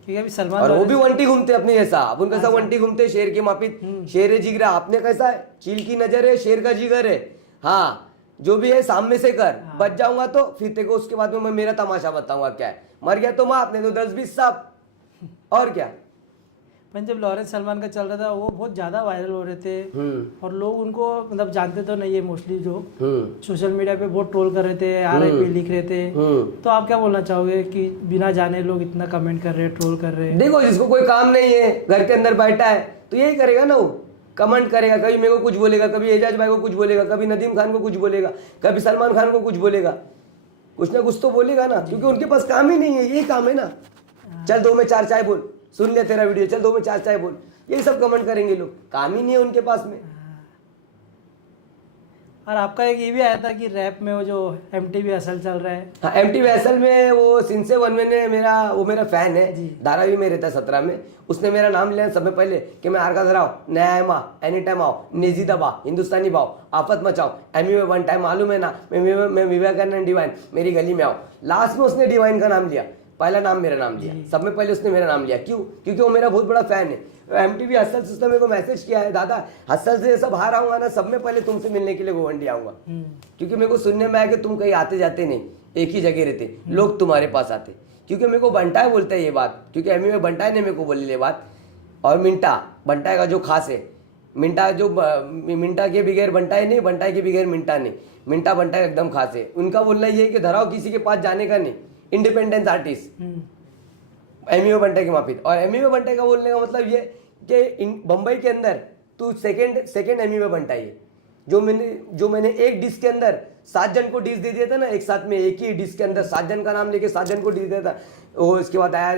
क्योंकि अभी सलमान, और वो भी वंटी घूमते अपने जैसा, अपन कैसा वंटी घूमते, शेर की मापित, शेर है जिगरा, आपने कैसा है चील की नजर है, शेर का जिगर है। हाँ जो भी है सामने से कर, बच जाऊंगा तो फिर तेरे को उसके बाद में मैं मेरा तमाशा बताऊंगा क्या है, मर गया तो माफ, नहीं तो 10-20 साहब, और क्या। पर जब लॉरेंस सलमान का चल रहा था वो बहुत ज़्यादा वायरल हो रहे थे और लोग उनको मतलब जानते तो नहीं है मोस्टली, जो सोशल मीडिया पे बहुत ट्रोल कर रहे थे, RIP लिख रहे थे। तो आप क्या बोलना चाहोगे कि बिना जाने लोग इतना कमेंट कर रहे हैं, ट्रोल कर रहे हैं? देखो, जिसको कोई काम नहीं है, घर के अंदर बैठा है, तो यही करेगा ना, वो कमेंट करेगा। कभी मेरे को कुछ बोलेगा, कभी एजाज भाई को कुछ बोलेगा, कभी नदीम खान को कुछ बोलेगा, कभी सलमान खान को कुछ बोलेगा, कुछ ना कुछ तो बोलेगा ना, क्योंकि उनके पास काम ही नहीं है। यही काम है ना, चल 2 में 4 चाय बोल, सुन लिया तेरा वीडियो, चल 2 में 4 चाय बोल, यही सब कमेंट करेंगे लोग। काम ही नहीं है उनके पास में। और आपका एक ये भी आया था कि रैप में वो जो MTV असल चल रहा है। हाँ, MTV असल में वो सिंसे वन में ने मेरा फैन है, धारावी में रहता है 17 में। उसने मेरा नाम लिया सब में पहले कि मैं आरका धराओ, नया एमा, एनी टाइम आओ, नेजी दबा, हिंदुस्तानी भाव, आफत मचाओ, एमी में 1 टाइम मालूम है ना, मैं विवेकानंद डिवाइन, मेरी गली में आओ। लास्ट में उसने डिवाइन का नाम लिया, पहला नाम मेरा नाम लिया, सब में पहले उसने मेरा नाम लिया। क्यों? क्योंकि वो मेरा बहुत बड़ा फैन है। MTV हसल से उसने मेरे को मैसेज किया है, दादा हसल से सब बाहर आऊंगा ना, सब में पहले तुमसे मिलने के लिए गोवंडी आऊंगा, क्योंकि मेरे को सुनने में आया कि तुम कहीं आते जाते नहीं, एक ही जगह रहते, लोग तुम्हारे पास आते। क्योंकि मेरे को बंटाए बोलता है ये बात, क्योंकि एमी में बंटाए ने मेरे को बोली ये बात। और मिंटा, बंटाए का जो खास है, मिंटा के बगैर बंटाए नहीं, बंटाए के बगैर मिंटा नहीं, मिंटा बंटाए एकदम खास है। उनका बोलना ये है कि धराओ किसी के पास जाने का नहीं, इंडिपेंडेंस आर्टिस्ट, एमी बंटाई के माफी। और एमी बंटाई का बोलने का मतलब ये कि बम्बई के अंदर तू सेकंड एमी बंटाई है। जो मैंने एक डिस्क के अंदर 7 जन को डिस्क दे दिया था ना, एक साथ में एक ही डिस्क के अंदर 7 जन का नाम लेके 7 जन को डिस्क दिया था। वो इसके बाद आया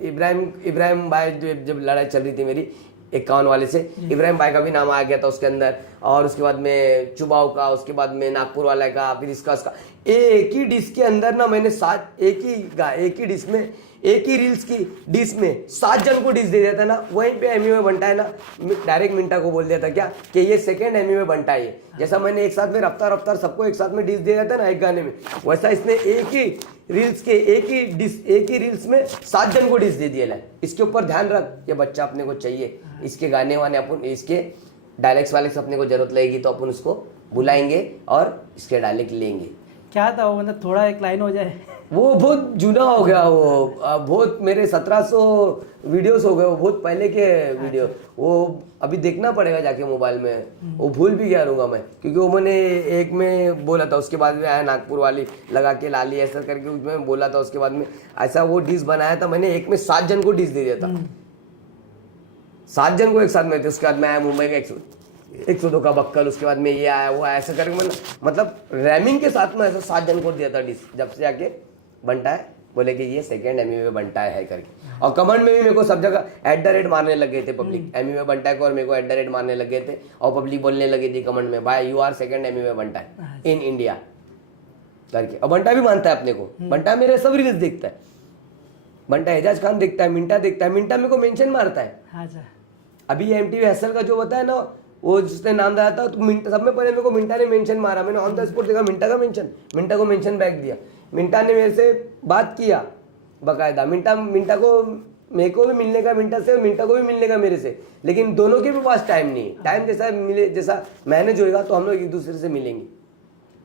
इब्राहिम भाई, जब लड़ाई चल रही थी मेरी 51 वाले से, इब्राहिम भाई का भी नाम आ गया था उसके अंदर। और उसके बाद में चुबाव का, उसके बाद में नागपुर वाला का, फिर इसका एक ही डिस्क के अंदर ना मैंने एक ही डिस्क में, एक ही रील्स की डिस्क में 7 जन को डिस्क दे दिया था ना। वहीं पे एमी में बंटा है ना, डायरेक्ट मिंटा को बोल दिया था क्या कि ये सेकंड एमी में बंटा है। जैसा मैंने एक साथ में रफ्तार सबको एक साथ में डिस्क दे दिया था ना एक गाने में, वैसा इसने एक ही रील्स के एक ही रील्स में 7 जन को डिस्क दे दिया है। इसके ऊपर ध्यान रख, ये बच्चा अपने को चाहिए, इसके गाने वाने अपन, इसके डायलेक्ट्स वालेक्स अपने को जरूरत लगेगी तो अपन उसको बुलाएंगे और इसके डायलेक्ट लेंगे। क्या था वो, मतलब थोड़ा एक लाइन हो जाए? वो बहुत जुना हो गया, वो बहुत मेरे 1700 वीडियोस हो गए, वो बहुत पहले के वीडियो। वो अभी देखना पड़ेगा जाके मोबाइल में, वो भूल भी गया रहूँगा मैं, क्योंकि वो मैंने एक में बोला था, उसके बाद में आया नागपुर वाली लगा के लाली ऐसा करके उसमें बोला था। उसके बाद में ऐसा वो डिश बनाया था मैंने, एक में 7 जन को डिश दे दिया था, 7 जन को एक साथ में थे। उसके बाद में आया मुंबई का 102 का बक्कल, उसके बाद में ये आया वो आया, ऐसा करके मतलब रैमिंग के साथ में ऐसा 7 जन को दिया था डिश। जब से जाके बनता है बोले कि ये सेकंड एमी में बनता है करके। और कमेंट में भी मेरे को सब जगह @ मारने लग गए थे पब्लिक, एमी में बनता है को, और मेरे को @ मारने लग गए थे। और पब्लिक बोलने लगी थी कमेंट में, भाई यू आर सेकंड एमी में बनता है इन इंडिया करके। और बंटा भी मानता है अपने को, बंटा मेरे सब रील्स देखता है, बंटा एजाज खान देखता है, मिंटा देखता है, मिंटा मेरे को मेंशन मारता है। अभी MTV हसल का जो बताया ना, वो जिसने नाम डाला था, तो सब में पहले मेरे को मिंटा ने मेंशन मारा। मैंने ऑन द स्पॉट देखा मिंटा को मेंशन बैक दिया। मिंटा ने मेरे से बात किया बकायदा, मिंटा को मेरे को भी मिलने का मिंटा से, मिंटा को भी मिलने का मेरे से, लेकिन दोनों के भी पास टाइम नहीं है। टाइम जैसा मैनेज होएगा तो हम लोग एक दूसरे से मिलेंगे।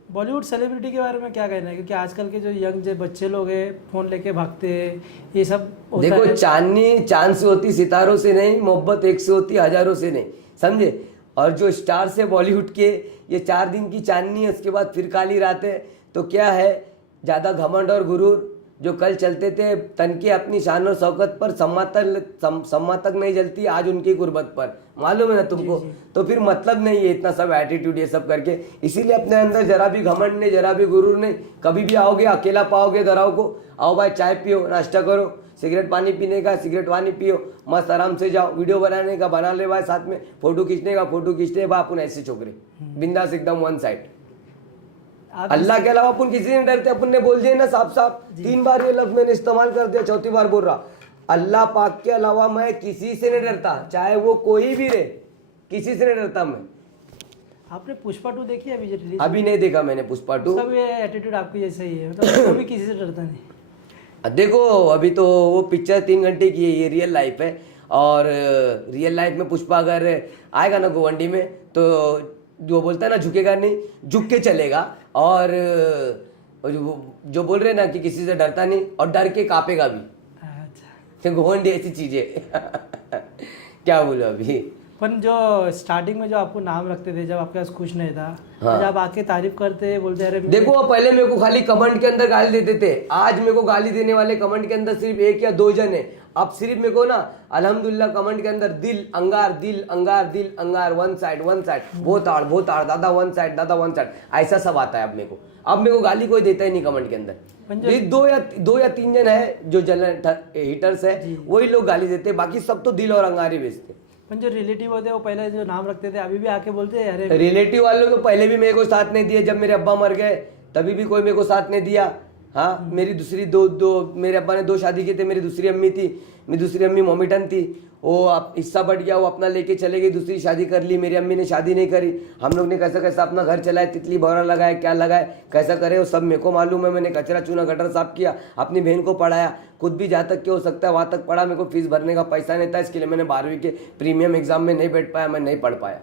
बॉलीवुड सेलिब्रिटी के बारे में क्या कहना है? क्योंकि आजकल के जो यंग जो बच्चे लोग हैं फोन लेके भागते हैं, ये सब देखो, चांदनी चांद से होती सितारों से नहीं, मोहब्बत एक से होती हजारों से नहीं, समझे। और जो स्टार से बॉलीवुड के, ये 4 दिन की चांदनी है, उसके बाद फिर काली रात है। तो क्या है, ज़्यादा घमंड और गुरूर जो कल चलते थे तन के अपनी शान और शौकत पर, सम्मा तक नहीं जलती आज उनकी गुर्बत पर, मालूम है ना तुमको। तो फिर मतलब नहीं है इतना सब एटीट्यूड ये सब करके। इसीलिए अपने अंदर जरा भी घमंड नहीं, जरा भी गुरूर नहीं। कभी भी आओगे अकेला पाओगे धराओ को, आओ भाई चाय पियो, नाश्ता करो, सिगरेट पानी पीने का सिगरेट पानी पियो, मस्त आराम से जाओ, वीडियो बनाने का बना ले भाई, साथ में फोटो खींचने का फोटो खींचते भाई। अपन ऐसे छोकरे बिंदास एकदम वन साइड, अल्लाह के अलावा अपन किसी नहीं डरते। अपन ने बोल दिया ना साफ साफ, 3 बार ये लफ्ज मैंने इस्तेमाल कर दिया, 4थी बार बोल रहा, अल्लाह पाक के अलावा मैं किसी से नहीं डरता, चाहे वो कोई भी रहे, किसी से नहीं डरता मैं। आपने पुष्पा 2 देखी अभी रिलीज? अभी नहीं देखा मैंने पुष्पा 2। सब ये एटीट्यूड आपकी जैसा ही है, मतलब कोई भी किसी से डरता नहीं। देखो अभी तो वो पिक्चर 3 घंटे की है, ये रियल लाइफ है। और रियल लाइफ में पुष्पा अगर आएगा ना गोवंडी में, तो जो बोलता है ना झुकेगा नहीं, झुक के चलेगा। और जो बोल रहे ना कि किसी से डरता नहीं, और डर के कांपेगा भी। तो गोवंडी ऐसी चीज है क्या बोलो अभी। पर जो स्टार्टिंग में जो आपको नाम रखते थे जब आपके पास कुछ नहीं था, हाँ। जब आके तारीफ करते बोलते अरे देखो पहले मेरे को खाली कमेंट के अंदर गाली देते थे, आज मेरे को गाली देने वाले कमेंट के अंदर सिर्फ 1 या 2 जन है। अब सिर्फ मेरे को ना अल्हम्दुलिल्लाह कमेंट के अंदर दिल अंगार वन साइड बहुत आड़ दादा वन साइड ऐसा सब आता है अब मेरे को। अब मेरे को गाली कोई देता ही नहीं कमेंट के अंदर। ये 2 या 3 जन है जो हिटर्स है वही लोग गाली देते, बाकी सब तो दिल और अंगार ही बेचते। जो रिलेटिव होते हैं वो पहले जो नाम रखते थे अभी भी आके बोलते हैं अरे। रिलेटिव वाले तो पहले भी मेरे को साथ नहीं दिए, जब मेरे अब्बा मर गए तभी भी कोई मेरे को साथ नहीं दिया। हाँ मेरी दूसरी दो मेरे अब्बा ने 2 शादी की थी, मेरी दूसरी अम्मी थी, मेरी दूसरी अम्मी मोमिटन थी, वो हिस्सा बढ़ गया, वो अपना लेके चले गई, दूसरी शादी कर ली, मेरी अम्मी ने शादी नहीं करी। हम लोग ने कैसा कैसा अपना घर चलाया, तितली भौरा लगाया, क्या लगाया, कैसा करे वो सब मेरे को मालूम है। मैंने कचरा चूना गटर साफ किया, अपनी बहन को पढ़ाया, खुद भी जहाँ तक के हो सकता है वहाँ तक पढ़ा। मेरे को फीस भरने का पैसा नहीं था, इसके लिए मैंने 12वीं के प्रीमियम एग्जाम में नहीं बैठ पाया, मैं नहीं पढ़ पाया।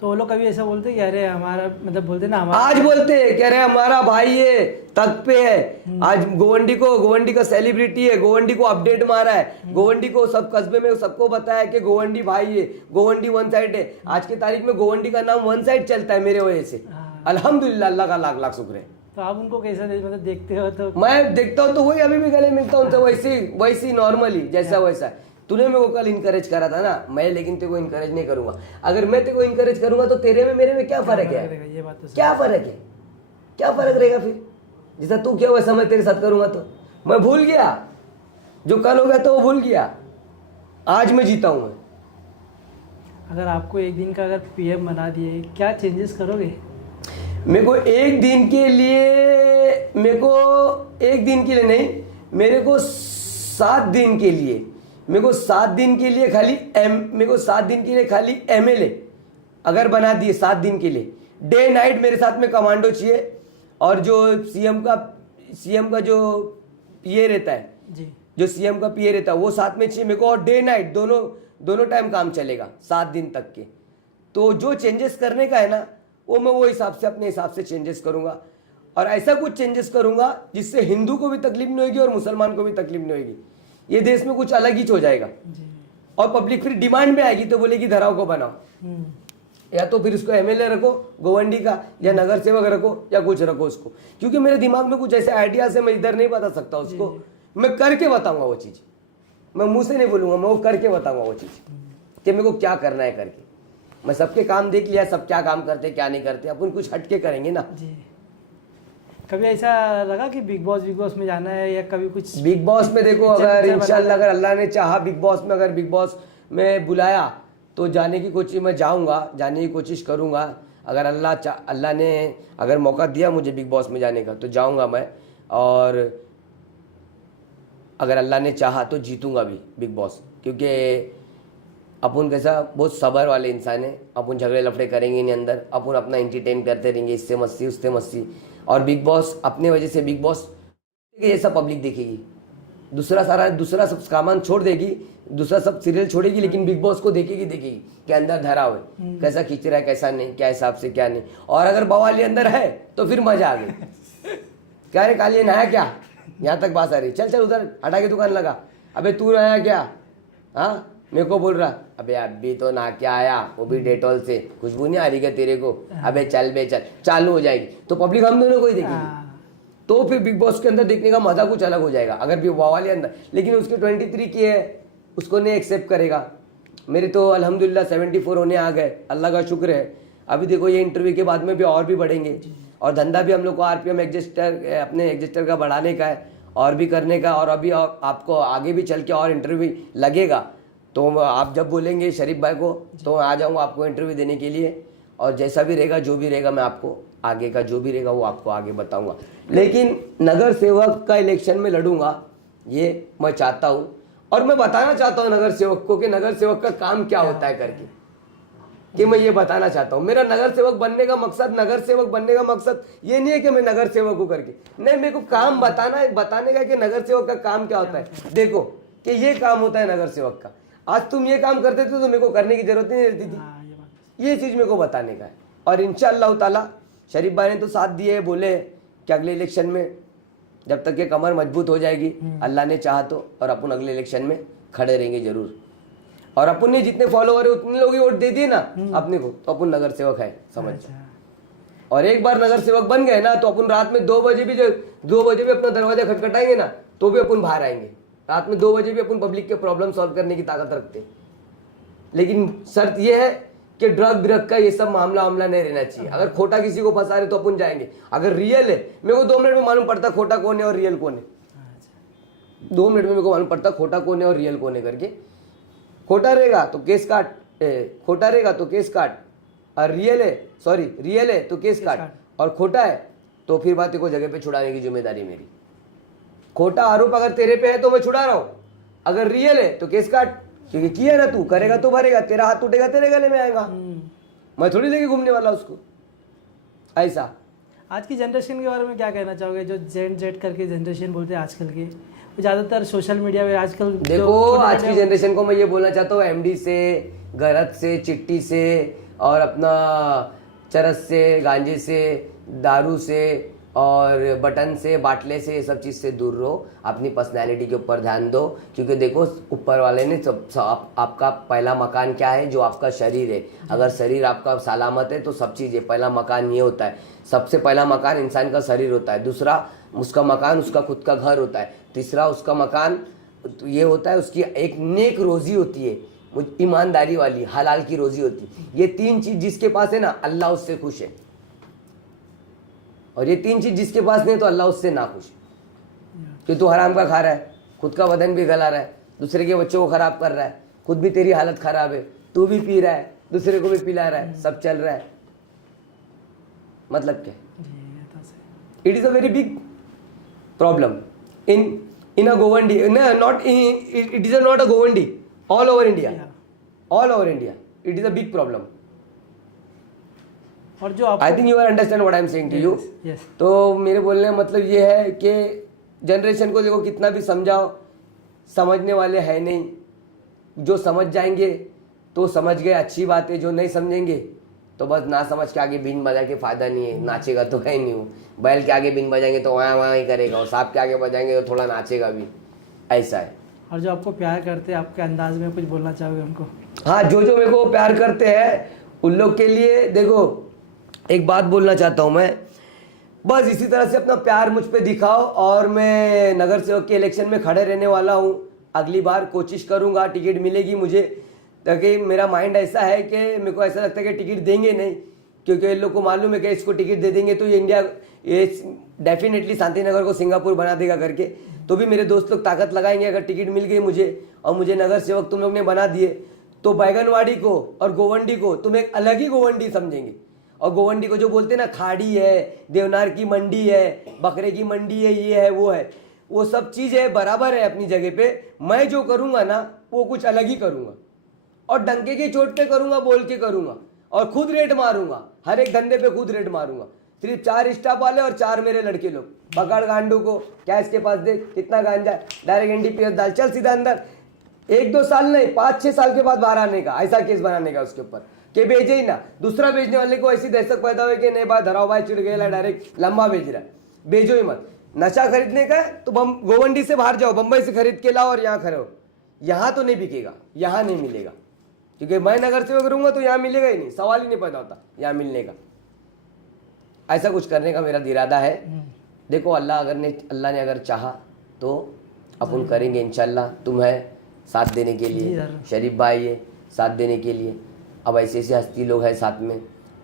तो वो लोग कभी ऐसा बोलते कि अरे हमारा मतलब बोलते ना हमारा, आज बोलते हैं कह रहे हमारा भाई है तक पे है, आज गोवंडी का सेलिब्रिटी है, गोवंडी को अपडेट मारा है, गोवंडी को सब कस्बे में सबको बताया कि गोवंडी भाई है, गोवंडी वन साइड है। आज की तारीख में गोवंडी का नाम वन साइड चलता है मेरे वजह से। अल्हम्दुलिल्लाह, अल्लाह का लाख लाख शुक्र है। तो आप उनको कैसा मतलब देखते हो? तो मैं देखता हूँ तो वही अभी भी गले मिलता हूँ उनसे, वैसी नॉर्मली जैसा वैसा। तूने मेरे को कल इनकरेज करा था ना, मैं लेकिन तेरे को इनकरेज नहीं करूंगा। अगर मैं तेरे को इनकरेज करूंगा तो तेरे में मेरे में क्या फर्क है? ये बात तो क्या फर्क है? क्या फर्क रहेगा फिर? जैसा तू क्या वैसा मैं तेरे साथ करूंगा तो मैं भूल गया, जो कल हो गया तो वो भूल गया, आज मैं जीता हूं। मैं अगर आपको एक दिन का अगर पीएम बना दिए क्या चेंजेस करोगे? मेरे को एक दिन के लिए, मेरे को एक दिन के लिए नहीं, मेरे को 7 दिन के लिए, मेरे को 7 दिन के लिए खाली मेरे को 7 दिन के लिए खाली MLA अगर बना दिए 7 दिन के लिए, डे नाइट मेरे साथ में कमांडो चाहिए, और जो सीएम का जो पीए रहता है जी, जो सीएम का पीए रहता है वो साथ में चाहिए मेरे को, और डे नाइट दोनों टाइम काम चलेगा 7 दिन तक के। तो जो चेंजेस करने का है ना वो मैं वो हिसाब से अपने हिसाब से चेंजेस करूंगा, और ऐसा कुछ चेंजेस करूंगा जिससे हिंदू को भी तकलीफ नहीं होगी और मुसलमान को भी तकलीफ नहीं होगी। ये देश में कुछ अलग ही हो जाएगा, और पब्लिक फिर डिमांड में आएगी तो बोलेगी धराव को बनाओ, या तो फिर उसको MLA रखो गोवंडी का, या नगर सेवक रखो, या कुछ रखो उसको। क्योंकि मेरे दिमाग में कुछ ऐसे आइडियाज है, मैं इधर नहीं बता सकता उसको, मैं करके बताऊंगा वो चीज, मैं मुंह से नहीं बोलूंगा, मैं वो करके बताऊंगा वो चीज कि मेरे को क्या करना है करके। मैं सबके काम देख लिया, सब क्या काम करते क्या नहीं करते, अपन कुछ हटके करेंगे ना। कभी ऐसा लगा कि बिग बॉस में जाना है, या कभी कुछ बिग बॉस में? देखो अगर इंशाल्लाह अगर अल्लाह ने चाहा बिग बॉस में, अगर बिग बॉस में बुलाया तो जाने की कोशिश मैं जाऊंगा, जाने की कोशिश करूंगा। अगर अल्लाह ने अगर मौका दिया मुझे बिग बॉस में जाने का तो जाऊंगा मैं, और अगर अल्लाह ने चाहा तो जीतूंगा भी बिग बॉस। क्योंकि अपन कैसा बहुत सबर वाले इंसान है, अपन झगड़े लफड़े करेंगे नहीं अंदर, अपन अपना एंटरटेन करते रहेंगे, इससे मस्ती उससे मस्ती। और बिग बॉस अपने वजह से बिग बॉस जैसा पब्लिक देखेगी, दूसरा सब सामान छोड़ देगी, दूसरा सब सीरियल छोड़ेगी, लेकिन बिग बॉस को देखेगी कि अंदर धरा हुआ है, कैसा खींच रहा है कैसा नहीं, क्या हिसाब से क्या नहीं। और अगर बवाली अंदर है तो फिर मजा आ गई। क्या रे काली नहाया क्या? यहाँ तक बात आ रही, चल उधर हटा के दुकान लगा, अबे तू नहाया क्या? हाँ मेरे को बोल रहा, अबे अभी तो नहा के आया, वो भी डेटॉल से, खुशबू नहीं आ रही क्या तेरे को? अबे चल चालू हो जाएगी तो पब्लिक हम दोनों को ही देखेगी। तो फिर बिग बॉस के अंदर देखने का मजा कुछ अलग हो जाएगा। अगर भी वाले अंदर, लेकिन उसके 23 की है, उसको नहीं एक्सेप्ट करेगा। मेरे तो अल्हम्दुलिल्लाह 74 होने आ गए, अल्लाह का शुक्र है। अभी देखो ये इंटरव्यू के बाद में भी और भी बढ़ेंगे, और धंधा भी हम लोग को RPM अपने एग्जिस्टर का बढ़ाने का है, और भी करने का। और अभी आपको आगे भी चल के और इंटरव्यू लगेगा, तो आप जब बोलेंगे शरीफ भाई को तो आ जाऊँगा आपको इंटरव्यू देने के लिए। और जैसा भी रहेगा, जो भी रहेगा, मैं आपको आगे का जो भी रहेगा वो आपको आगे बताऊंगा। लेकिन नगर सेवक का इलेक्शन में लड़ूंगा, ये मैं चाहता हूँ, और मैं बताना चाहता हूँ नगर सेवक को कि नगर सेवक का काम क्या होता है करके, कि मैं ये बताना चाहता हूँ। मेरा नगर सेवक बनने का मकसद ये नहीं है कि मैं नगर सेवक हूँ करके, नहीं, मेरे को काम बताने का कि नगर सेवक का काम क्या होता है। देखो कि ये काम होता है नगर सेवक का। आज तुम ये काम करते थे तो मेरे को करने की जरूरत नहीं रहती थी, ये चीज मेरे को बताने का है। और इंशाअल्लाह ताला शरीफ भाई ने तो साथ दिए, बोले कि अगले इलेक्शन में जब तक ये कमर मजबूत हो जाएगी अल्लाह ने चाहा तो, और अपन अगले इलेक्शन में खड़े रहेंगे जरूर। और अपन ने जितने फॉलोअर है उतने लोग ही वोट दे दिए ना अपने को, तो अपन नगर सेवक है समझ। और एक बार नगर सेवक बन गए ना तो अपन रात में 2 बजे भी अपना दरवाजा खटखटाएंगे ना तो भी अपन बाहर आएंगे। रात में 2 बजे भी अपन पब्लिक के प्रॉब्लम सॉल्व करने की ताकत रखते हैं। लेकिन शर्त यह है कि ड्रग का ये सब मामला नहीं रहना चाहिए। अगर खोटा किसी को फंसा रहे तो अपन जाएंगे, अगर रियल है मेरे को 2 मिनट में मालूम पड़ता खोटा कौन है और रियल कौन है। 2 मिनट में मेरे को मालूम पड़ता खोटा कौन है और रियल कौन है करके। खोटा रहेगा तो केस काट, खोटा रहेगा तो केस काट, और रियल है तो केस काट, और खोटा है तो फिर बात को जगह पे छुड़ाने की जिम्मेदारी मेरी। खोटा आरोप अगर तेरे पे है तो मैं छुड़ा रहा हूं, अगर रियल है तो केस काट, क्योंकि किया ना तू, करेगा तो भरेगा, तेरा हाथ टूटेगा तेरे गले में आएगा, मैं थोड़ी लेके घूमने वाला उसको। ऐसा आज की जनरेशन के बारे में क्या कहना चाहोगे? जो जेड करके जनरेशन बोलते हैं आजकल की, वो ज़्यादातर सोशल मीडिया पे आजकल देखो आज की जनरेशन को मैं ये बोलना चाहता हूँ, एमडी से, गरज से, चिट्टी से, और अपना चरस से, गांजे से, दारू से, और बटन से, बाटले से, ये सब चीज़ से दूर रहो। अपनी पर्सनैलिटी के ऊपर ध्यान दो, क्योंकि देखो ऊपर वाले ने आपका पहला मकान क्या है? जो आपका शरीर है। अगर शरीर आपका सलामत है तो सब चीज़ है। पहला मकान ये होता है, सबसे पहला मकान इंसान का शरीर होता है। दूसरा उसका मकान उसका खुद का घर होता है। तीसरा उसका मकान ये होता है, उसकी एक नेक रोज़ी होती है, ईमानदारी वाली हलाल की रोज़ी होती है। ये 3 चीज़ जिसके पास है ना अल्लाह उससे खुश है, और ये 3 चीज़ जिसके पास नहीं तो अल्लाह उससे ना खुश है। कि तू हराम का खा रहा है, खुद का बदन भी गला रहा है, दूसरे के बच्चों को खराब कर रहा है, खुद भी तेरी हालत खराब है, तू भी पी रहा है, दूसरे को भी पिला रहा है, सब चल रहा है, मतलब क्या? It is a very big problem in a Govandi, no, not in, it is not a Govandi, all over India, all over India, it is a big problem. और जो आप I think you understand what I am saying to you. Yes. तो मेरे बोलने का मतलब ये है कि जनरेशन को देखो कितना भी समझाओ, समझने वाले है नहीं। जो समझ जाएंगे तो समझ गए, अच्छी बात है। जो नहीं समझेंगे तो बस ना समझ के आगे बीन बजा के फायदा नहीं है, नाचेगा तो है नहीं। वो बैल के आगे बीन बजाएंगे तो वहाँ ही करेगा, और सांप के आगे बजाएंगे तो थोड़ा नाचेगा भी, ऐसा है। और जो आपको प्यार करते हैं, आपके अंदाज में कुछ बोलना चाहोगे उनको? हाँ, जो मेरे को प्यार करते हैं उन लोग के लिए देखो एक बात बोलना चाहता हूँ मैं, बस इसी तरह से अपना प्यार मुझ पे दिखाओ। और मैं नगर सेवक के इलेक्शन में खड़े रहने वाला हूँ। अगली बार कोशिश करूँगा टिकट मिलेगी मुझे, ताकि मेरा माइंड ऐसा है कि मेरे को ऐसा लगता है कि टिकट देंगे नहीं, क्योंकि इन लोग को मालूम है कि इसको टिकट दे देंगे तो ये डेफिनेटली शांतिनगर को सिंगापुर बना देगा करके। तो भी मेरे दोस्त लोग ताकत लगाएंगे। अगर टिकट मिल गई मुझे और मुझे नगर सेवक तुम लोग ने बना दिए तो बैगनवाड़ी को और गोवंडी को तुम एक अलग ही गोवंडी समझेंगे। और गोवंडी को जो बोलते हैं ना, खाड़ी है, देवनार की मंडी है, बकरे की मंडी है, ये है वो है, वो सब चीज़ है, बराबर है अपनी जगह पे। मैं जो करूँगा ना वो कुछ अलग ही करूँगा, और डंके की चोट पे करूँगा, बोल के करूँगा, और खुद रेट मारूंगा। हर एक धंधे पे खुद रेट मारूंगा। सिर्फ 4 स्टाफ वाले और 4 मेरे लड़के लोग। पकड़ गांडू को, क्या इसके पास देख कितना गांजा, डायरेक्ट एनडीपीएस डाल, चल सीधा अंदर। 1-2 साल नहीं, 5-6 साल के बाद बाहर आने का, ऐसा केस बनाने का उसके ऊपर कि भेजे ही ना। दूसरा भेजने वाले को ऐसी दहशत पैदा हुई कि नहीं भाई धराओ भाई, चिड़ गया, डायरेक्ट लंबा भेज रहा है, भेजो ही मत। नशा खरीदने का है तो गोवंडी से बाहर जाओ, बंबई से खरीद के लाओ और यहाँ खड़ो। यहाँ तो नहीं बिकेगा, यहाँ नहीं मिलेगा, क्योंकि मैं नगर सेवक रहूंगा तो यहाँ मिलेगा ही नहीं, सवाल ही नहीं पैदा होता यहाँ मिलने का। ऐसा कुछ करने का मेरा इरादा है। देखो अल्लाह ने अगर चाहा तो अपन करेंगे इंशाल्लाह। तुम है साथ देने के लिए, शरीफ भाई है साथ देने के लिए, अब ऐसे ऐसे हस्ती लोग हैं साथ में,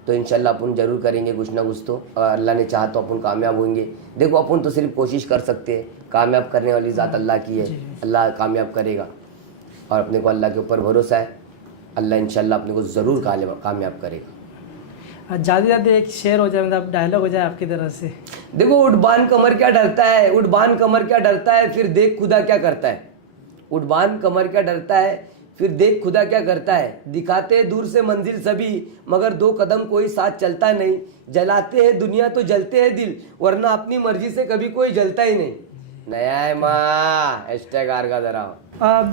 तो इंशाल्लाह अपन जरूर करेंगे कुछ ना कुछ। तो अल्लाह ने चाहा तो अपन कामयाब होंगे। देखो अपन तो सिर्फ कोशिश कर सकते हैं, कामयाब करने वाली ज़ात अल्लाह की है, अल्लाह कामयाब करेगा। और अपने को अल्लाह के ऊपर भरोसा है, अल्लाह इंशाल्लाह अपने को ज़रूर कामयाब करेगा। ज़्यादा एक शेर हो जाए, मतलब डायलॉग हो जाए आपकी तरफ से। देखो उठ बांध कमर क्या डरता है, उठ बांध कमर क्या डरता है, फिर देख खुदा क्या करता है। उठ बांध कमर क्या डरता है, फिर देख खुदा क्या करता है। दिखाते दूर से मंजिल सभी, मगर 2 कदम कोई साथ चलता नहीं। जलाते हैं दुनिया तो जलते हैं दिल, वरना अपनी मर्जी से कभी कोई जलता ही नहीं। नया है माँ #R का जरा।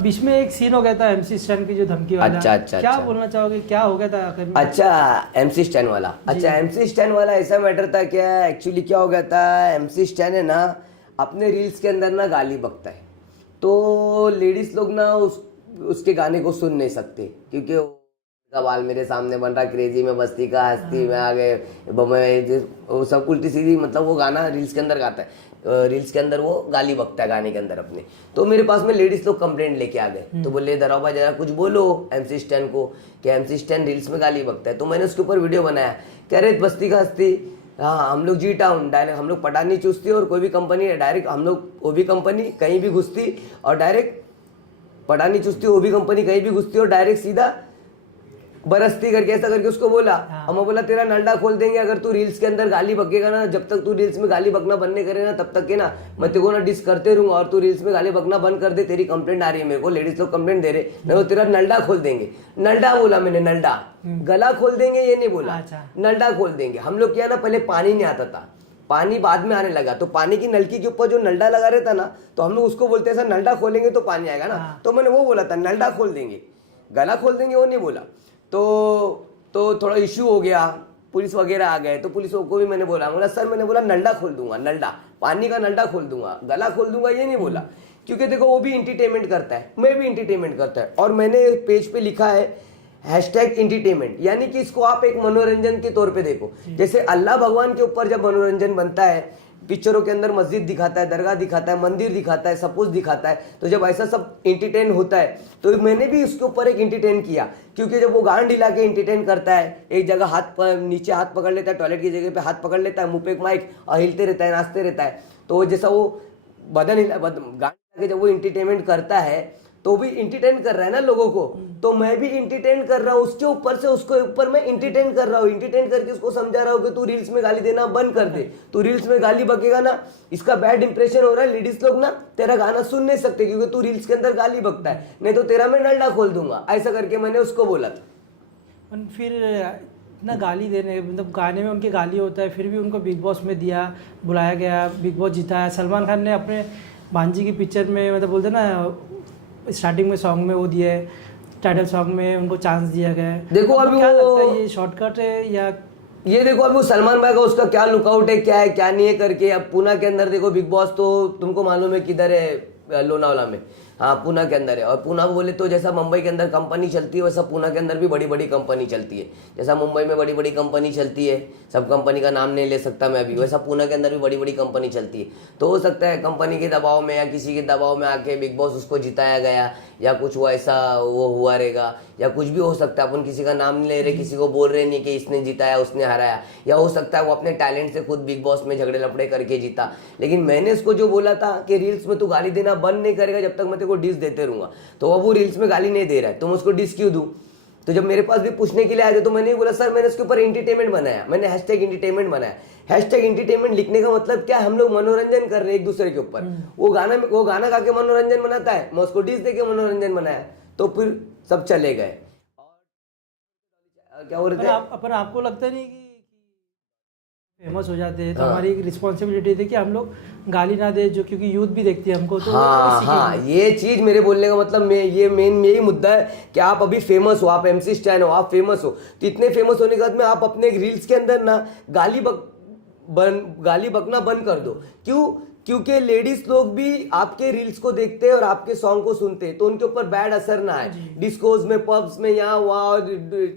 बीच में एक सीन हो गया था MC स्टैन की जो धमकी वाला। क्या बोलना चाहोगे, क्या हो गया था आखिर में? अच्छा MC स्टैन वाला, अच्छा MC स्टैन वाला ऐसा मैटर था क्या, एक्चुअली क्या हो गया था, MC स्टैन है ना अपने रील्स के अंदर ना गाली बकता है, तो लेडीज लोग ना उसके गाने को सुन नहीं सकते, क्योंकि का बाल मेरे सामने बन रहा, क्रेजी में बस्ती का हस्ती में आ गए, वो सब उल्टी सीधी, मतलब वो गाना रील्स के अंदर गाता है, रील्स के अंदर वो गाली बकता है गाने के अंदर अपने। तो मेरे पास में लेडीज लोग कंप्लेंट लेके आ गए, तो बोले दराव भाई जरा कुछ बोलो MC स्टैन को, कि MC स्टैन रील्स में गाली बकता है। तो मैंने उसके ऊपर वीडियो बनाया, कह रहे बस्ती का हस्ती, हाँ हम लोग जी टाउन डायरेक्ट, हम लोग पटानी चूसती और कोई भी कंपनी डायरेक्ट, हम लोग वो भी कंपनी कहीं भी घुसती और डायरेक्ट पटानी चूसती, वो भी कंपनी कहीं भी घुसती और डायरेक्ट सीधा बरसती करके, ऐसा करके उसको बोला। और मैं बोला तेरा नल्डा खोल देंगे अगर तू रील्स के अंदर गाली बकेगा ना, जब तक तू रील्स में गाली बकना बंद नहीं करे ना तब तक के ना मैं तेरे को ना डिस करते रहूंगा, और तू रील्स में गाली बकना बंद कर दे, तेरी कंप्लेंट आ रही है मेरे को, लेडीज लोग कंप्लेंट दे रहे, नहीं तो तेरा नल्डा खोल देंगे। नल्डा बोला मैंने, नल्डा, गला खोल देंगे ये नहीं बोला, नल्डा खोल देंगे। हम लोग क्या ना पहले पानी नहीं आता था, पानी बाद में आने लगा, तो पानी की नलकी के ऊपर जो नल्डा लगा रहता ना, तो हम लोग उसको बोलते हैं नल्डा खोलेंगे तो पानी आएगा ना, तो मैंने वो बोला था नल्डा खोल देंगे, गला खोल देंगे वो नहीं बोला। तो थोड़ा इश्यू हो गया, पुलिस वगैरह आ गए, तो पुलिस को भी मैंने बोला सर, मैंने बोला नल्डा खोल दूंगा, नल्डा पानी का नल्डा खोल दूंगा, गला खोल दूंगा ये नहीं बोला, क्योंकि देखो वो भी इंटरटेनमेंट करता है, मैं भी इंटरटेनमेंट करता है, और मैंने पेज पे लिखा है #इंटरटेनमेंट, यानी कि इसको आप एक मनोरंजन के तौर पे देखो। जैसे अल्लाह भगवान के ऊपर जब मनोरंजन बनता है, पिक्चरों के अंदर मस्जिद दिखाता है, दरगाह दिखाता है, मंदिर दिखाता है, सब कुछ दिखाता है, तो जब ऐसा सब इंटरटेन होता है, तो मैंने भी उसके ऊपर एक इंटरटेन किया, क्योंकि जब वो गांड हिला के इंटरटेन करता है, एक जगह नीचे हाथ पकड़ लेता है, टॉयलेट की जगह पे हाथ पकड़ लेता है, मुंह पे एक माइक और हिलते रहता है, नाचते रहता है, तो जैसा वो गांड हिला के जब वो इंटरटेनमेंट करता है, तो भी इंटरटेन कर रहा है ना लोगों को, तो मैं भी इंटरटेन कर रहा हूँ उसके ऊपर से, उसको ऊपर मैं इंटरटेन कर रहा हूँ, इंटरटेन करके उसको समझा रहा हूँ कि तू रील्स में गाली देना बंद कर दे, तू रील्स में गाली बकेगा ना, इसका बैड इंप्रेशन हो रहा है, लेडीज लोग ना तेरा गाना सुन नहीं सकते क्योंकि तू रील्स के अंदर गाली बकता है, नहीं तो तेरा मैं नल्डा खोल दूंगा, ऐसा करके मैंने उसको बोला था। फिर ना गाली देने, मतलब गाने में उनकी गाली होता है, फिर भी उनको बिग बॉस में बुलाया गया, बिग बॉस जीता। सलमान खान ने अपने भांजी की पिक्चर में, मतलब बोलते ना स्टार्टिंग में सॉन्ग में वो दिया है, टाइटल सॉन्ग में उनको चांस दिया गया है। देखो अभी क्या लगता है, ये शॉर्टकट है या ये देखो अभी वो सलमान भाई का उसका क्या लुकआउट है, क्या है क्या नहीं है करके। अब पूना के अंदर देखो बिग बॉस तो तुमको मालूम है किधर है, लोनावाला में, हाँ पूना के अंदर है। और पूना बोले तो जैसा मुंबई के अंदर कंपनी चलती है वैसा पूना के अंदर भी बड़ी बड़ी कंपनी चलती है। जैसा मुंबई में बड़ी बड़ी कंपनी चलती है, सब कंपनी का नाम नहीं ले सकता मैं अभी, वैसा पूना के अंदर भी बड़ी बड़ी कंपनी चलती है। तो हो सकता है कंपनी के दबाव में या किसी के दबाव में आके बिग बॉस उसको जिताया गया, या कुछ वो ऐसा वो हुआ रहेगा, या कुछ भी हो सकता है। अपन किसी का नाम नहीं ले रहे, किसी को बोल रहे नहीं कि इसने जिताया उसने हराया, या हो सकता है वो अपने टैलेंट से खुद बिग बॉस में झगड़े लपड़े करके जीता। लेकिन मैंने इसको जो बोला था कि रील्स में तू गाली देना बंद नहीं करेगा जब तक मैं तेरे को डिस देते रहूंगा, तो अब वो रील्स में गाली नहीं दे रहा है तो मैं उसको डिस क्यों दूं। तो जब मेरे पास भी पूछने के लिए आए थे तो मैंने बोला सर मैंने इसके ऊपर एंटरटेनमेंट बनाया, मैंने #इंटरटेनमेंट बनाया। #इंटरटेनमेंट लिखने का मतलब क्या है, हम लोग मनोरंजन कर रहे हैं एक दूसरे के ऊपर। वो गाना गा के मनोरंजन बनाता है, मैं उसको डिस दे के मनोरंजन बनाया, तो फिर सब चले गए। क्या हो रहे थे अपन आपको लगता नहीं कि फेमस हो जाते हैं तो हमारी एक रिस्पॉन्सिबिलिटी थी कि हम लोग गाली ना दे, जो क्योंकि यूथ भी देखती है हमको, तो हाँ ये चीज मेरे बोलने का मतलब ये मेन यही मुद्दा है कि आप अभी फेमस हो, आप MC स्टैन हो, आप फेमस हो, तो इतने फेमस होने के बाद में आप अपने रील्स के अंदर ना गाली बकना बंद कर दो। क्योंकि लेडीज लोग भी आपके रील्स को देखते हैं और आपके सॉन्ग को सुनते हैं, तो उनके ऊपर बैड असर ना आए। डिस्कोज में, पब्स में, यहाँ वहाँ,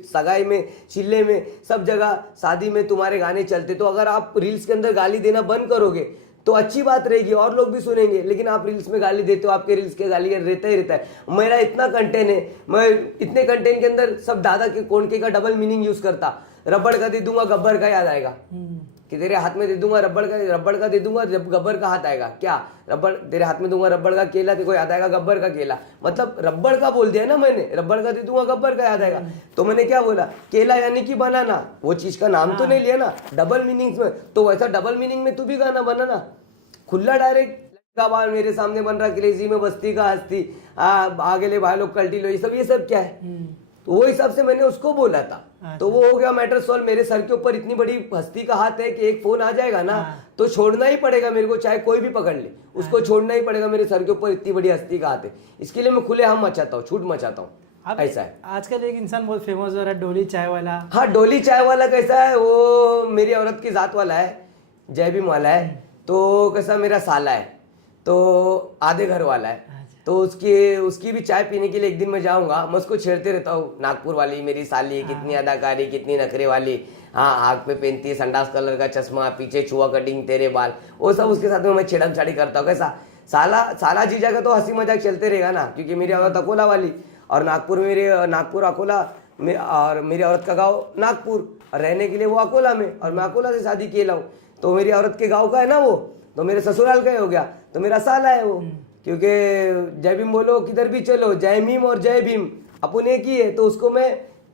सगाई में, चिल्ले में, सब जगह शादी में तुम्हारे गाने चलते, तो अगर आप रील्स के अंदर गाली देना बंद करोगे तो अच्छी बात रहेगी और लोग भी सुनेंगे। लेकिन आप रील्स में गाली देते हो, आपके रील्स के गाली रहता ही रहता है। मेरा इतना कंटेंट है, मैं इतने कंटेंट के अंदर सब दादा के कोणके का डबल मीनिंग यूज करता। रबड़ का दे दूंगा गब्बर का याद आएगा, कि तेरे हाथ में दे दूंगा रबड़ का दे दूंगा जब गब्बर का हाथ आएगा। क्या रबड़ तेरे हाथ में दूंगा रबड़ का केला, तेरे को याद आएगा गब्बर का केला, मतलब रबड़ का बोल दिया ना मैंने, रबड़ का दे दूंगा गब्बर का याद आएगा। तो मैंने क्या बोला, केला यानी कि बनाना, वो चीज का नाम तो नहीं लिया ना, डबल मीनिंग्स में। तो वैसा डबल मीनिंग में तू भी गाना बनाना, खुला डायरेक्ट का बाल मेरे सामने बन रहा, क्रेजी में बस्ती का हस्ती, आगे ले भाई लोग कल्टी लो, ये सब क्या है। तो वो हिसाब से मैंने उसको बोला था, तो वो हो गया मैटर सॉल्व। मेरे सर के ऊपर इतनी बड़ी हस्ती का हाथ है कि एक फोन आ जाएगा ना तो छोड़ना ही पड़ेगा मेरे को, चाहे कोई भी पकड़ ले, उसको छोड़ना ही पड़ेगा। मेरे सर के ऊपर इतनी बड़ी हस्ती का हाथ है, इसके लिए मैं खुले हम मचाता हूँ, छूट मचाता हूँ, ऐसा है। आजकल एक इंसान बहुत फेमस हो रहा है, डोली चाय वाला। हाँ डोली चाय वाला कैसा है, वो मेरी औरत की जात वाला है, जय भीम वाला है। तो कैसा मेरा साला है, तो आधे घर वाला है, तो उसकी भी चाय पीने के लिए एक दिन मैं जाऊंगा, मैं उसको छेड़ते रहता हूँ, नागपुर वाली मेरी साली, कितनी अदाकारी, कितनी नखरे वाली, हाँ आँख पे पहनती है संडास कलर का चश्मा, पीछे छुआ कटिंग, तेरे बाल, वो सब उसके साथ में मैं छेड़म छाड़ी करता हूँ। कैसा साला जीजा का तो हंसी मजाक चलते रहेगा ना, क्योंकि मेरी औरत अकोला वाली और नागपुर अकोला में, और मेरी औरत का गाँव नागपुर, और रहने के लिए वो अकोला में, और मैं अकोला से शादी किया हूँ, तो मेरी औरत के गाँव का है ना वो, तो मेरे ससुराल का ही हो गया, तो मेरा साला है वो। क्योंकि जय भीम बोलो किधर भी चलो, जय भीम और जय भीम अपन एक ही है, तो उसको मैं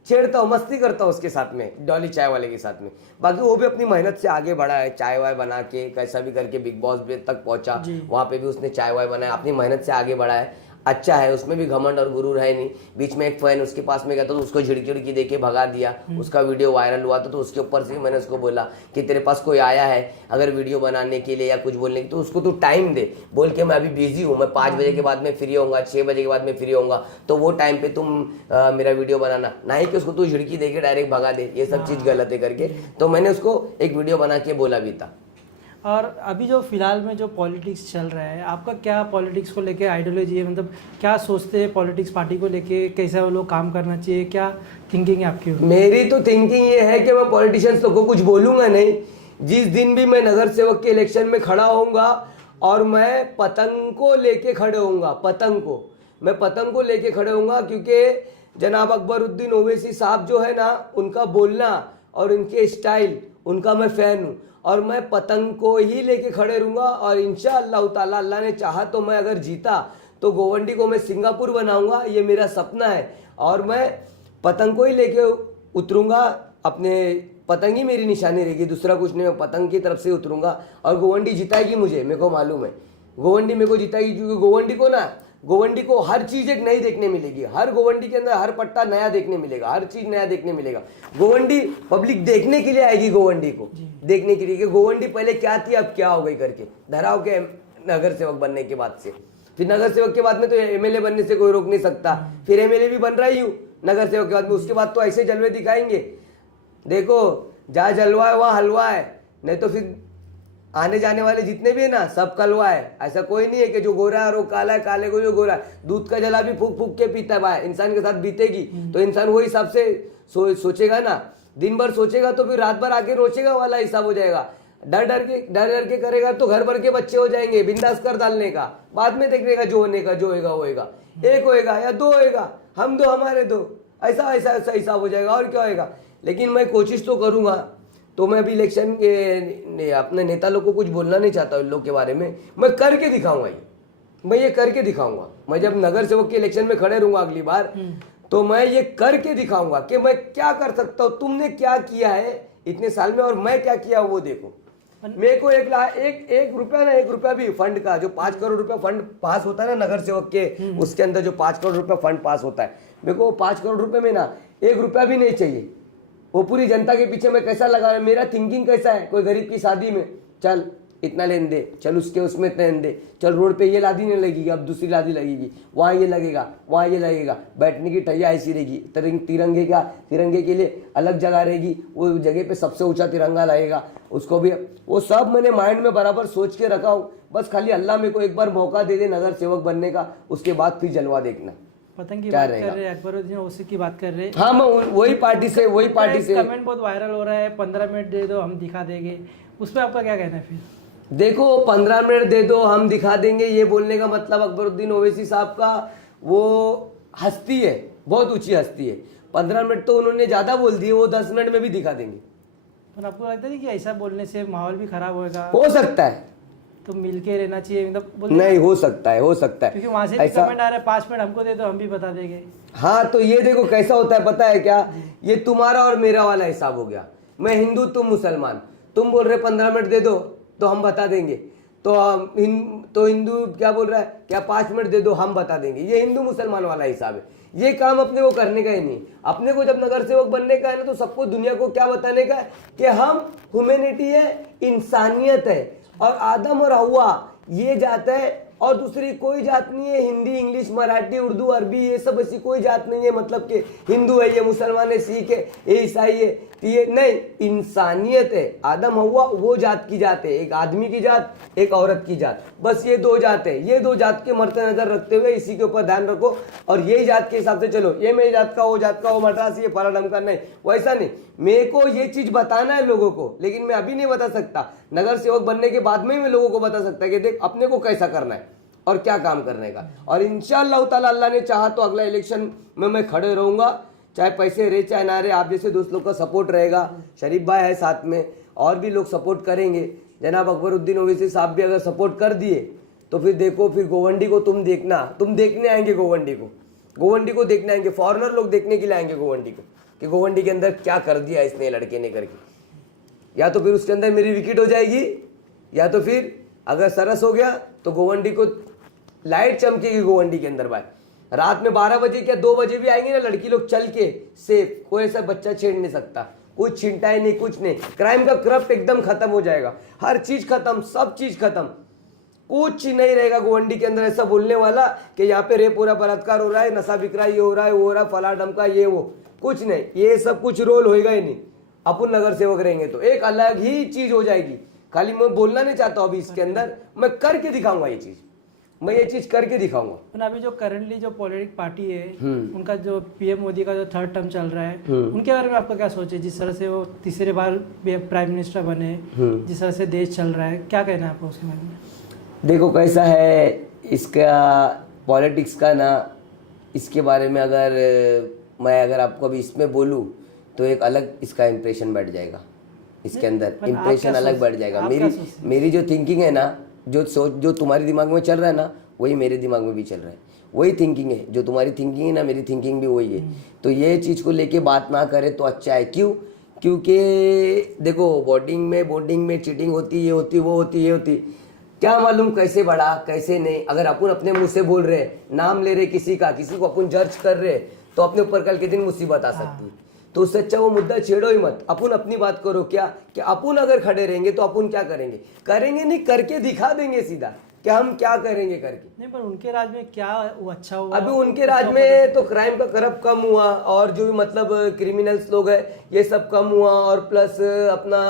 छेड़ता हूँ, मस्ती करता हूँ उसके साथ में, डॉली चाय वाले के साथ में। बाकी वो भी अपनी मेहनत से आगे बढ़ा है, चाय वाय बना के कैसा भी करके बिग बॉस तक पहुंचा, वहाँ पे भी उसने चाय वाय बनाया, अपनी मेहनत से आगे बढ़ा है, अच्छा है, उसमें भी घमंड और गुरूर है नहीं। बीच में एक फैन उसके पास में गया तो उसको झिड़की उड़की दे के भगा दिया, उसका वीडियो वायरल हुआ तो उसके ऊपर से मैंने उसको बोला कि तेरे पास कोई आया है अगर वीडियो बनाने के लिए या कुछ बोलने के, तो उसको तू टाइम दे, बोल के मैं अभी बिजी हूँ, मैं 5 बजे के बाद में फ्री होऊंगा, 6 बजे के बाद में फ्री होऊंगा, तो वो टाइम पे तुम मेरा वीडियो बनाना, ना ही कि उसको तू झिड़की दे के डायरेक्ट भगा दे, ये सब चीज़ गलत है करके। तो मैंने उसको एक वीडियो बना के बोला भी था। और अभी जो फिलहाल में जो पॉलिटिक्स चल रहा है, आपका क्या पॉलिटिक्स को लेके आइडियोलॉजी है, मतलब क्या सोचते हैं पॉलिटिक्स पार्टी को लेके, कैसा वो लोग काम करना चाहिए, क्या थिंकिंग है आपकी? मेरी तो थिंकिंग ये है कि मैं पॉलिटिशियंस को कुछ बोलूंगा नहीं। जिस दिन भी मैं नगर सेवक के इलेक्शन में खड़ा होऊंगा और मैं पतंग को लेके खड़े होऊंगा, मैं पतंग को लेके खड़े होऊंगा, क्योंकि जनाब अकबरुद्दीन ओवैसी साहब जो है ना, उनका बोलना और उनके स्टाइल, उनका मैं फैन हूँ, और मैं पतंग को ही लेके खड़े रहूंगा। और इंशाअल्लाह ताला अल्लाह ने चाहा तो मैं अगर जीता तो गोवंडी को मैं सिंगापुर बनाऊंगा, ये मेरा सपना है, और मैं पतंग को ही लेके उतरूंगा, अपने पतंग ही मेरी निशानी रहेगी, दूसरा कुछ नहीं, मैं पतंग की तरफ से उतरूंगा और गोवंडी जिताएगी मुझे, मेरे को मालूम है गोवंडी मेरे को जिताएगी, क्योंकि गोवंडी को हर चीज एक नई देखने मिलेगी, हर गोवंडी के अंदर हर पट्टा नया देखने मिलेगा, हर चीज नया देखने मिलेगा। गोवंडी पब्लिक देखने के लिए आएगी, गोवंडी को देखने के लिए कि गोवंडी पहले क्या थी अब क्या हो गई करके, धराव के नगर सेवक बनने के बाद से। फिर नगर सेवक के बाद में तो एमएलए बनने से कोई रोक नहीं सकता, फिर एमएलए भी बन रहा ही हूँ नगर सेवक के बाद में, उसके बाद तो ऐसे जलवे दिखाएंगे, देखो जहाँ जलवा है वहाँ हलवा है, नहीं तो फिर आने जाने वाले जितने भी है ना सब कलवा है। ऐसा कोई नहीं है कि जो गोरा है और वो काला है, काले को जो गोरा है, दूध का जला भी फूक फूक के पीता है भाई, इंसान के साथ बीतेगी तो इंसान वो हिसाब से सोचेगा ना, दिन भर सोचेगा तो फिर रात भर आके रोचेगा वाला हिसाब हो जाएगा। डर डर के करेगा तो घर भर के बच्चे हो जाएंगे, बिंदास कर डालने का, बाद में देखने का जो होने का, जो होएगा होएगा, एक होएगा या दो होएगा, हम दो हमारे दो, ऐसा हिसाब हो जाएगा और क्या होएगा। लेकिन मैं कोशिश तो करूंगा, तो मैं अभी इलेक्शन के अपने नेता लोग को कुछ बोलना नहीं चाहता इन लोग के बारे में, मैं करके दिखाऊंगा, मैं ये करके दिखाऊंगा। मैं जब नगर सेवक के इलेक्शन में खड़े रहूंगा अगली बार, तो मैं ये करके दिखाऊंगा कि मैं क्या कर सकता हूँ, तुमने क्या किया है इतने साल में और मैं क्या किया वो देखो। मेरे को एक रुपया भी फंड का, जो 5 करोड़ रुपया फंड पास होता है ना नगर सेवक के, उसके अंदर जो 5 करोड़ रुपया फंड पास होता है, मेरे को 5 करोड़ रुपए में ना 1 रुपया भी नहीं चाहिए। वो पूरी जनता के पीछे मैं कैसा लगा रहा, मेरा थिंकिंग कैसा है, कोई गरीब की शादी में चल इतना लेन दे, चल उसके उसमें इतना लेन दे, चल रोड पे ये लादी नहीं लगेगी, अब दूसरी लादी लगेगी, वहाँ ये लगेगा, वहाँ ये लगेगा, बैठने की टैया ऐसी रहेगी, तिरंगे के लिए अलग जगह रहेगी, वो जगह पे सबसे ऊंचा तिरंगा लगेगा, उसको भी वो सब मैंने माइंड में बराबर सोच के रखा हूँ। बस खाली अल्लाह मेरे को एक बार मौका दे दे नगर सेवक बनने का, उसके बाद फिर जलवा देखना। पतंग की बात कर रहे हैं, अकबरुद्दीन ओवैसी की बात कर रहे हैं। हाँ, मैं वही पार्टी से कमेंट बहुत वायरल हो रहा है, 15 मिनट दे दो हम दिखा देंगे, उस पर आपका क्या कहना है? फिर देखो 15 मिनट दे दो हम दिखा देंगे, ये बोलने का मतलब अकबरुद्दीन ओवैसी साहब का वो हस्ती है, बहुत ऊंची हस्ती है। 15 मिनट तो उन्होंने ज्यादा बोल दिए, वो 10 मिनट में भी दिखा देंगे। पर आपको लगता है कि ऐसा बोलने से माहौल भी खराब होगा? हो सकता है, तो मिलके रहना चाहिए, मतलब नहीं हो सकता है क्योंकि वहां से कमेंट आ रहा है 5 मिनट हमको दे दो हम भी बता देंगे। हाँ, तो ये देखो कैसा होता है पता है क्या, ये तुम्हारा और मेरा वाला हिसाब हो गया, मैं हिंदू तुम मुसलमान, तुम बोल रहे 15 मिनट दे दो तो हम बता देंगे, तो हिंदू क्या बोल रहा है, क्या 5 मिनट दे दो हम बता देंगे, ये हिंदू मुसलमान वाला हिसाब है। ये काम अपने को करने का ही नहीं, अपने को जब नगर सेवक बनने का है ना, तो सबको दुनिया को क्या बताने का है कि हम ह्यूमैनिटी है, इंसानियत है, और आदम और हवा ये जाता है और दूसरी कोई जात नहीं है, हिंदी इंग्लिश मराठी उर्दू अरबी ये सब ऐसी कोई जात नहीं है, मतलब कि हिंदू है ये, मुसलमान है, सिख है, ये ईसाई है, तो ये नहीं, इंसानियत है। आदम हव्वा वो जात की जात है, एक आदमी की जात, एक औरत की जात, बस ये दो जात है। ये दो जात के मद्दे नजर रखते हुए इसी के ऊपर ध्यान रखो और यही जात के हिसाब से चलो। ये मेरी जात का, वो जात का, वो मद्रासी, ये फला ढंग का, नहीं वैसा नहीं। मेरे को ये चीज बताना है लोगों को, लेकिन मैं अभी नहीं बता सकता। नगर सेवक बनने के बाद में ही मैं लोगों को बता सकता कि देख अपने को कैसा करना है और क्या काम करने का। और इंशाअल्लाह ताला अल्लाह ने चाहा तो अगला इलेक्शन में मैं खड़े रहूंगा, चाहे पैसे रहे चाहे ना रहे। आप जैसे दोस्त लोग का सपोर्ट रहेगा, शरीफ भाई है साथ में, और भी लोग सपोर्ट करेंगे। जनाब अकबरुद्दीन ओवैसी साहब भी अगर सपोर्ट कर दिए तो फिर देखो, फिर गोवंडी को तुम देखना, तुम देखने आएंगे गोवंडी को देखने आएंगे। फॉरेनर लोग देखने के लिए आएंगे गोवंडी को कि गोवंडी के अंदर क्या कर दिया इसने लड़के ने करके। या तो फिर उसके अंदर मेरी विकेट हो जाएगी, या तो फिर अगर सरस हो गया तो गोवंडी को लाइट चमकेगी गोवंडी के अंदर भाई। रात में 12 बजे क्या 2 बजे भी आएंगे ना लड़की लोग चल के सेफ, कोई ऐसा बच्चा छेड़ नहीं सकता, कुछ छिंटाई नहीं, कुछ नहीं। क्राइम का करप्ट एकदम खत्म हो जाएगा, हर चीज खत्म, सब चीज खत्म, कुछ नहीं रहेगा गोवंडी के अंदर ऐसा बोलने वाला कि यहाँ पे रेप हो रहा, बलात्कार हो रहा है, नशा बिक रहा है, ये हो रहा है, वो हो रहा है, फला डमका, ये वो कुछ नहीं। ये सब कुछ रोल होएगा ही नहीं। अपन नगर सेवक रहेंगे तो एक अलग ही चीज हो जाएगी। खाली मैं बोलना नहीं चाहता अभी इसके अंदर, मैं करके दिखाऊंगा ये चीज, मैं ये चीज करके दिखाऊंगा। अभी जो करंटली जो पॉलिटिक पार्टी है उनका जो पीएम मोदी का जो 3rd टर्म चल रहा है, उनके बारे में आपका क्या सोच है? जिस तरह से वो तीसरे बार प्राइम मिनिस्टर बने, जिस तरह से देश चल रहा है, क्या कहना है आपको उसके बारे में? देखो कैसा है इसका पॉलिटिक्स का ना, इसके बारे में अगर आपको अभी इसमें बोलूँ तो एक अलग इसका इम्प्रेशन बैठ जाएगा, इसके अंदर इम्प्रेशन अलग बैठ जाएगा। मेरी जो थिंकिंग है ना, जो तुम्हारे दिमाग में चल रहा है ना, वही मेरे दिमाग में भी चल रहा है, वही थिंकिंग है। जो तुम्हारी थिंकिंग है ना, मेरी थिंकिंग भी वही है। तो ये चीज़ को लेके बात ना करे तो अच्छा है। क्यों? क्योंकि देखो बोर्डिंग में चीटिंग होती, ये होती, वो होती, ये होती, क्या मालूम कैसे बढ़ा कैसे नहीं। अगर अपन अपने मुंह से बोल रहे, नाम ले रहे किसी को अपन जज कर रहे, तो अपने ऊपर कल के दिन मुसीबत आ सकती है। तो उससे अच्छा वो मुद्दा छेड़ो ही मत, अपन अपनी बात करो। क्या कि अपन अगर खड़े रहेंगे तो अपन क्या करेंगे नहीं, करके दिखा देंगे सीधा कि हम क्या करेंगे करके। नहीं, पर उनके राज में क्या वो अच्छा हुआ? अभी उनके राज में तो क्राइम का करप्ट कम हुआ, और जो भी मतलब क्रिमिनल्स लोग है ये सब कम हुआ, और प्लस अपना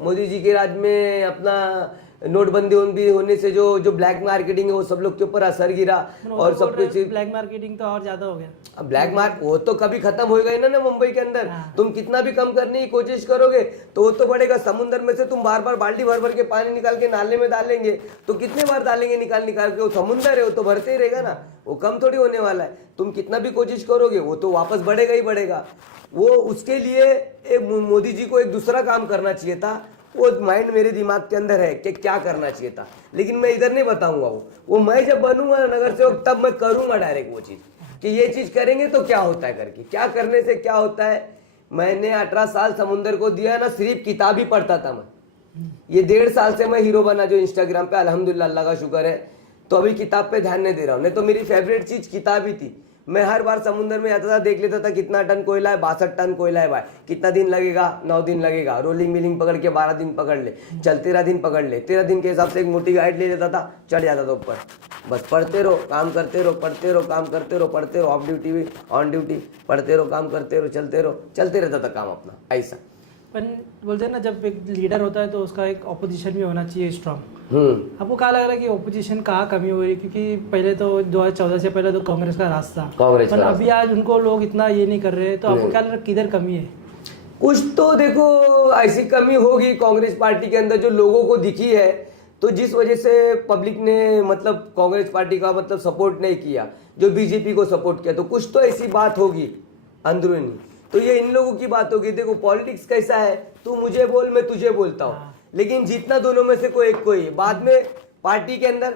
मोदी जी के राज में अपना नोटबंदी भी होने से जो ब्लैक मार्केटिंग है वो सब लोग के ऊपर असर गिरा, और सब कुछ। ब्लैक मार्केटिंग तो और ज्यादा हो गया। अब ब्लैक मार्क वो तो कभी खत्म हो गई ना मुंबई के अंदर। तुम कितना भी कम करने की कोशिश करोगे तो वो तो बढ़ेगा। समुद्र में से तुम बार बार बाल्टी भर भर के पानी निकाल के नाले में डालेंगे तो कितने बार डालेंगे निकाल के, वो समुद्र है, वो तो भरते ही रहेगा ना, वो कम थोड़ी होने वाला है। तुम कितना भी कोशिश करोगे वो तो वापस बढ़ेगा ही बढ़ेगा। वो उसके लिए मोदी जी को एक दूसरा काम करना चाहिए था। वो माइंड मेरे दिमाग के अंदर है कि क्या करना चाहिए था, लेकिन मैं इधर नहीं बताऊंगा। वो मैं जब बनूंगा नगर सेवक तब मैं करूंगा डायरेक्ट वो चीज कि ये चीज करेंगे तो क्या होता है करके, क्या करने से क्या होता है। मैंने 18 साल समुंदर को दिया ना, सिर्फ किताब ही पढ़ता था मैं। ये 1.5 साल से मैं हीरो बना जो इंस्टाग्राम पे, अल्हम्दुलिल्लाह अल्लाह का शुक्र है। तो अभी किताब पे ध्यान नहीं दे रहा हूँ, नहीं तो मेरी फेवरेट चीज किताब ही थी। मैं हर बार समुद्र में जाता था, देख लेता था कितना टन कोयला है, 62 टन कोयला है भाई, कितना दिन लगेगा, 9 दिन लगेगा। रोलिंग मिलिंग पकड़ के 12 दिन पकड़ ले, चल 13 दिन पकड़ ले, 13 दिन के हिसाब से एक मोटी गाइड ले लेता था, चढ़ जाता था ऊपर। बस पढ़ते रहो, काम करते रहो, पढ़ते रहो, काम करते रहो, पढ़ते रहो, ऑफ ड्यूटी भी ऑन ड्यूटी, पढ़ते रहो, काम करते रहो, चलते रहो, चलते रहता था काम अपना ऐसा। पर बोलते हैं ना, जब एक लीडर होता है तो उसका एक ऑपोजिशन भी होना चाहिए स्ट्रांग। आपको क्या लग रहा है कि ऑपोजिशन कहाँ कमी हो रही है? क्योंकि पहले तो 2014 से पहले तो कांग्रेस का राज था, पर अभी आज उनको लोग इतना ये नहीं कर रहे, तो आपको क्या लग रहा है किधर कमी है? कुछ तो देखो ऐसी कमी होगी कांग्रेस पार्टी के अंदर जो लोगों को दिखी है, तो जिस वजह से पब्लिक ने मतलब कांग्रेस पार्टी का मतलब सपोर्ट नहीं किया, जो बीजेपी को सपोर्ट किया, तो कुछ तो ऐसी बात होगी अंदरूनी। तो ये इन लोगों की बात होगी। देखो पॉलिटिक्स कैसा है, तू मुझे बोल मैं तुझे बोलता हूँ, लेकिन जीतना दोनों में से कोई एक को ही। बाद में पार्टी के अंदर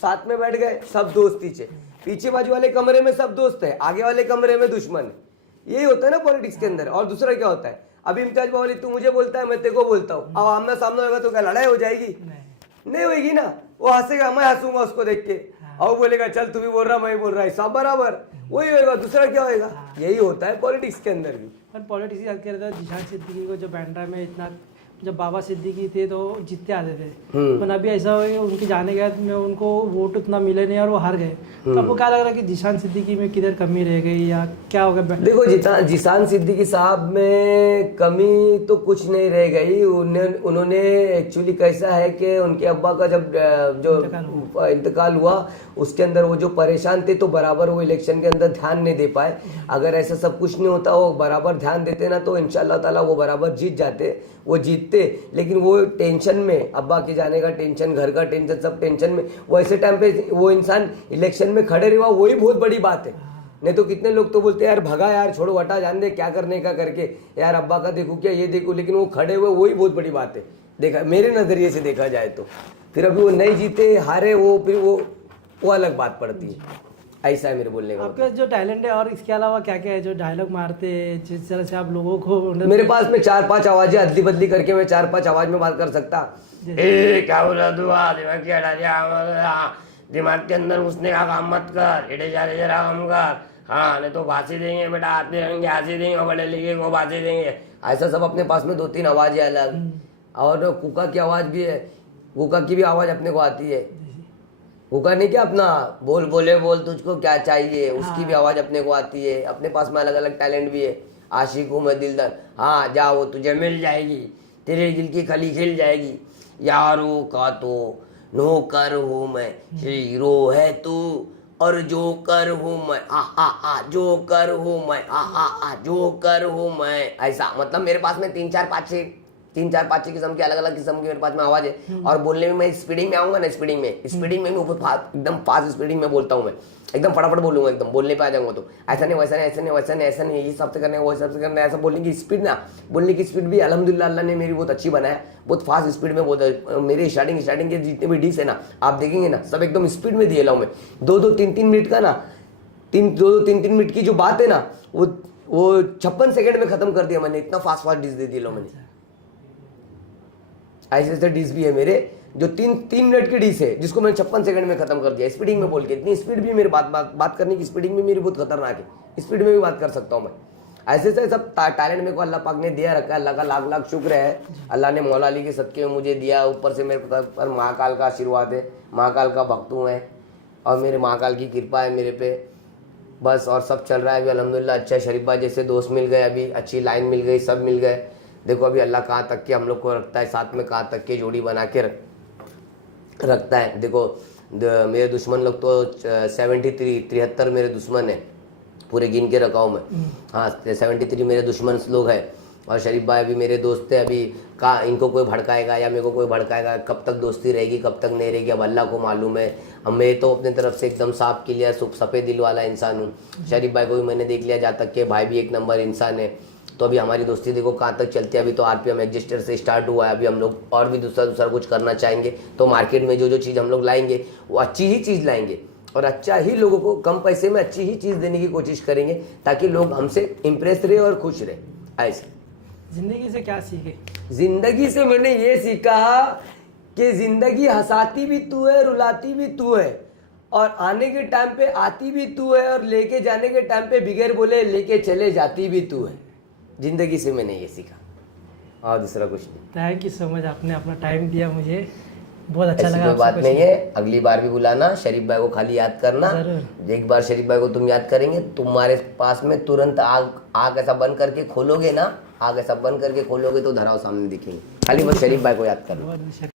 साथ में बैठ गए, सब दोस्त पीछे, पीछे बाजू वाले कमरे में सब दोस्त है, आगे वाले कमरे में दुश्मन है। यही होता है ना पॉलिटिक्स के अंदर। और दूसरा क्या होता है, अभी इम्तियाज बावली तू मुझे बोलता है मैं तेरे को बोलता हूँ, अब आमना सामना होगा तो क्या लड़ाई हो जाएगी? नहीं होगी ना। वो हंसेगा, मैं हंसूंगा उसको देख के, और बोलेगा चल तू भी बोल रहा मैं बोल रहा है, सब बराबर, वही होएगा। दूसरा क्या होएगा? यही होता है पॉलिटिक्स के अंदर भी। पर पॉलिटिक्स की बात करें तो जिशान सिद्दीकी को जो बांद्रा में इतना जब बाबा सिद्दीकी थे तो जीतते आते थे, पर अभी ऐसा हो कि उनके जाने के बाद में उनको वोट उतना मिले नहीं और वो हार गए। तो आपको क्या लग रहा है कि जीशान सिद्दीकी में किधर कमी रह गई या क्या होगा? देखो जीशान सिद्दीकी साहब में कमी तो कुछ नहीं रह गई। उन्होंने एक्चुअली कैसा है कि उनके अब्बा का जब जो इंतकाल हुआ उसके अंदर वो जो परेशान थे तो बराबर वो इलेक्शन के अंदर ध्यान नहीं दे पाए। अगर ऐसा सब कुछ नहीं होता, वो बराबर ध्यान देते ना तो इंशाल्लाह ताला वो बराबर जीत जाते, वो जीतते। लेकिन वो टेंशन में, अब्बा के जाने का टेंशन, घर का टेंशन, सब टेंशन में वो ऐसे टाइम पे वो इंसान इलेक्शन में खड़े रहा, वही बहुत बड़ी बात है। नहीं तो कितने लोग तो बोलते हैं यार भगा, यार छोड़ो, हटा, जान दे, क्या करने का करके, यार अब्बा का देखो क्या, ये देखो। लेकिन वो खड़े हुए, वही बहुत बड़ी बात है, देखा मेरे नजरिए से देखा जाए तो। फिर अभी वो नहीं जीते, हारे, वो फिर वो अलग बात पड़ती है। ऐसा है मेरे बोलने का। आपका जो टैलेंट है और इसके अलावा क्या क्या है जो डायलॉग मारते हैं, जिस तरह से आप लोगों को? मेरे पास में 4-5 आवाजें अदली बदली करके मैं 4-5 आवाज में बात कर सकता। क्या बोला तू, दिमाग क्या डाल, दिमाग के अंदर घुसने का काम मत कर, इधर जा जरा काम कर, हाँ नहीं तो फांसी देंगे बेटा, आते रहेंगे फांसी देंगे, बड़े लिखे को फांसी देंगे। ऐसा सब अपने पास में 2-3 आवाजें अलग। और कुका की आवाज भी है, कुका की भी आवाज अपने को आती है। कुका नहीं क्या अपना बोल बोले बोल तुझको क्या चाहिए, उसकी भी आवाज अपने को आती है। अपने पास में अलग अलग टैलेंट भी है। आशिक हूँ मैं दिलदार, हाँ जाओ तुझे मिल जाएगी, तेरे दिल की खली खिल जाएगी, यारों का तो नौकर हूँ मैं, हीरो है तू और जोकर हूँ मैं, जोकर हूँ मैं, जोकर हूँ मैं। ऐसा मतलब मेरे पास में 3-4-5 किस्म की अलग अलग किस्म की मेरे पास में आवाज है। और बोलने में मैं स्पीडिंग में आऊंगा ना, स्पीडिंग में मैं एकदम फास्ट स्पीडिंग में बोलता हूँ मैं, एकदम फटाफट बोलूंगा, एकदम बोलने पे आ जाऊंगा। तो ऐसा नहीं वैसा नहीं, ऐसा नहीं वैसा नहीं, ऐसा नहीं, ये सबसे करना है, वो सबसे करना है, ऐसा बोलने की स्पीड ना, बोलने की स्पीड भी अल्हम्दुलिल्लाह अल्लाह ने मेरी बहुत अच्छी बनाया, बहुत फास्ट स्पीड में बोलता। मेरी स्टार्टिंग के जितने भी डिश है ना, आप देखेंगे ना, सब एकदम स्पीड में दिए लाऊं मैं। 2-3 मिनट का ना, 2-3 मिनट की जो बात है ना, वो 56 सेकंड में खत्म कर दिया मैंने, इतना फास्ट डिश दे दिया मैंने। ऐसे डिश भी है मेरे जो 3 मिनट की डिश है, जिसको मैंने 56 सेकंड में खत्म कर दिया स्पीडिंग में बोल के। इतनी स्पीड भी मेरी बात करने की स्पीडिंग में मेरी बहुत खतरनाक है, स्पीड में भी बात कर सकता हूँ मैं। ऐसे से सब टैलेंट मेरे को अल्लाह पाक ने दिया रखा है। अल्लाह का लाख लाख शुक्र है, अल्लाह ने मौला अली के सदके में मुझे दिया। ऊपर से मेरे पर महाकाल का आशीर्वाद है, महाकाल का भक्त हूँ मैं, और मेरे महाकाल की कृपा है मेरे पे, बस। और सब चल रहा है अभी अल्हम्दुलिल्लाह। अच्छा शरीफ भाई जैसे दोस्त मिल गए, अभी अच्छी लाइन मिल गई, सब मिल गए। देखो अभी अल्लाह कहाँ तक के हम लोग को रखता है साथ में, कहाँ तक के जोड़ी बना के रखता है। देखो मेरे दुश्मन लोग तो 73 मेरे दुश्मन है, पूरे गिन के रखा हूँ मैं। हाँ 73 मेरे दुश्मन लोग हैं। और शरीफ भाई अभी मेरे दोस्त है, अभी का इनको कोई भड़काएगा या मेरे को कोई भड़काएगा, कब तक दोस्ती रहेगी कब तक नहीं रहेगी, अब अल्लाह को मालूम है। अब मैं तो अपने तरफ से एकदम साफ क्लियर सफ़ेद दिल वाला इंसान हूँ। शरीफ भाई को भी मैंने देख लिया, जहाँ तक के भाई भी एक नंबर इंसान है। तो अभी हमारी दोस्ती देखो कहाँ तक चलती है। अभी तो आरपीएम एग्जिस्टर से स्टार्ट हुआ है, अभी हम लोग और भी दूसरा कुछ करना चाहेंगे। तो मार्केट में जो चीज़ हम लोग लाएंगे वो अच्छी ही चीज़ लाएंगे, और अच्छा ही लोगों को कम पैसे में अच्छी ही चीज़ देने की कोशिश करेंगे, ताकि लोग हमसे इम्प्रेस रहे और खुश रहे। ऐसे जिंदगी से क्या सीखे? जिंदगी से मैंने ये सीखा कि जिंदगी हंसाती भी तू है, रुलाती भी तू है, और आने के टाइम पे आती भी तू है, और लेके जाने के टाइम पे बिगैर बोले लेके चले जाती भी तू है। जिंदगी से मैंने ये सीखा, और दूसरा कुछ नहीं। थैंक यू सो मच, आपने अपना टाइम दिया, मुझे बहुत अच्छा लगा। कोई बात नहीं है, अगली बार भी बुलाना। शरीफ भाई को खाली याद करना, एक बार शरीफ भाई को तुम याद करेंगे, तुम्हारे पास में तुरंत आग ऐसा बंद करके खोलोगे ना, आग ऐसा बंद करके खोलोगे तो धराव सामने दिखेंगे। खाली बस शरीफ भाई को याद करना।